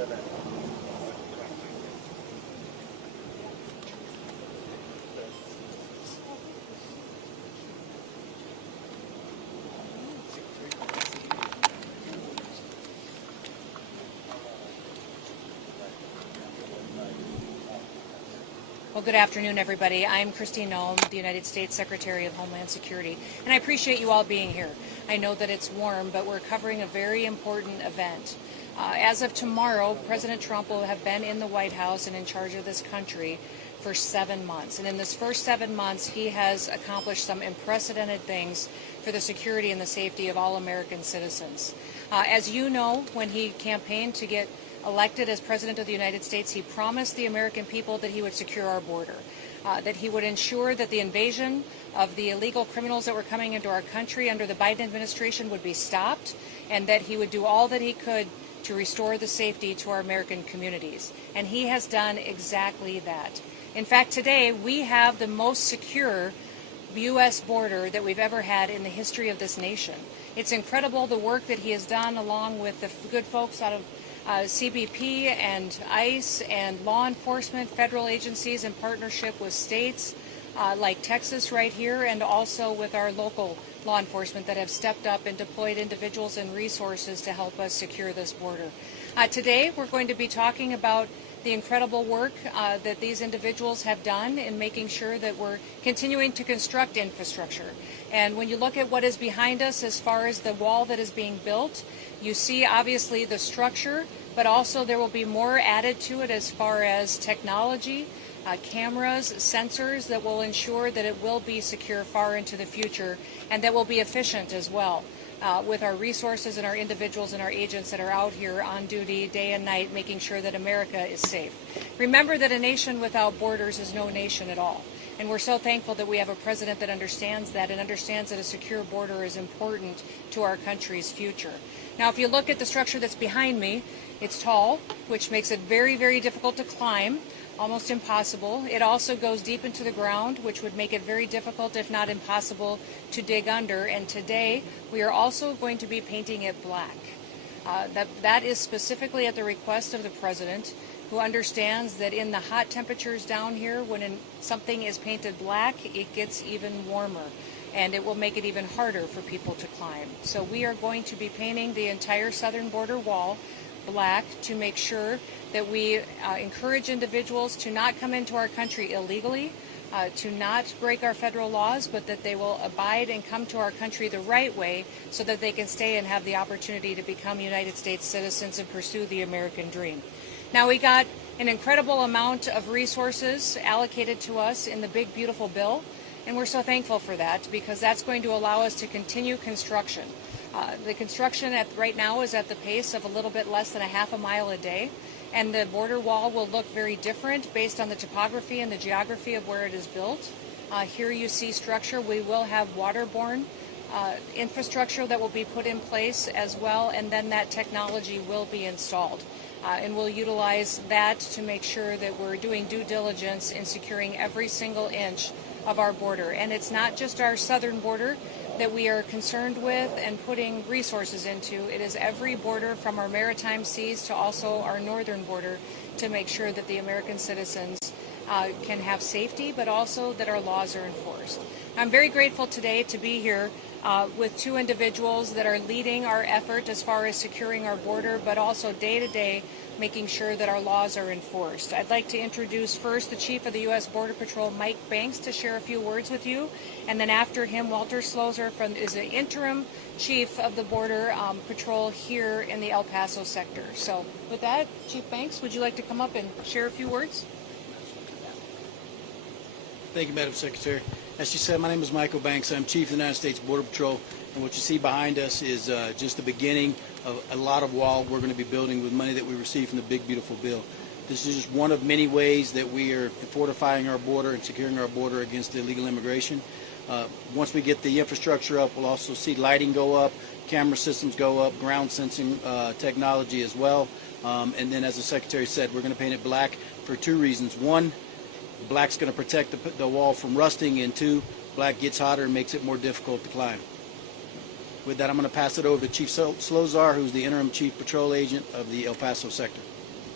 Well, good afternoon, everybody. I'm Noem, the United States Secretary of Homeland Security, and I appreciate you all being here. I know that it's warm, but we're covering a very important event. As of tomorrow, President Trump will have been in the White House and in charge of this country for 7 months. And in this first 7 months, he has accomplished some unprecedented things for the security and the safety of all American citizens. As you know, when he campaigned to get elected as President of the United States, he promised the American people that he would secure our border, that he would ensure that the invasion of the illegal criminals that were coming into our country under the Biden administration would be stopped, and that he would do all that he could to restore the safety to our American communities. And he has done exactly that. In fact, today we have the most secure U.S. border that we've ever had in the history of this nation. It's incredible the work that he has done along with the good folks out of CBP and ICE and law enforcement, federal agencies in partnership with states like Texas right here, and also with our local law enforcement that have stepped up and deployed individuals and resources to help us secure this border. Today we're going to be talking about the incredible work that these individuals have done in making sure that we're continuing to construct infrastructure. And when you look at what is behind us as far as the wall that is being built, you see obviously the structure, but also there will be more added to it as far as technology, cameras, sensors that will ensure that it will be secure far into the future, and that will be efficient as well. With our resources and our individuals and our agents that are out here on duty day and night, making sure that America is safe. Remember that a nation without borders is no nation at all. And we're so thankful that we have a president that understands that and understands that a secure border is important to our country's future. Now, if you look at the structure that's behind me, it's tall, which makes it very, very difficult to climb, almost impossible. It also goes deep into the ground, which would make it very difficult, if not impossible, to dig under. And today, we are also going to be painting it black. That is specifically at the request of the president, who understands that in the hot temperatures down here, when something is painted black, it gets even warmer, and it will make it even harder for people to climb. So we are going to be painting the entire southern border wall black to make sure that we encourage individuals to not come into our country illegally, to not break our federal laws, but that they will abide and come to our country the right way so that they can stay and have the opportunity to become United States citizens and pursue the American dream. Now, we got an incredible amount of resources allocated to us in the big, beautiful bill, and we're so thankful for that because that's going to allow us to continue construction. The construction right now is at the pace of a little bit less than a half a mile a day, and the border wall will look very different based on the topography and the geography of where it is built. Here you see structure. We will have waterborne infrastructure that will be put in place as well, and then that technology will be installed. And we'll utilize that to make sure that we're doing due diligence in securing every single inch of our border. And it's not just our southern border that we are concerned with and putting resources into. It is every border from our maritime seas to also our northern border to make sure that the American citizens can have safety, but also that our laws are enforced. I'm very grateful today to be here with two individuals that are leading our effort as far as securing our border, but also day to day making sure that our laws are enforced. I'd like to introduce first the Chief of the U.S. Border Patrol, Mike Banks, to share a few words with you. And then after him, Walter Slozer is the interim Chief of the Border Patrol here in the El Paso sector. So with that, Chief Banks, would you like to come up and share a few words? Thank you, Madam Secretary. As she said, my name is Michael Banks. I'm Chief of the United States Border Patrol, and what you see behind us is just the beginning of a lot of wall we're going to be building with money that we received from the big, beautiful bill. This is just one of many ways that we are fortifying our border and securing our border against illegal immigration. Once we get the infrastructure up, we'll also see lighting go up, camera systems go up, ground sensing technology as well. And then, as the Secretary said, we're going to paint it black for two reasons. One, black's going to protect the wall from rusting, and two, black gets hotter and makes it more difficult to climb. With that, I'm going to pass it over to Chief Slozer, who's the interim Chief Patrol Agent of the El Paso sector.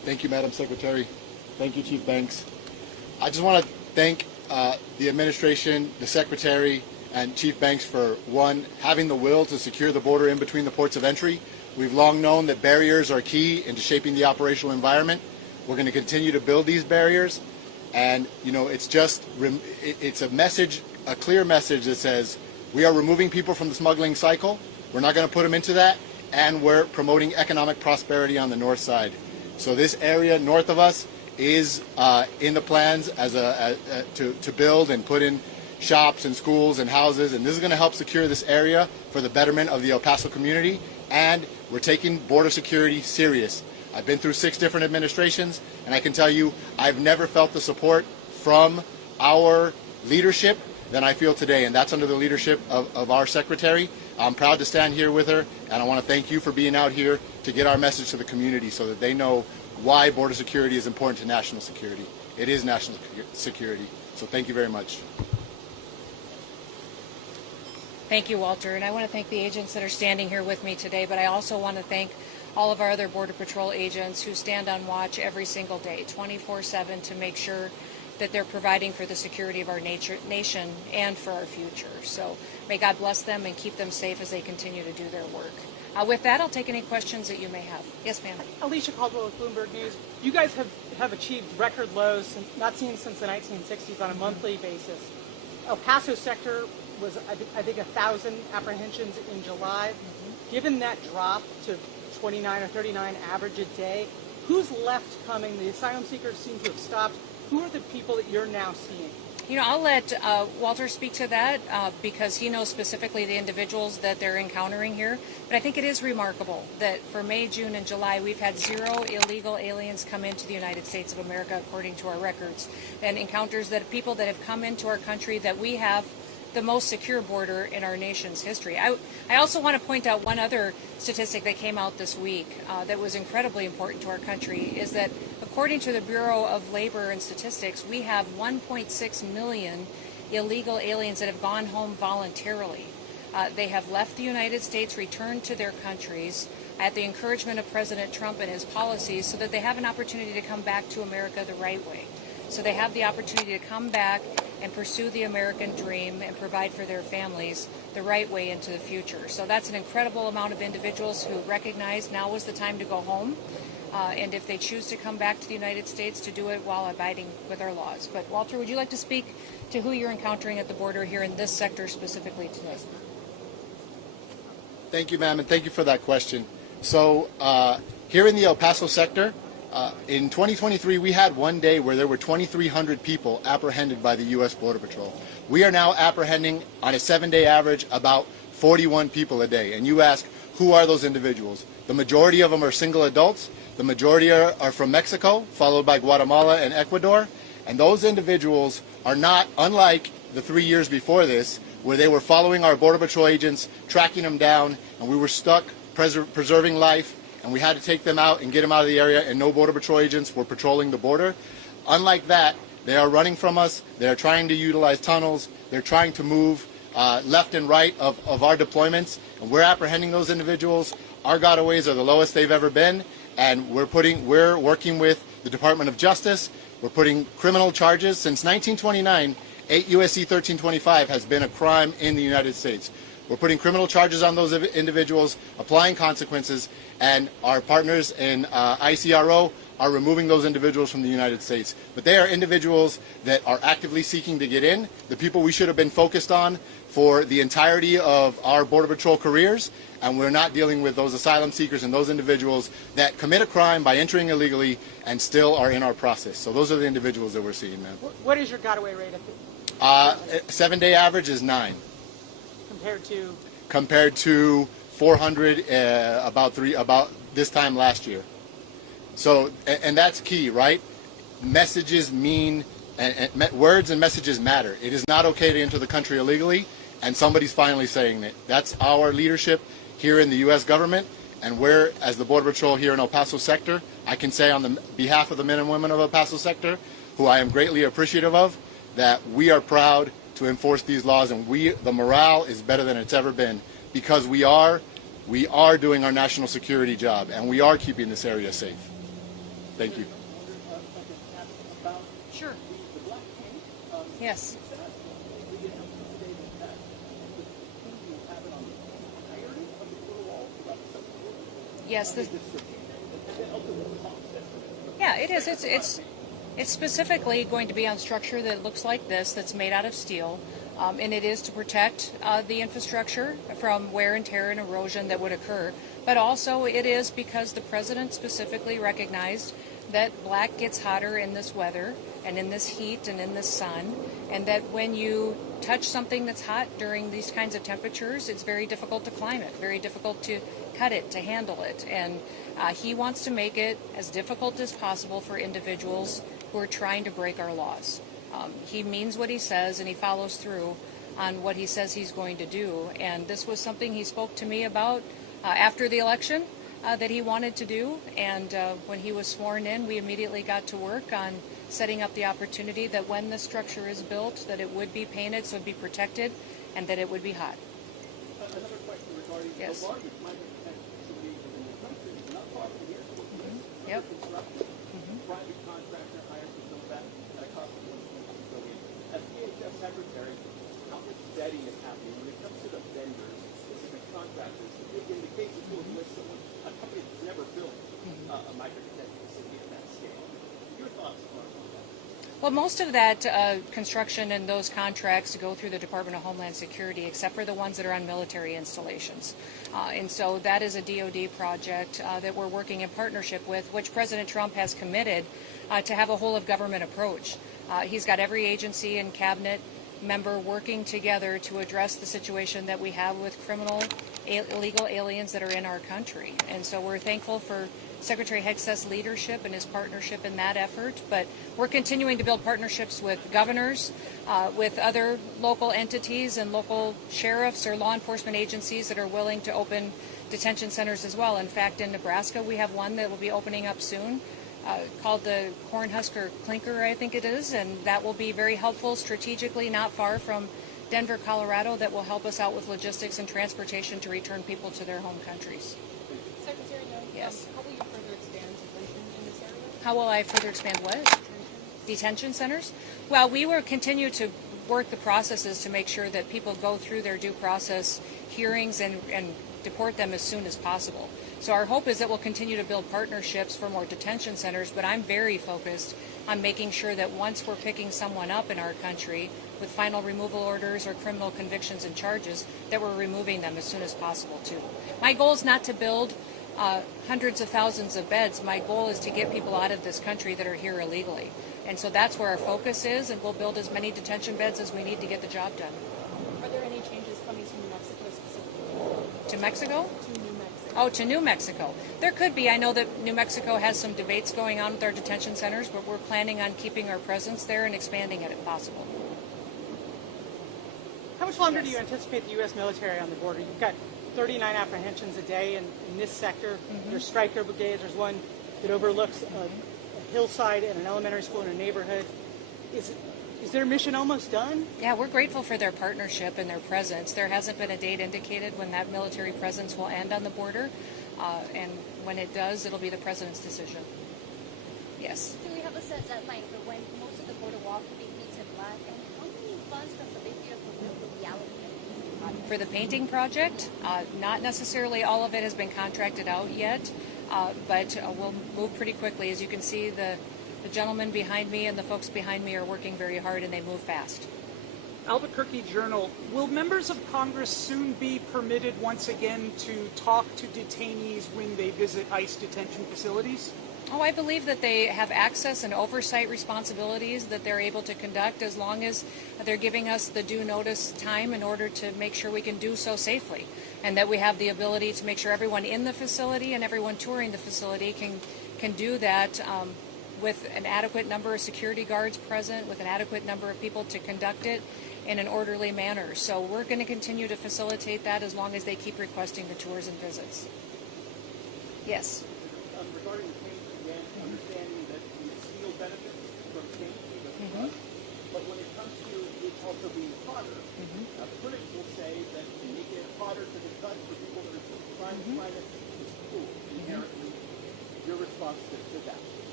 Thank you, Madam Secretary. Thank you, Chief Banks. I just want to thank the administration, the Secretary, and Chief Banks for, one, having the will to secure the border in between the ports of entry. We've long known that barriers are key into shaping the operational environment. We're going to continue to build these barriers. And, you know, it's a message, a clear message that says we are removing people from the smuggling cycle. We're not going to put them into that. And we're promoting economic prosperity on the north side. So this area north of us is in the plans as to build and put in shops and schools and houses, and this is going to help secure this area for the betterment of the El Paso community, and we're taking border security serious. I've been through 6 different administrations, and I can tell you I've never felt the support from our leadership than I feel today, and that's under the leadership of our Secretary. I'm proud to stand here with her, and I want to thank you for being out here to get our message to the community so that they know why border security is important to national security. It is national security, so thank you very much. Thank you, Walter, and I want to thank the agents that are standing here with me today, but I also want to thank all of our other Border Patrol agents who stand on watch every single day, 24/7, to make sure that they're providing for the security of our nation and for our future. So may God bless them and keep them safe as they continue to do their work. With that, I'll take any questions that you may have. Yes, ma'am. Alicia Caldwell with Bloomberg News. You guys have achieved record lows not seen since the 1960s on a monthly basis. El Paso sector was, I think, 1,000 apprehensions in July. Given that drop to 29 or 39 average a day, who's left coming? The asylum seekers seem to have stopped. Who are the people that you're now seeing? You know, I'll let Walter speak to that because he knows specifically the individuals that they're encountering here. But I think it is remarkable that for May, June, and July, we've had 0 illegal aliens come into the United States of America, according to our records, and encounters that people that have come into our country, that we have the most secure border in our nation's history. I also want to point out one other statistic that came out this week that was incredibly important to our country, is that according to the Bureau of Labor and Statistics, we have 1.6 million illegal aliens that have gone home voluntarily. They have left the United States, returned to their countries at the encouragement of President Trump and his policies, so that they have an opportunity to come back to America the right way. So they have the opportunity to come back and pursue the American dream and provide for their families the right way into the future. So that's an incredible amount of individuals who recognize now is the time to go home. And if they choose to come back to the United States, to do it while abiding with our laws. But Walter, would you like to speak to who you're encountering at the border here in this sector specifically today? Thank you, ma'am, and thank you for that question. So here in the El Paso sector, in 2023, we had one day where there were 2,300 people apprehended by the U.S. Border Patrol. We are now apprehending, on a 7-day average, about 41 people a day. And you ask, who are those individuals? The majority of them are single adults. The majority are from Mexico, followed by Guatemala and Ecuador. And those individuals are not unlike the 3 years before this, where they were following our Border Patrol agents, tracking them down, and we were stuck preserving life, and we had to take them out and get them out of the area, and no Border Patrol agents were patrolling the border. Unlike that, they are running from us. They are trying to utilize tunnels. They're trying to move left and right of our deployments, and we're apprehending those individuals. Our gotaways are the lowest they've ever been, and we're working with the Department of Justice. We're putting criminal charges. Since 1929, 8 U.S.C. 1325 has been a crime in the United States. We're putting criminal charges on those individuals, applying consequences, and our partners in ICRO are removing those individuals from the United States. But they are individuals that are actively seeking to get in, the people we should have been focused on for the entirety of our Border Patrol careers, and we're not dealing with those asylum seekers and those individuals that commit a crime by entering illegally and still are in our process. So those are the individuals that we're seeing, man. What is your gotaway rate at 7-day average is 9. Compared to 400 about this time last year. So, and that's key, right? Messages mean, words and messages matter. It is not okay to enter the country illegally, and somebody's finally saying it. That's our leadership here in the U.S. government, and we're, as the Border Patrol here in El Paso sector, I can say on the behalf of the men and women of El Paso sector, who I am greatly appreciative of, that we are proud to enforce these laws, and the morale is better than it's ever been, because we are doing our national security job, and we are keeping this area safe. Thank you. About Sure. the black paint. Yes. We announced today that you will have it on the entirety of the quarter wall. Yes. And then also the cost estimate. Yeah, it is. It's specifically going to be on structure that looks like this, that's made out of steel, and it is to protect the infrastructure from wear and tear and erosion that would occur. But also it is because the president specifically recognized that black gets hotter in this weather and in this heat and in this sun, and that when you touch something that's hot during these kinds of temperatures, it's very difficult to climb it, very difficult to cut it, to handle it. And he wants to make it as difficult as possible for individuals who are trying to break our laws. He means what he says, and he follows through on what he says he's going to do. And this was something he spoke to me about after the election that he wanted to do. And when he was sworn in, we immediately got to work on setting up the opportunity that when the structure is built, that it would be painted so it would be protected and that it would be hot. Another question regarding Yes. the largest micro detention facility in the country, not far from here. Yep. Construction. Private contractor hired to build that at a cost of $1.2 billion. As DHS Secretary, how much vetting is happening when it comes to the vendors, specific contractors? In the case of a company that's never built a micro detention facility at that scale. Your thoughts on that? Well, most of that construction and those contracts go through the Department of Homeland Security, except for the ones that are on military installations. And so that is a DoD project that we're working in partnership with, which President Trump has committed to have a whole-of-government approach. He's got every agency and cabinet member working together to address the situation that we have with criminal, illegal aliens that are in our country. And so we're thankful for Secretary Hegseth's leadership and his partnership in that effort, but we're continuing to build partnerships with governors, with other local entities and local sheriffs or law enforcement agencies that are willing to open detention centers as well. In fact, in Nebraska, we have one that will be opening up soon called the Cornhusker Clinker, I think it is, and that will be very helpful strategically, not far from Denver, Colorado, that will help us out with logistics and transportation to return people to their home countries. Secretary Noem, Yes. how will you further expand detention in this area? How will I further expand what? Detention centers? Well, we will continue to work the processes to make sure that people go through their due process hearings and deport them as soon as possible. So our hope is that we'll continue to build partnerships for more detention centers, but I'm very focused on making sure that once we're picking someone up in our country with final removal orders or criminal convictions and charges, that we're removing them as soon as possible too. My goal is not to build hundreds of thousands of beds. My goal is to get people out of this country that are here illegally. And so that's where our focus is, and we'll build as many detention beds as we need to get the job done. Are there any changes coming to New Mexico specifically? To Mexico? To New Mexico. Oh, to New Mexico. There could be. I know that New Mexico has some debates going on with our detention centers, but we're planning on keeping our presence there and expanding it if possible. How much longer do you anticipate the U.S. military on the border? You've got 39 apprehensions a day in this sector. There's striker brigades. There's one that overlooks a hillside and an elementary school in a neighborhood. Is their mission almost done? Yeah, we're grateful for their partnership and their presence. There hasn't been a date indicated when that military presence will end on the border, and when it does, it'll be the president's decision. Yes. Do we have a set deadline for when most of the border wall could be painted black? And how many funds from the Big Beautiful Bill will be allocated to this project? For the painting project, not necessarily all of it has been contracted out yet, but we'll move pretty quickly. As you can see, the gentleman behind me and the folks behind me are working very hard, and they move fast. Albuquerque Journal, will members of Congress soon be permitted once again to talk to detainees when they visit ICE detention facilities? Oh, I believe that they have access and oversight responsibilities that they're able to conduct as long as they're giving us the due notice time in order to make sure we can do so safely, and that we have the ability to make sure everyone in the facility and everyone touring the facility can do that with an adequate number of security guards present, with an adequate number of people to conduct it in an orderly manner. So we're going to continue to facilitate that as long as they keep requesting the tours and visits. Yes. Regarding the paint, again, understanding that the steel benefits from paint even plus, but when it comes to it also being hotter, critics will say that to make it hotter to the touch for people that are trying to find it is cool inherently. Your response to that?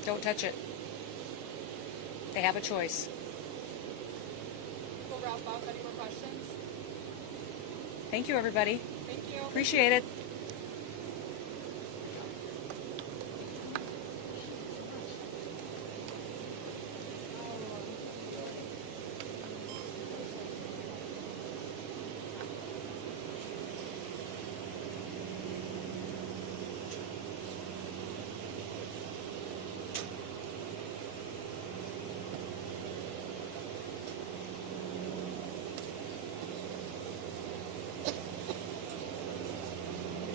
Don't touch it. They have a choice. We'll wrap up. Any more questions? Thank you, everybody. Thank you. Appreciate it.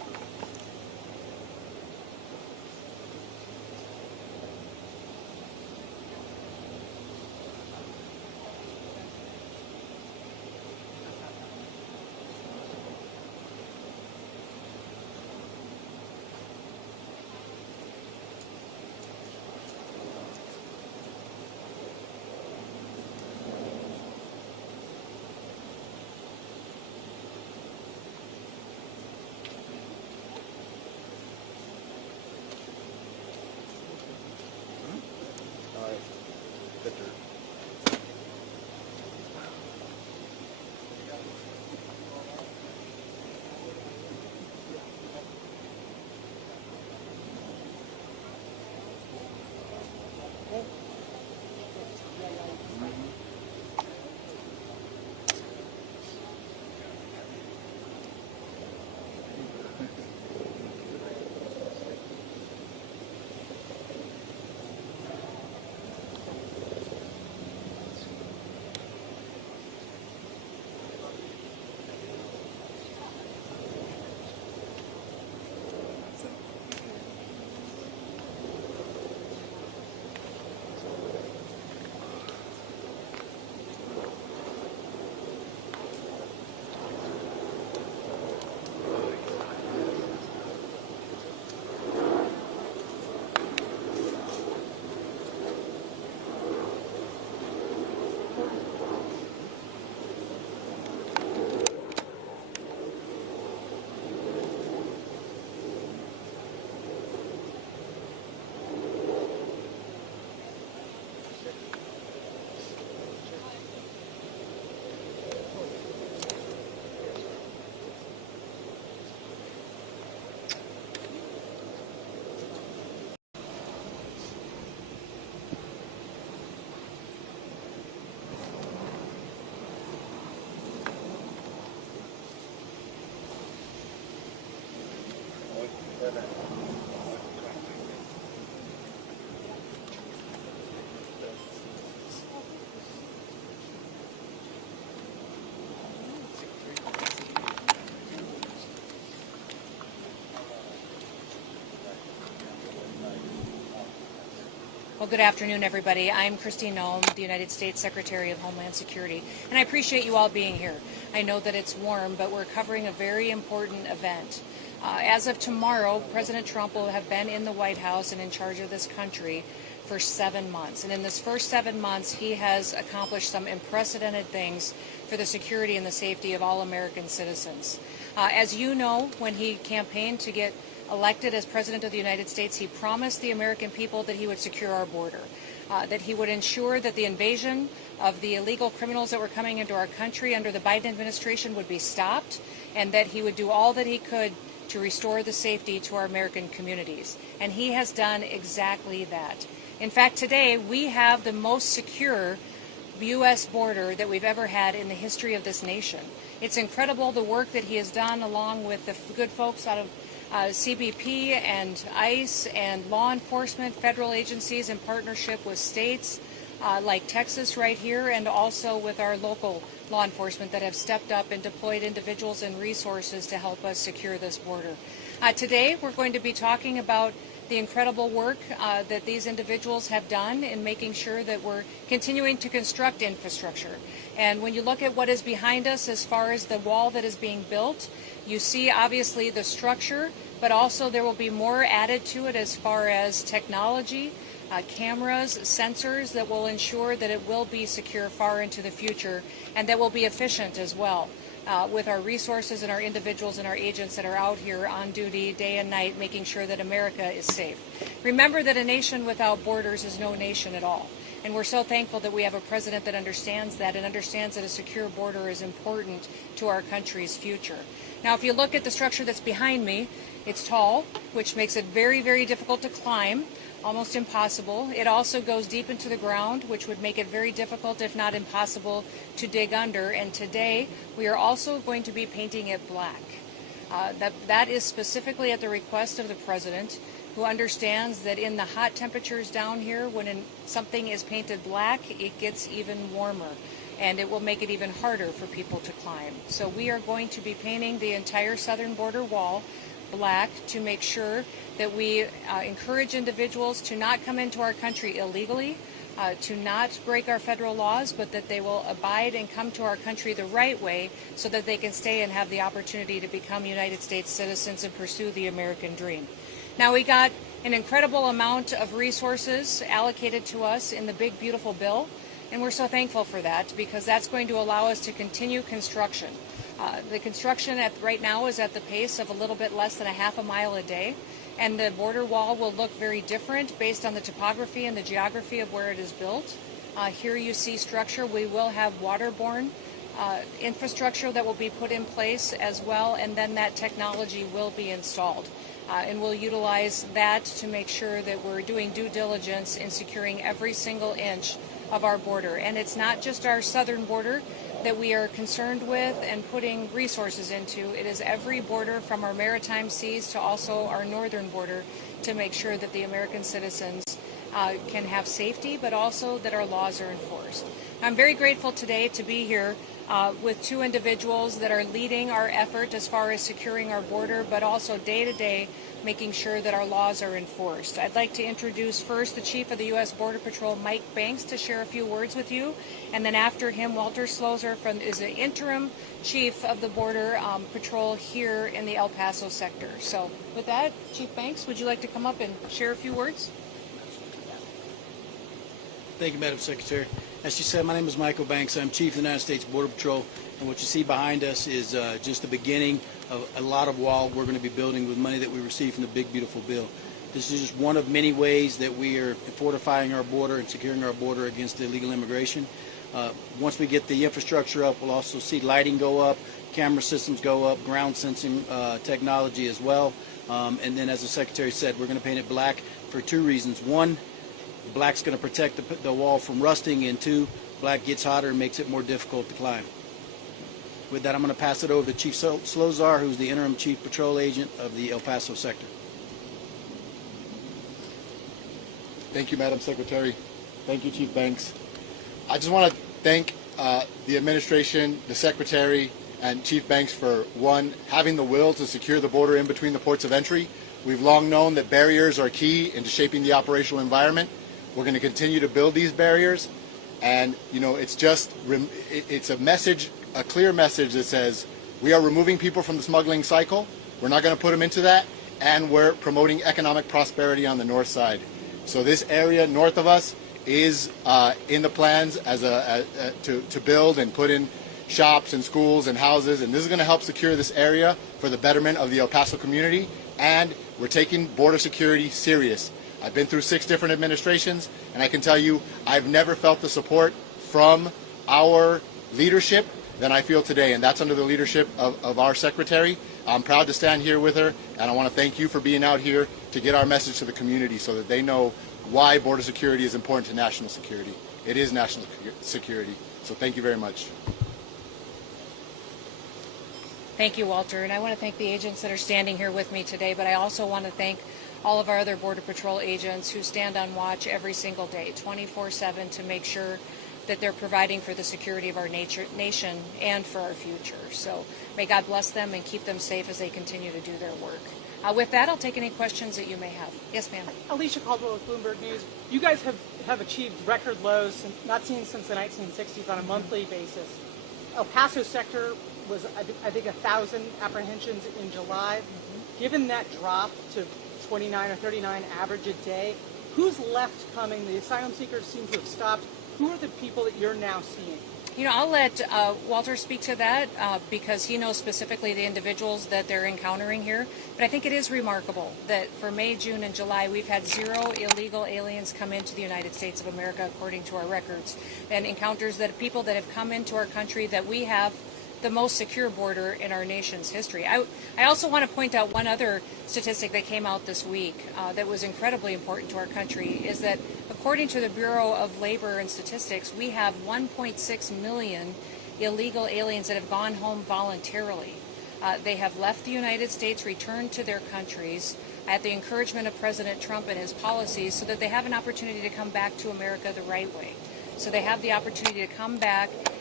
Victor. Well, good afternoon, everybody. I'm Noem, the United States Secretary of Homeland Security, and I appreciate you all being here. I know that it's warm, but we're covering a very important event. As of tomorrow, President Trump will have been in the White House and in charge of this country for 7 months. And in this first 7 months, he has accomplished some unprecedented things for the security and the safety of all American citizens. As you know, when he campaigned to get elected as President of the United States, he promised the American people that he would secure our border, that he would ensure that the invasion of the illegal criminals that were coming into our country under the Biden administration would be stopped, and that he would do all that he could to restore the safety to our American communities. And he has done exactly that. In fact, today we have the most secure U.S. border that we've ever had in the history of this nation. It's incredible the work that he has done along with the good folks out of CBP and ICE and law enforcement, federal agencies in partnership with states like Texas right here, and also with our local law enforcement that have stepped up and deployed individuals and resources to help us secure this border. Today we're going to be talking about the incredible work that these individuals have done in making sure that we're continuing to construct infrastructure. And when you look at what is behind us as far as the wall that is being built, you see obviously the structure, but also there will be more added to it as far as technology, cameras, sensors that will ensure that it will be secure far into the future, and that will be efficient as well. With our resources and our individuals and our agents that are out here on duty day and night, making sure that America is safe. Remember that a nation without borders is no nation at all. And we're so thankful that we have a president that understands that and understands that a secure border is important to our country's future. Now, if you look at the structure that's behind me, it's tall, which makes it very, very difficult to climb, almost impossible. It also goes deep into the ground, which would make it very difficult, if not impossible, to dig under. And today, we are also going to be painting it black. That is specifically at the request of the president, who understands that in the hot temperatures down here, when something is painted black, it gets even warmer, and it will make it even harder for people to climb. So we are going to be painting the entire southern border wall black to make sure that we encourage individuals to not come into our country illegally, to not break our federal laws, but that they will abide and come to our country the right way so that they can stay and have the opportunity to become United States citizens and pursue the American dream. Now, we got an incredible amount of resources allocated to us in the big, beautiful bill, and we're so thankful for that because that's going to allow us to continue construction. The construction right now is at the pace of a little bit less than a half a mile a day, and the border wall will look very different based on the topography and the geography of where it is built. Here you see structure. We will have waterborne infrastructure that will be put in place as well, and then that technology will be installed. And we'll utilize that to make sure that we're doing due diligence in securing every single inch of our border. And it's not just our southern border that we are concerned with and putting resources into. It is every border from our maritime seas to also our northern border to make sure that the American citizens can have safety, but also that our laws are enforced. I'm very grateful today to be here with two individuals that are leading our effort as far as securing our border, but also day to day making sure that our laws are enforced. I'd like to introduce first the Chief of the U.S. Border Patrol, Mike Banks, to share a few words with you. And then after him, Walter Slozer is the interim Chief of the Border Patrol here in the El Paso sector. So with that, Chief Banks, would you like to come up and share a few words? Thank you, Madam Secretary. As she said, my name is Michael Banks. I'm Chief of the United States Border Patrol, and what you see behind us is just the beginning of a lot of wall we're going to be building with money that we received from the big, beautiful bill. This is just one of many ways that we are fortifying our border and securing our border against illegal immigration. Once we get the infrastructure up, we'll also see lighting go up, camera systems go up, ground sensing technology as well. And then, as the Secretary said, we're going to paint it black for two reasons. One, black's going to protect the wall from rusting, and two, black gets hotter and makes it more difficult to climb. With that, I'm going to pass it over to Chief Slozer, who's the interim Chief Patrol Agent of the El Paso sector. Thank you, Madam Secretary. Thank you, Chief Banks. I just want to thank the administration, the Secretary, and Chief Banks for, one, having the will to secure the border in between the ports of entry. We've long known that barriers are key into shaping the operational environment. We're going to continue to build these barriers, and it's a message, a clear message that says we are removing people from the smuggling cycle. We're not going to put them into that, and we're promoting economic prosperity on the north side. So this area north of us is in the plans as to build and put in shops and schools and houses, and this is going to help secure this area for the betterment of the El Paso community, and we're taking border security serious. I've been through 6 different administrations, and I can tell you I've never felt the support from our leadership than I feel today, and that's under the leadership of our Secretary. I'm proud to stand here with her, and I want to thank you for being out here to get our message to the community so that they know why border security is important to national security. It is national security, so thank you very much. Thank you, Walter, and I want to thank the agents that are standing here with me today, but I also want to thank all of our other Border Patrol agents who stand on watch every single day, 24/7, to make sure that they're providing for the security of our nation and for our future. So may God bless them and keep them safe as they continue to do their work. With that, I'll take any questions that you may have. Yes, ma'am. Alicia Caldwell with Bloomberg News. You guys have achieved record lows not seen since the 1960s on a monthly basis. El Paso sector was, I think, 1,000 apprehensions in July. Given that drop to 29 or 39 average a day, who's left coming? The asylum seekers seem to have stopped. Who are the people that you're now seeing? You know, I'll let Walter speak to that because he knows specifically the individuals that they're encountering here. But I think it is remarkable that for May, June, and July, we've had 0 illegal aliens come into the United States of America, according to our records, and encounters that people that have come into our country that we have the most secure border in our nation's history. I also want to point out one other statistic that came out this week that was incredibly important to our country, is that according to the Bureau of Labor and Statistics, we have 1.6 million illegal aliens that have gone home voluntarily. They have left the United States, returned to their countries at the encouragement of President Trump and his policies so that they have an opportunity to come back to America the right way. So they have the opportunity to come back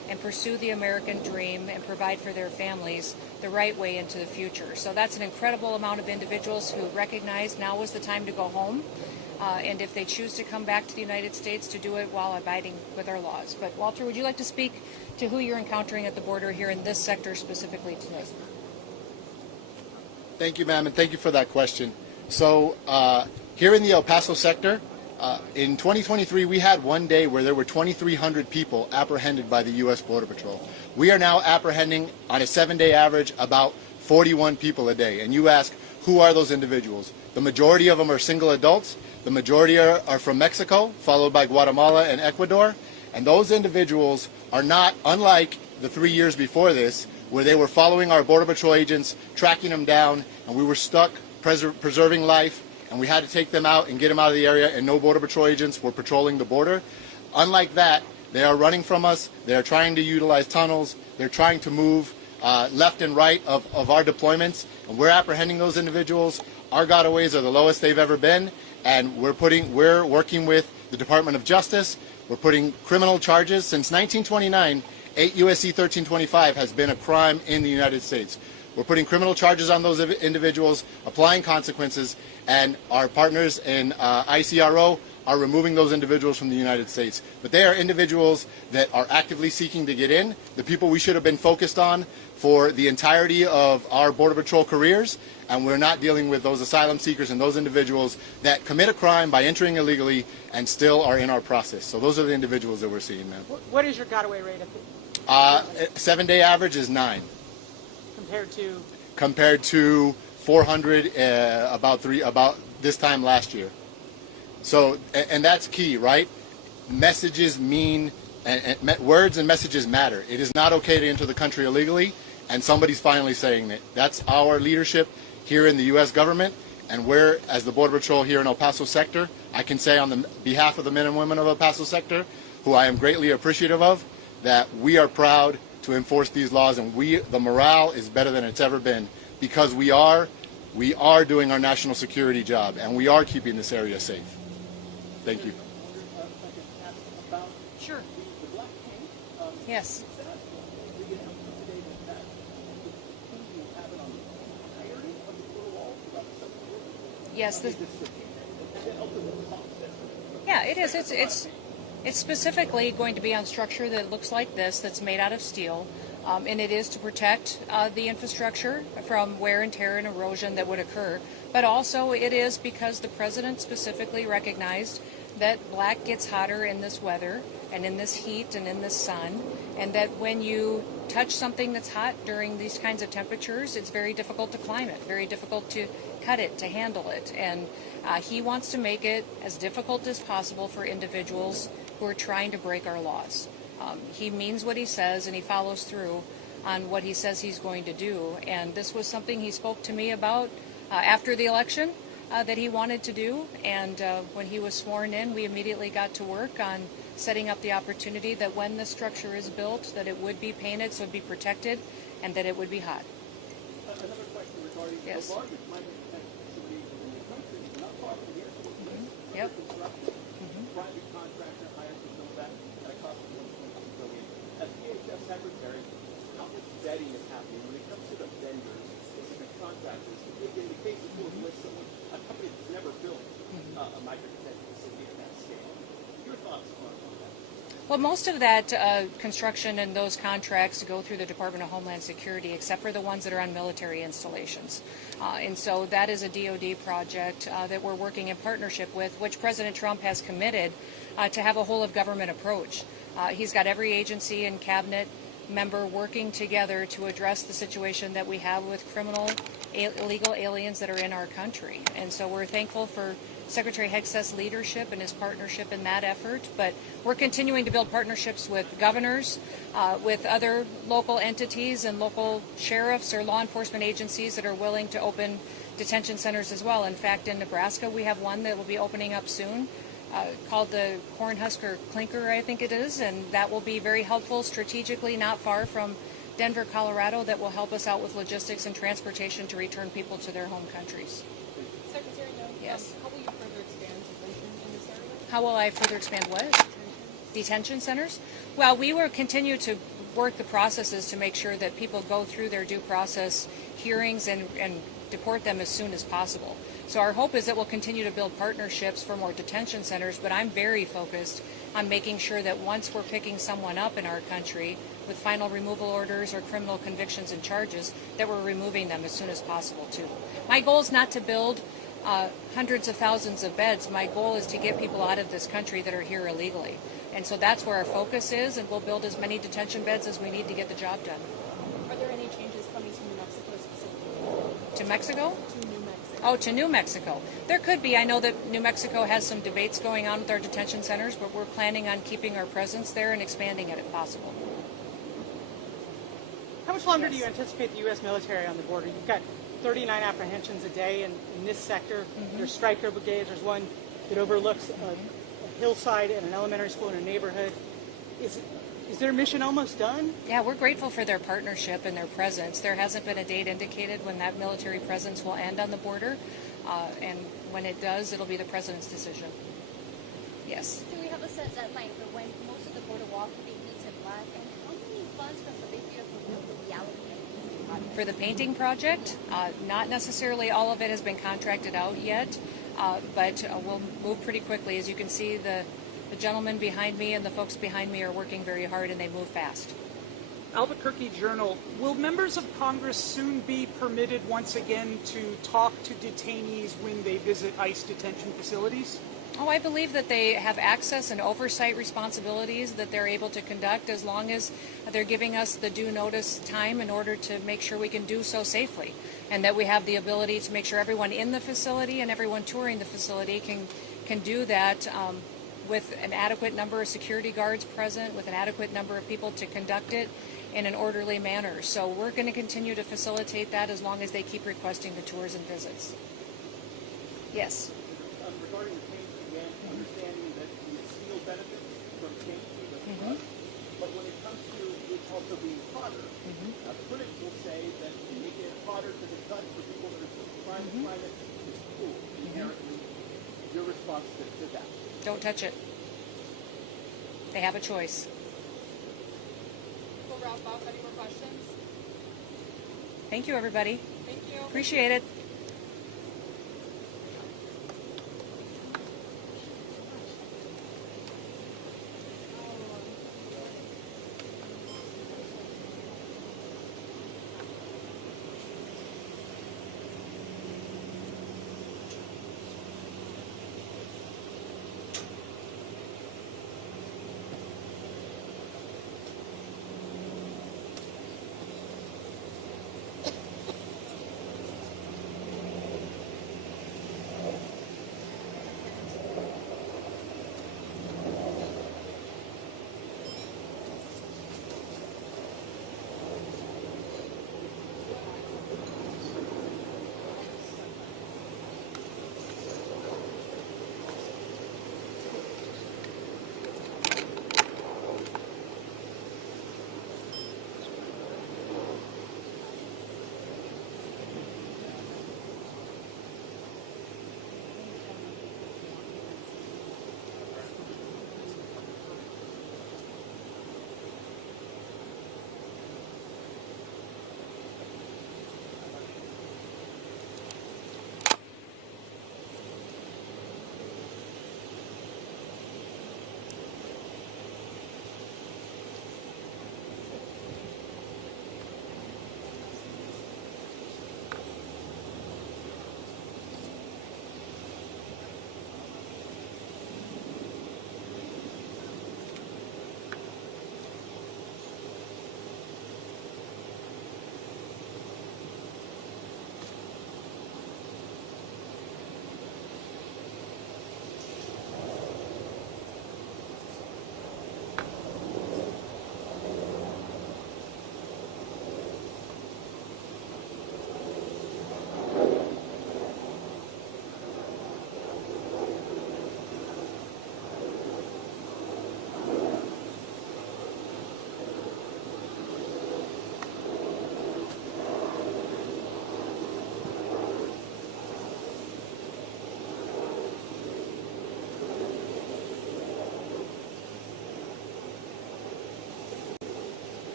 and pursue the American dream and provide for their families the right way into the future. So that's an incredible amount of individuals who recognize now is the time to go home. And if they choose to come back to the United States, to do it while abiding with our laws. But Walter, would you like to speak to who you're encountering at the border here in this sector specifically today? Thank you, ma'am, and thank you for that question. So here in the El Paso sector, in 2023, we had one day where there were 2,300 people apprehended by the U.S. Border Patrol. We are now apprehending, on a 7-day average, about 41 people a day. And you ask, who are those individuals? The majority of them are single adults. The majority are from Mexico, followed by Guatemala and Ecuador. And those individuals are not unlike the 3 years before this, where they were following our Border Patrol agents, tracking them down, and we were stuck preserving life, and we had to take them out and get them out of the area, and no Border Patrol agents were patrolling the border. Unlike that, they are running from us. They are trying to utilize tunnels. They're trying to move left and right of our deployments, and we're apprehending those individuals. Our gotaways are the lowest they've ever been, and we're working with the Department of Justice. We're putting criminal charges. Since 1929, 8 U.S.C. 1325 has been a crime in the United States. We're putting criminal charges on those individuals, applying consequences, and our partners in ICRO are removing those individuals from the United States. But they are individuals that are actively seeking to get in, the people we should have been focused on for the entirety of our Border Patrol careers, and we're not dealing with those asylum seekers and those individuals that commit a crime by entering illegally and still are in our process. So those are the individuals that we're seeing, ma'am. What is your gotaway rate? 7-day average is 9. Compared to 400 about this time last year. So, and that's key, right? Messages mean, words and messages matter. It is not okay to enter the country illegally, and somebody's finally saying that. That's our leadership here in the U.S. government, and we're, as the Border Patrol here in El Paso sector, I can say on the behalf of the men and women of El Paso sector, who I am greatly appreciative of, that we are proud to enforce these laws, and the morale is better than it's ever been, because we are doing our national security job, and we are keeping this area safe. Thank you. Sure. Yes. Yes. Yeah, it is. It's specifically going to be on structure that looks like this, that's made out of steel, and it is to protect the infrastructure from wear and tear and erosion that would occur. But also it is because the president specifically recognized that black gets hotter in this weather and in this heat and in this sun, and that when you touch something that's hot during these kinds of temperatures, it's very difficult to climb it, very difficult to cut it, to handle it. And he wants to make it as difficult as possible for individuals who are trying to break our laws. He means what he says, and he follows through on what he says he's going to do. And this was something he spoke to me about after the election that he wanted to do. And when he was sworn in, we immediately got to work on setting up the opportunity that when the structure is built, that it would be painted so it would be protected, and that it would be hot. Another question regarding yes. the largest migrant facility in the country, not far from here. Yep. Private contractor hired to build that at a cost of $1.2 billion. As DHS Secretary, how much vetting is happening when it comes to the vendors, specific contractors? In the case of a company that's never built a migrant detention facility at that scale. Your thoughts on that? Well, most of that construction and those contracts go through the Department of Homeland Security, except for the ones that are on military installations. And so that is a DoD project that we're working in partnership with, which President Trump has committed to have a whole-of-government approach. He's got every agency and cabinet member working together to address the situation that we have with illegal aliens that are in our country. And so we're thankful for Secretary Hegseth's leadership and his partnership in that effort, but we're continuing to build partnerships with governors, with other local entities and local sheriffs or law enforcement agencies that are willing to open detention centers as well. In fact, in Nebraska, we have one that will be opening up soon called the Cornhusker Clinker, I think it is, and that will be very helpful strategically, not far from Denver, Colorado, that will help us out with logistics and transportation to return people to their home countries. Secretary, yes. How will you further expand detention in this area? How will I further expand what? Detention centers? Well, we will continue to work the processes to make sure that people go through their due process hearings and deport them as soon as possible. So our hope is that we'll continue to build partnerships for more detention centers, but I'm very focused on making sure that once we're picking someone up in our country with final removal orders or criminal convictions and charges, that we're removing them as soon as possible too. My goal is not to build hundreds of thousands of beds. My goal is to get people out of this country that are here illegally. And so that's where our focus is, and we'll build as many detention beds as we need to get the job done. Are there any changes coming to New Mexico specifically? To Mexico? To New Mexico. Oh, to New Mexico. There could be. I know that New Mexico has some debates going on with our detention centers, but we're planning on keeping our presence there and expanding it if possible. How much longer do you anticipate the U.S. military on the border? You've got 39 apprehensions a day in this sector. There's striker brigades. There's one that overlooks a hillside and an elementary school in a neighborhood. Is their mission almost done? Yeah, we're grateful for their partnership and their presence. There hasn't been a date indicated when that military presence will end on the border, and when it does, it'll be the president's decision. Yes. Do we have a set deadline for when most of the border wall can be painted black? And how many funds from the big beautiful bill will be allocated for this project? For the painting project, not necessarily all of it has been contracted out yet, but we'll move pretty quickly. As you can see, the gentleman behind me and the folks behind me are working very hard, and they move fast. Albuquerque Journal, will members of Congress soon be permitted once again to talk to detainees when they visit ICE detention facilities? Oh, I believe that they have access and oversight responsibilities that they're able to conduct as long as they're giving us the due notice time in order to make sure we can do so safely, and that we have the ability to make sure everyone in the facility and everyone touring the facility can do that with an adequate number of security guards present, with an adequate number of people to conduct it in an orderly manner. So we're going to continue to facilitate that as long as they keep requesting the tours and visits. Yes. Regarding the paint, again, understanding that the steel benefits from paint being but when it comes to it also being hotter, critics will say that making it hotter to the touch for people that are trying to find it is cool, inherently. Your response to that? Don't touch it. They have a choice. We'll wrap up. Any more questions? Thank you, everybody. Thank you. Appreciate it.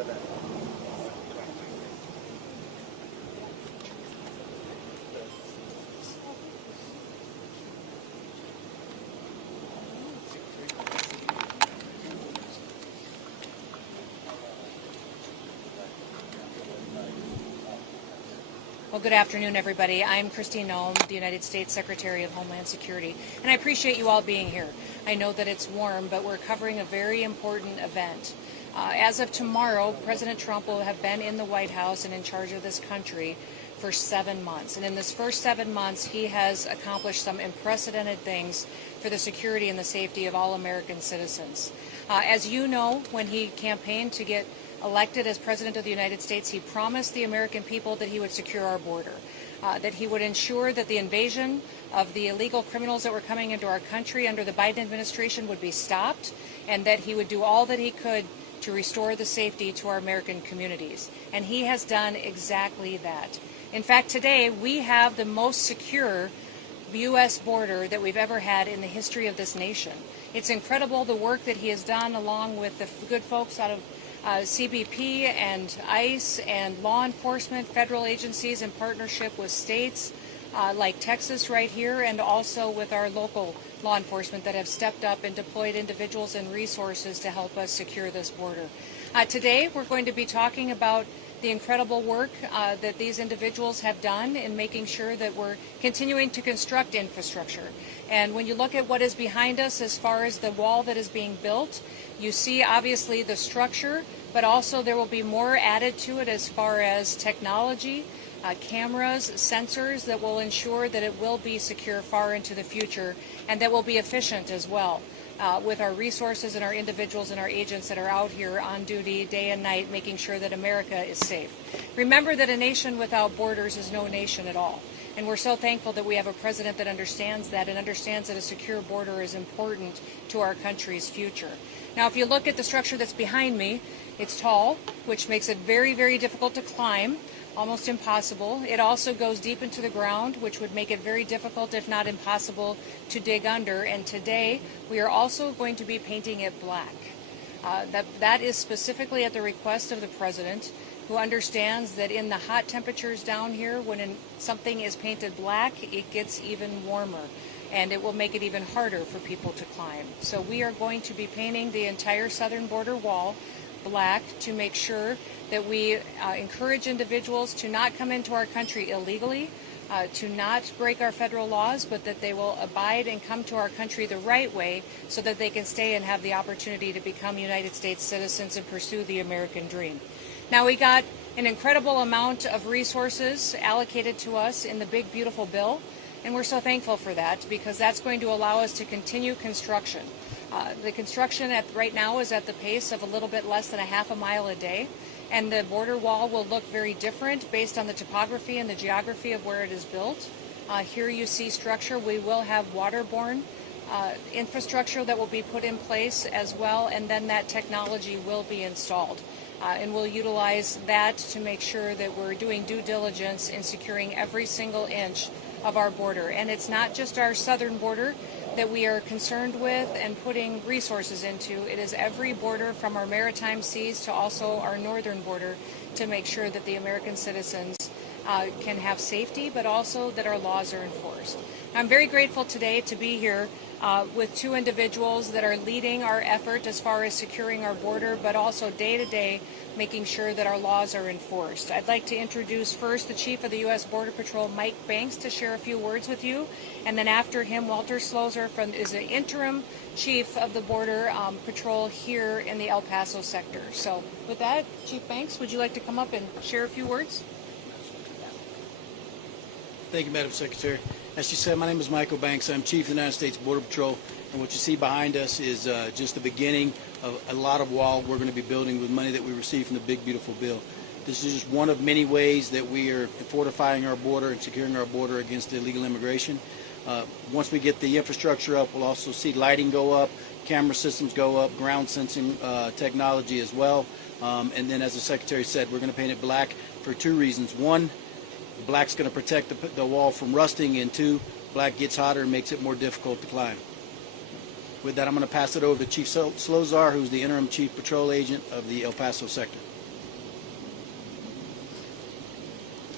Well, good afternoon, everybody. I'm Noem, the United States Secretary of Homeland Security, and I appreciate you all being here. I know that it's warm, but we're covering a very important event. As of tomorrow, President Trump will have been in the White House and in charge of this country for 7 months. And in this first 7 months, he has accomplished some unprecedented things for the security and the safety of all American citizens. As you know, when he campaigned to get elected as President of the United States, he promised the American people that he would secure our border, that he would ensure that the invasion of the illegal criminals that were coming into our country under the Biden administration would be stopped, and that he would do all that he could to restore the safety to our American communities. And he has done exactly that. In fact, today we have the most secure U.S. border that we've ever had in the history of this nation. It's incredible the work that he has done along with the good folks out of CBP and ICE and law enforcement, federal agencies in partnership with states like Texas right here, and also with our local law enforcement that have stepped up and deployed individuals and resources to help us secure this border. Today we're going to be talking about the incredible work that these individuals have done in making sure that we're continuing to construct infrastructure. And when you look at what is behind us as far as the wall that is being built, you see obviously the structure, but also there will be more added to it as far as technology, cameras, sensors that will ensure that it will be secure far into the future, and that will be efficient as well. With our resources and our individuals and our agents that are out here on duty day and night, making sure that America is safe. Remember that a nation without borders is no nation at all. And we're so thankful that we have a president that understands that and understands that a secure border is important to our country's future. Now, if you look at the structure that's behind me, it's tall, which makes it very, very difficult to climb. Almost impossible. It also goes deep into the ground, which would make it very difficult, if not impossible, to dig under. And today, we are also going to be painting it black. That is specifically at the request of the president, who understands that in the hot temperatures down here, when something is painted black, it gets even warmer, and it will make it even harder for people to climb. So we are going to be painting the entire southern border wall black to make sure that we encourage individuals to not come into our country illegally, to not break our federal laws, but that they will abide and come to our country the right way so that they can stay and have the opportunity to become United States citizens and pursue the American dream. Now, we got an incredible amount of resources allocated to us in the big, beautiful bill, and we're so thankful for that because that's going to allow us to continue construction. The construction right now is at the pace of a little bit less than a half a mile a day, and the border wall will look very different based on the topography and the geography of where it is built. Here you see structure. We will have waterborne infrastructure that will be put in place as well, and then that technology will be installed. And we'll utilize that to make sure that we're doing due diligence in securing every single inch of our border. And it's not just our southern border that we are concerned with and putting resources into. It is every border from our maritime seas to also our northern border to make sure that the American citizens can have safety, but also that our laws are enforced. I'm very grateful today to be here with two individuals that are leading our effort as far as securing our border, but also day to day making sure that our laws are enforced. I'd like to introduce first the Chief of the U.S. Border Patrol, Mike Banks, to share a few words with you. And then after him, Walter Slozer is the interim Chief of the Border Patrol here in the El Paso sector. So with that, Chief Banks, would you like to come up and share a few words? Thank you, Madam Secretary. As she said, my name is Michael Banks. I'm Chief of the United States Border Patrol, and what you see behind us is just the beginning of a lot of wall we're going to be building with money that we received from the big, beautiful bill. This is just one of many ways that we are fortifying our border and securing our border against illegal immigration. Once we get the infrastructure up, we'll also see lighting go up, camera systems go up, ground sensing technology as well. And then, as the Secretary said, we're going to paint it black for two reasons. One, black's going to protect the wall from rusting, and two, black gets hotter and makes it more difficult to climb. With that, I'm going to pass it over to Chief Slozer, who's the interim Chief Patrol Agent of the El Paso sector.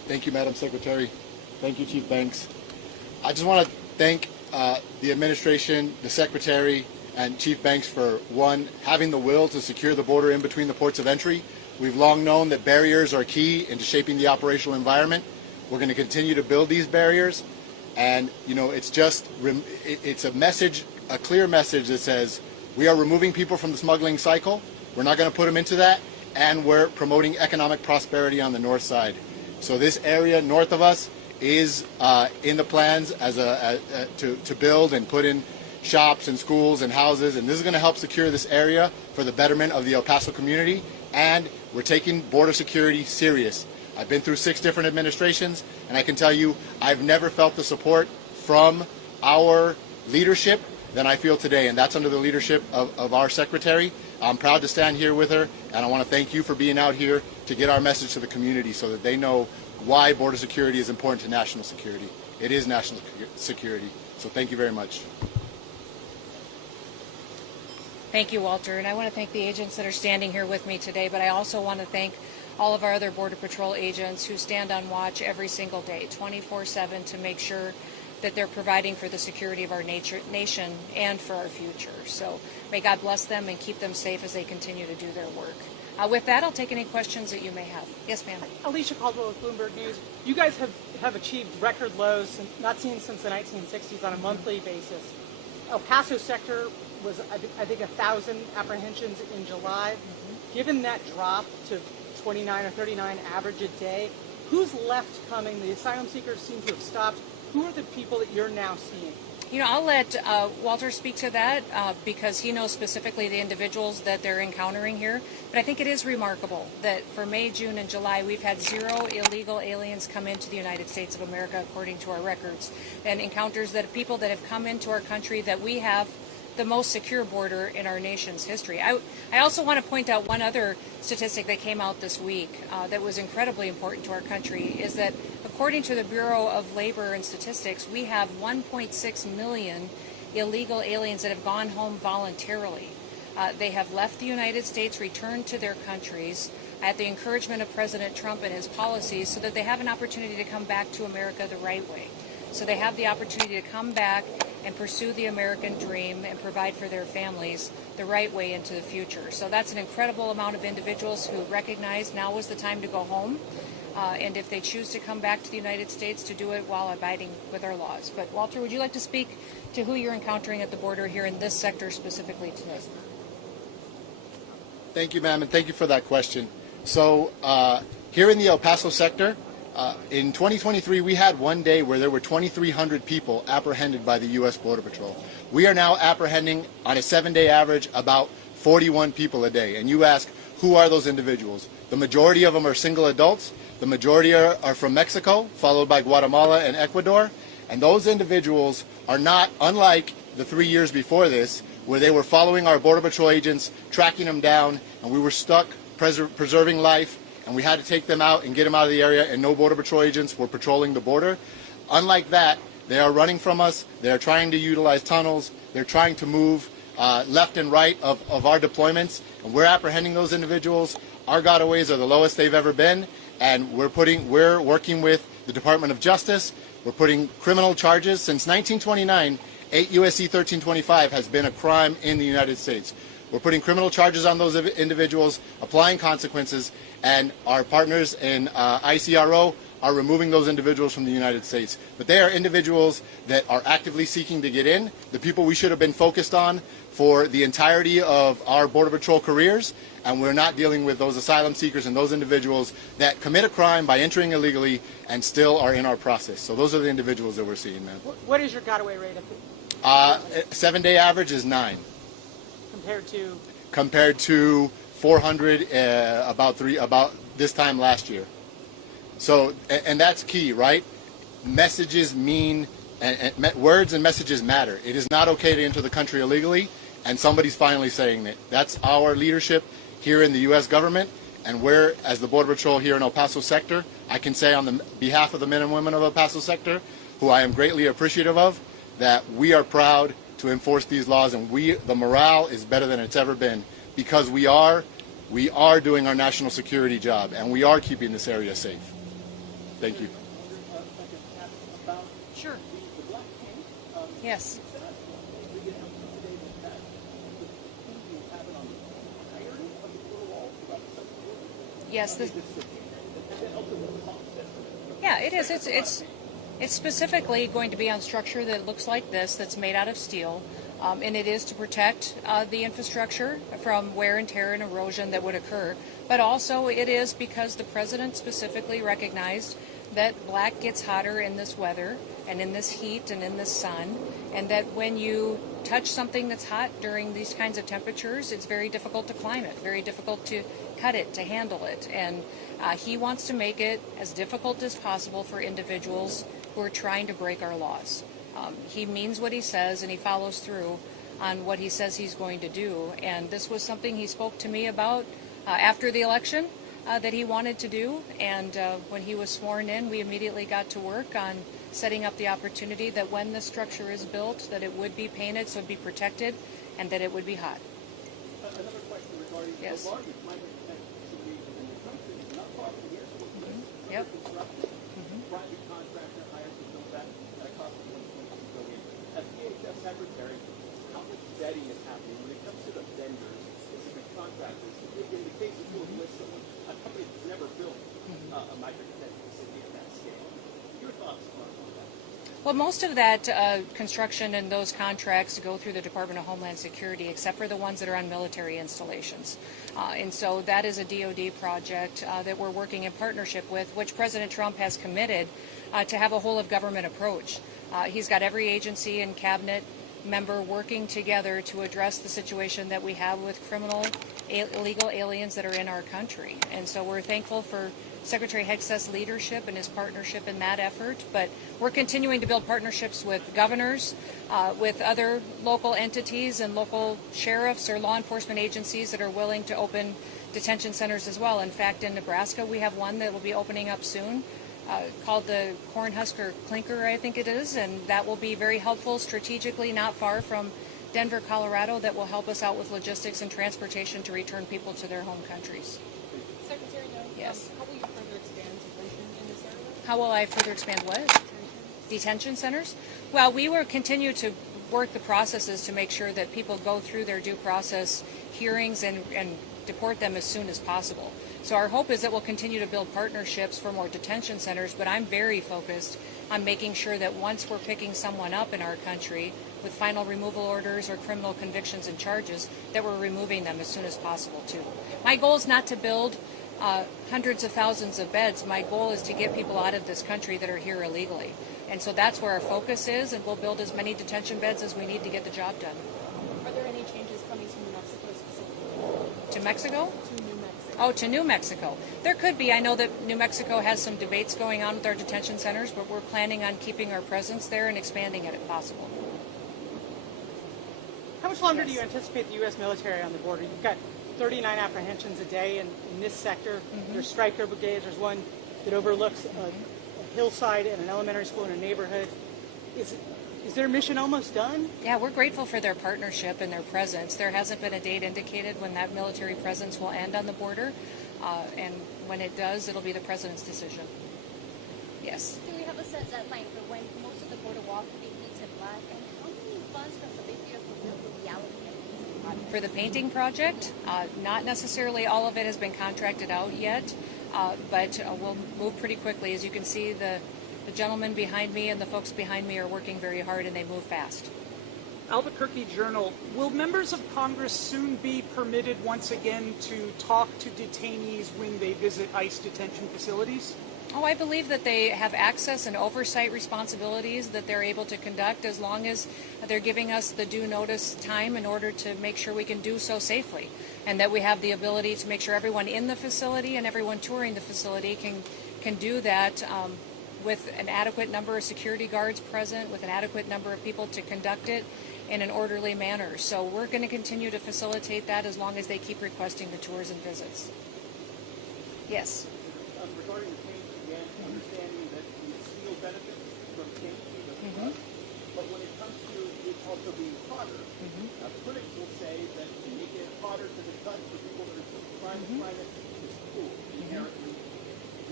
Thank you, Madam Secretary. Thank you, Chief Banks. I just want to thank the administration, the Secretary, and Chief Banks for, one, having the will to secure the border in between the ports of entry. We've long known that barriers are key into shaping the operational environment. We're going to continue to build these barriers. And, you know, it's a message, a clear message that says we are removing people from the smuggling cycle. We're not going to put them into that. And we're promoting economic prosperity on the north side. So this area north of us is in the plans as to build and put in shops and schools and houses, and this is going to help secure this area for the betterment of the El Paso community, and we're taking border security serious. I've been through 6 different administrations, and I can tell you I've never felt the support from our leadership than I feel today, and that's under the leadership of our Secretary. I'm proud to stand here with her, and I want to thank you for being out here to get our message to the community so that they know why border security is important to national security. It is national security, so thank you very much. Thank you, Walter, and I want to thank the agents that are standing here with me today, but I also want to thank all of our other Border Patrol agents who stand on watch every single day, 24/7, to make sure that they're providing for the security of our nation and for our future. So may God bless them and keep them safe as they continue to do their work. With that, I'll take any questions that you may have. Yes, ma'am. Alicia Caldwell with Bloomberg News. You guys have achieved record lows not seen since the 1960s on a monthly basis. El Paso sector was, I think, 1,000 apprehensions in July. Given that drop to 29 or 39 average a day, who's left coming? The asylum seekers seem to have stopped. Who are the people that you're now seeing? You know, I'll let Walter speak to that because he knows specifically the individuals that they're encountering here. But I think it is remarkable that for May, June, and July, we've had 0 illegal aliens come into the United States of America, according to our records, and encounters that people that have come into our country that we have the most secure border in our nation's history. I also want to point out one other statistic that came out this week that was incredibly important to our country, is that according to the Bureau of Labor and Statistics, we have 1.6 million illegal aliens that have gone home voluntarily. They have left the United States, returned to their countries at the encouragement of President Trump and his policies so that they have an opportunity to come back to America the right way. So they have the opportunity to come back and pursue the American dream and provide for their families the right way into the future. So that's an incredible amount of individuals who recognize now is the time to go home. And if they choose to come back to the United States, to do it while abiding with our laws. But Walter, would you like to speak to who you're encountering at the border here in this sector specifically today? Thank you, ma'am, and thank you for that question. So here in the El Paso sector, in 2023, we had one day where there were 2,300 people apprehended by the U.S. Border Patrol. We are now apprehending on a 7-day average about 41 people a day. And you ask, who are those individuals? The majority of them are single adults. The majority are from Mexico, followed by Guatemala and Ecuador. And those individuals are not unlike the 3 years before this, where they were following our Border Patrol agents, tracking them down, and we were stuck preserving life, and we had to take them out and get them out of the area, and no Border Patrol agents were patrolling the border. Unlike that, they are running from us. They are trying to utilize tunnels. They're trying to move left and right of our deployments, and we're apprehending those individuals. Our gotaways are the lowest they've ever been, and we're working with the Department of Justice. We're putting criminal charges. Since 1929, 8 U.S.C. 1325 has been a crime in the United States. We're putting criminal charges on those individuals, applying consequences, and our partners in ICRO are removing those individuals from the United States. But they are individuals that are actively seeking to get in, the people we should have been focused on for the entirety of our Border Patrol careers, and we're not dealing with those asylum seekers and those individuals that commit a crime by entering illegally and still are in our process. So those are the individuals that we're seeing, man. What is your gotaway rate? 7-day average is 9. Compared to 400 about this time last year. So, and that's key, right? Messages mean, and words and messages matter. It is not okay to enter the country illegally, and somebody's finally saying that. That's our leadership here in the U.S. government, and we're, as the Border Patrol here in El Paso sector, I can say on the behalf of the men and women of El Paso sector, who I am greatly appreciative of, that we are proud to enforce these laws, and the morale is better than it's ever been, because we are doing our national security job, and we are keeping this area safe. Thank you. About Sure. the black paint. Yes. The announcement today that the paint will have it on the entirety of the border wall, about the second border. Yes. And then also the cost estimate. Yeah, it is. It's specifically going to be on structure that looks like this, that's made out of steel, and it is to protect the infrastructure from wear and tear and erosion that would occur. But also it is because the president specifically recognized that black gets hotter in this weather and in this heat and in this sun, and that when you touch something that's hot during these kinds of temperatures, it's very difficult to climb it, very difficult to cut it, to handle it. And he wants to make it as difficult as possible for individuals who are trying to break our laws. He means what he says, and he follows through on what he says he's going to do. And this was something he spoke to me about after the election that he wanted to do. And when he was sworn in, we immediately got to work on setting up the opportunity that when the structure is built, that it would be painted so it would be protected and that it would be hot. Another question regarding Yes. the largest migrant detention facility in the country, not far from here. Yep. Private contractor hired to build that at a cost of $1.2 billion. As DHS secretary, how much vetting is happening when it comes to the vendors, specific contractors? In the case of list someone, a company that's never built a migrant detention facility at that scale. Your thoughts on that? Well, most of that construction and those contracts go through the Department of Homeland Security, except for the ones that are on military installations. And so that is a DoD project that we're working in partnership with, which President Trump has committed to have a whole-of-government approach. He's got every agency and cabinet member working together to address the situation that we have with criminal, illegal aliens that are in our country. And so we're thankful for Secretary Hegseth's leadership and his partnership in that effort, but we're continuing to build partnerships with governors, with other local entities and local sheriffs or law enforcement agencies that are willing to open detention centers as well. In fact, in Nebraska, we have one that will be opening up soon called the Cornhusker Clinker, I think it is, and that will be very helpful strategically, not far from Denver, Colorado, that will help us out with logistics and transportation to return people to their home countries. Secretary Noem, Yes. how will you further expand detention in this area? How will I further expand what? Detention centers? Well, we will continue to work the processes to make sure that people go through their due process hearings and deport them as soon as possible. So our hope is that we'll continue to build partnerships for more detention centers, but I'm very focused on making sure that once we're picking someone up in our country with final removal orders or criminal convictions and charges, that we're removing them as soon as possible too. My goal is not to build hundreds of thousands of beds. My goal is to get people out of this country that are here illegally. And so that's where our focus is, and we'll build as many detention beds as we need to get the job done. Are there any changes coming to New Mexico specifically? To Mexico? To New Mexico. Oh, to New Mexico. There could be. I know that New Mexico has some debates going on with our detention centers, but we're planning on keeping our presence there and expanding it if possible. How much longer do you anticipate the U.S. military on the border? You've got 39 apprehensions a day in this sector. There's Stryker brigades. There's one that overlooks a hillside and an elementary school in a neighborhood. Is their mission almost done? Yeah, we're grateful for their partnership and their presence. There hasn't been a date indicated when that military presence will end on the border, and when it does, it'll be the president's decision. Yes. Do we have a set deadline for when most of the border wall could be painted black? And how many funds from the big beautiful bill will be allocated for this project? For the painting project, not necessarily all of it has been contracted out yet, but we'll move pretty quickly. As you can see, the gentleman behind me and the folks behind me are working very hard, and they move fast. Albuquerque Journal, will members of Congress soon be permitted once again to talk to detainees when they visit ICE detention facilities? Oh, I believe that they have access and oversight responsibilities that they're able to conduct as long as they're giving us the due notice time in order to make sure we can do so safely, and that we have the ability to make sure everyone in the facility and everyone touring the facility can do that with an adequate number of security guards present, with an adequate number of people to conduct it in an orderly manner. So we're going to continue to facilitate that as long as they keep requesting the tours and visits. Yes. Regarding the paint, again, understanding that the steel benefits from paint to the cut, but when it comes to it also being hotter, critics will say that making it hotter to the cut for people that are trying to find it is cool inherently.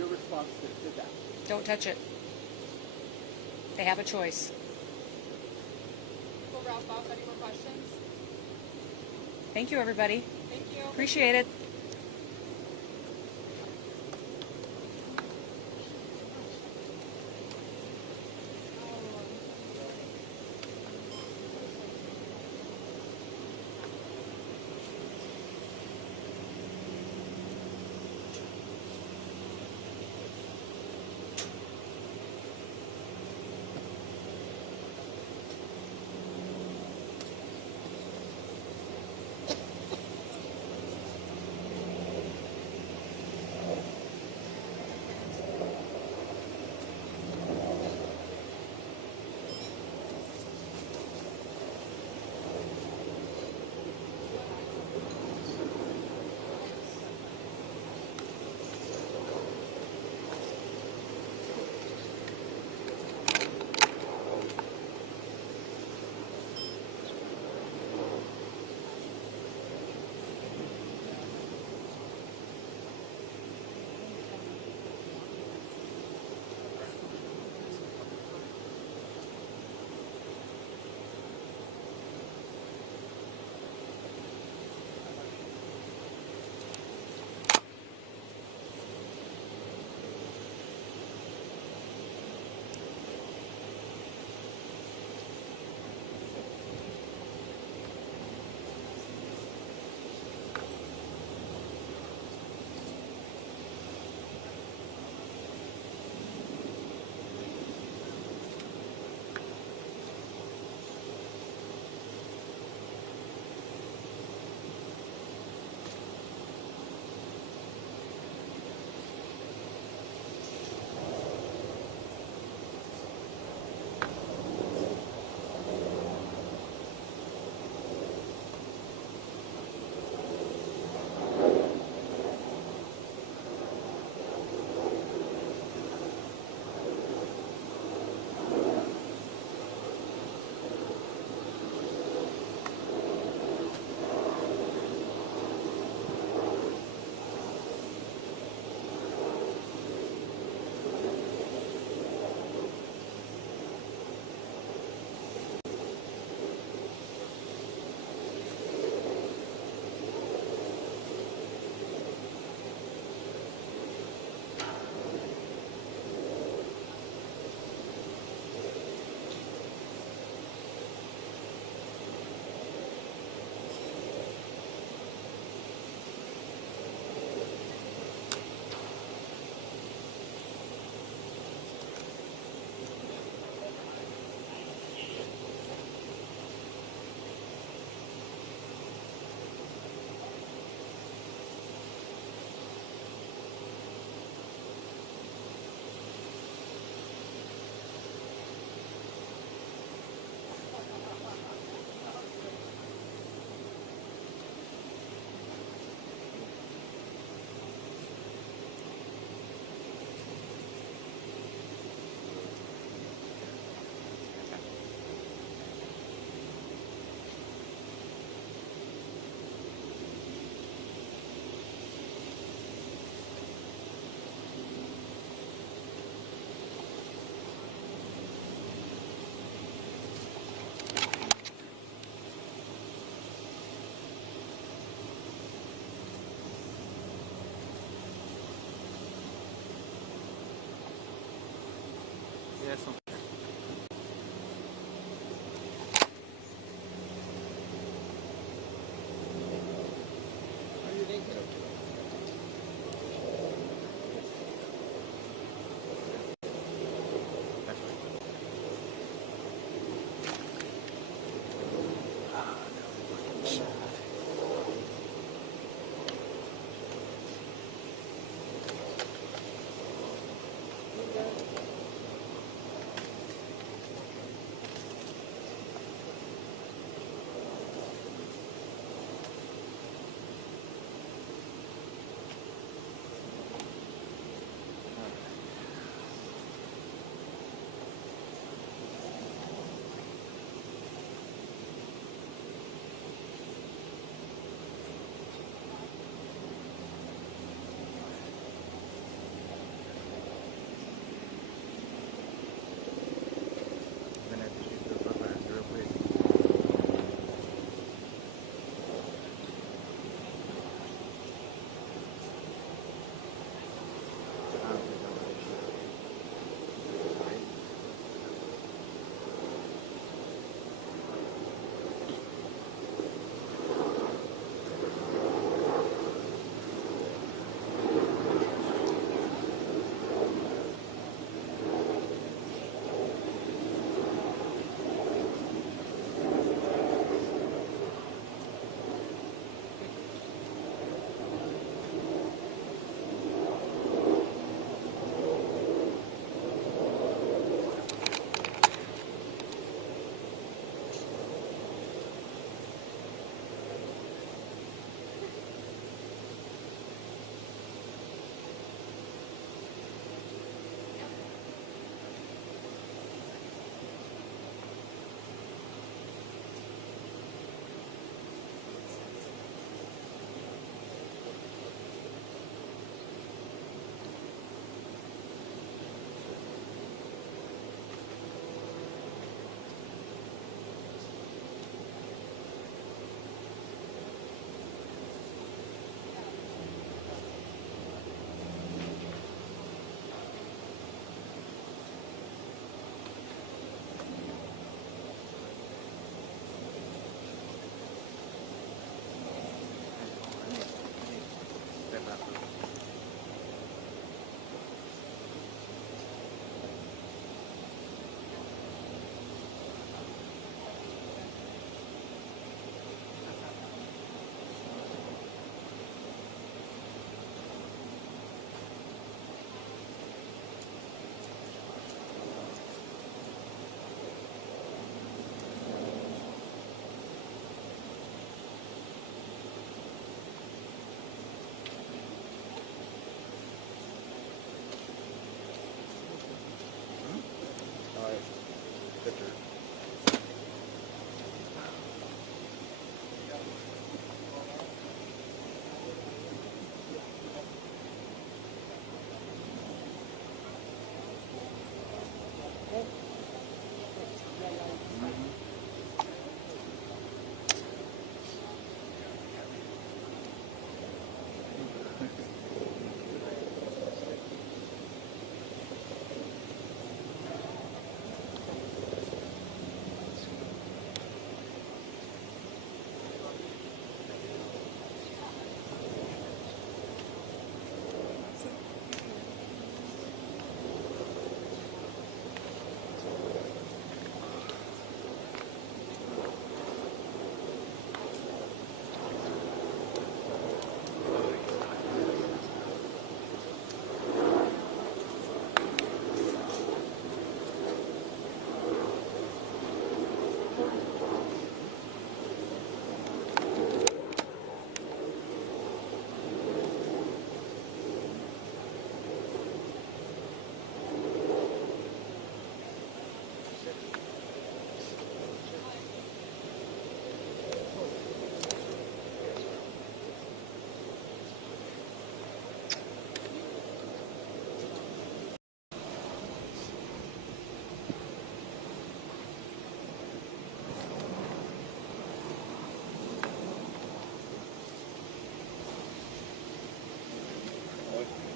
your response to that? Don't touch it. They have a choice. We'll wrap up. Any more questions? Thank you, everybody. Thank you. Appreciate it.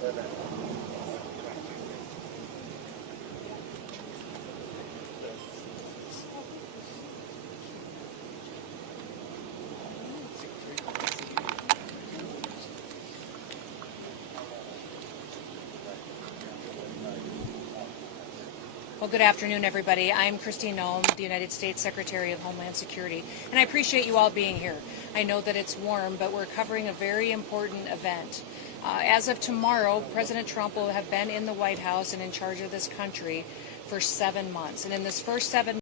Well, good afternoon, everybody. I'm Noem, the United States Secretary of Homeland Security, and I appreciate you all being here. I know that it's warm, but we're covering a very important event. As of tomorrow, President Trump will have been in the White House and in charge of this country for 7 months. And in this first 7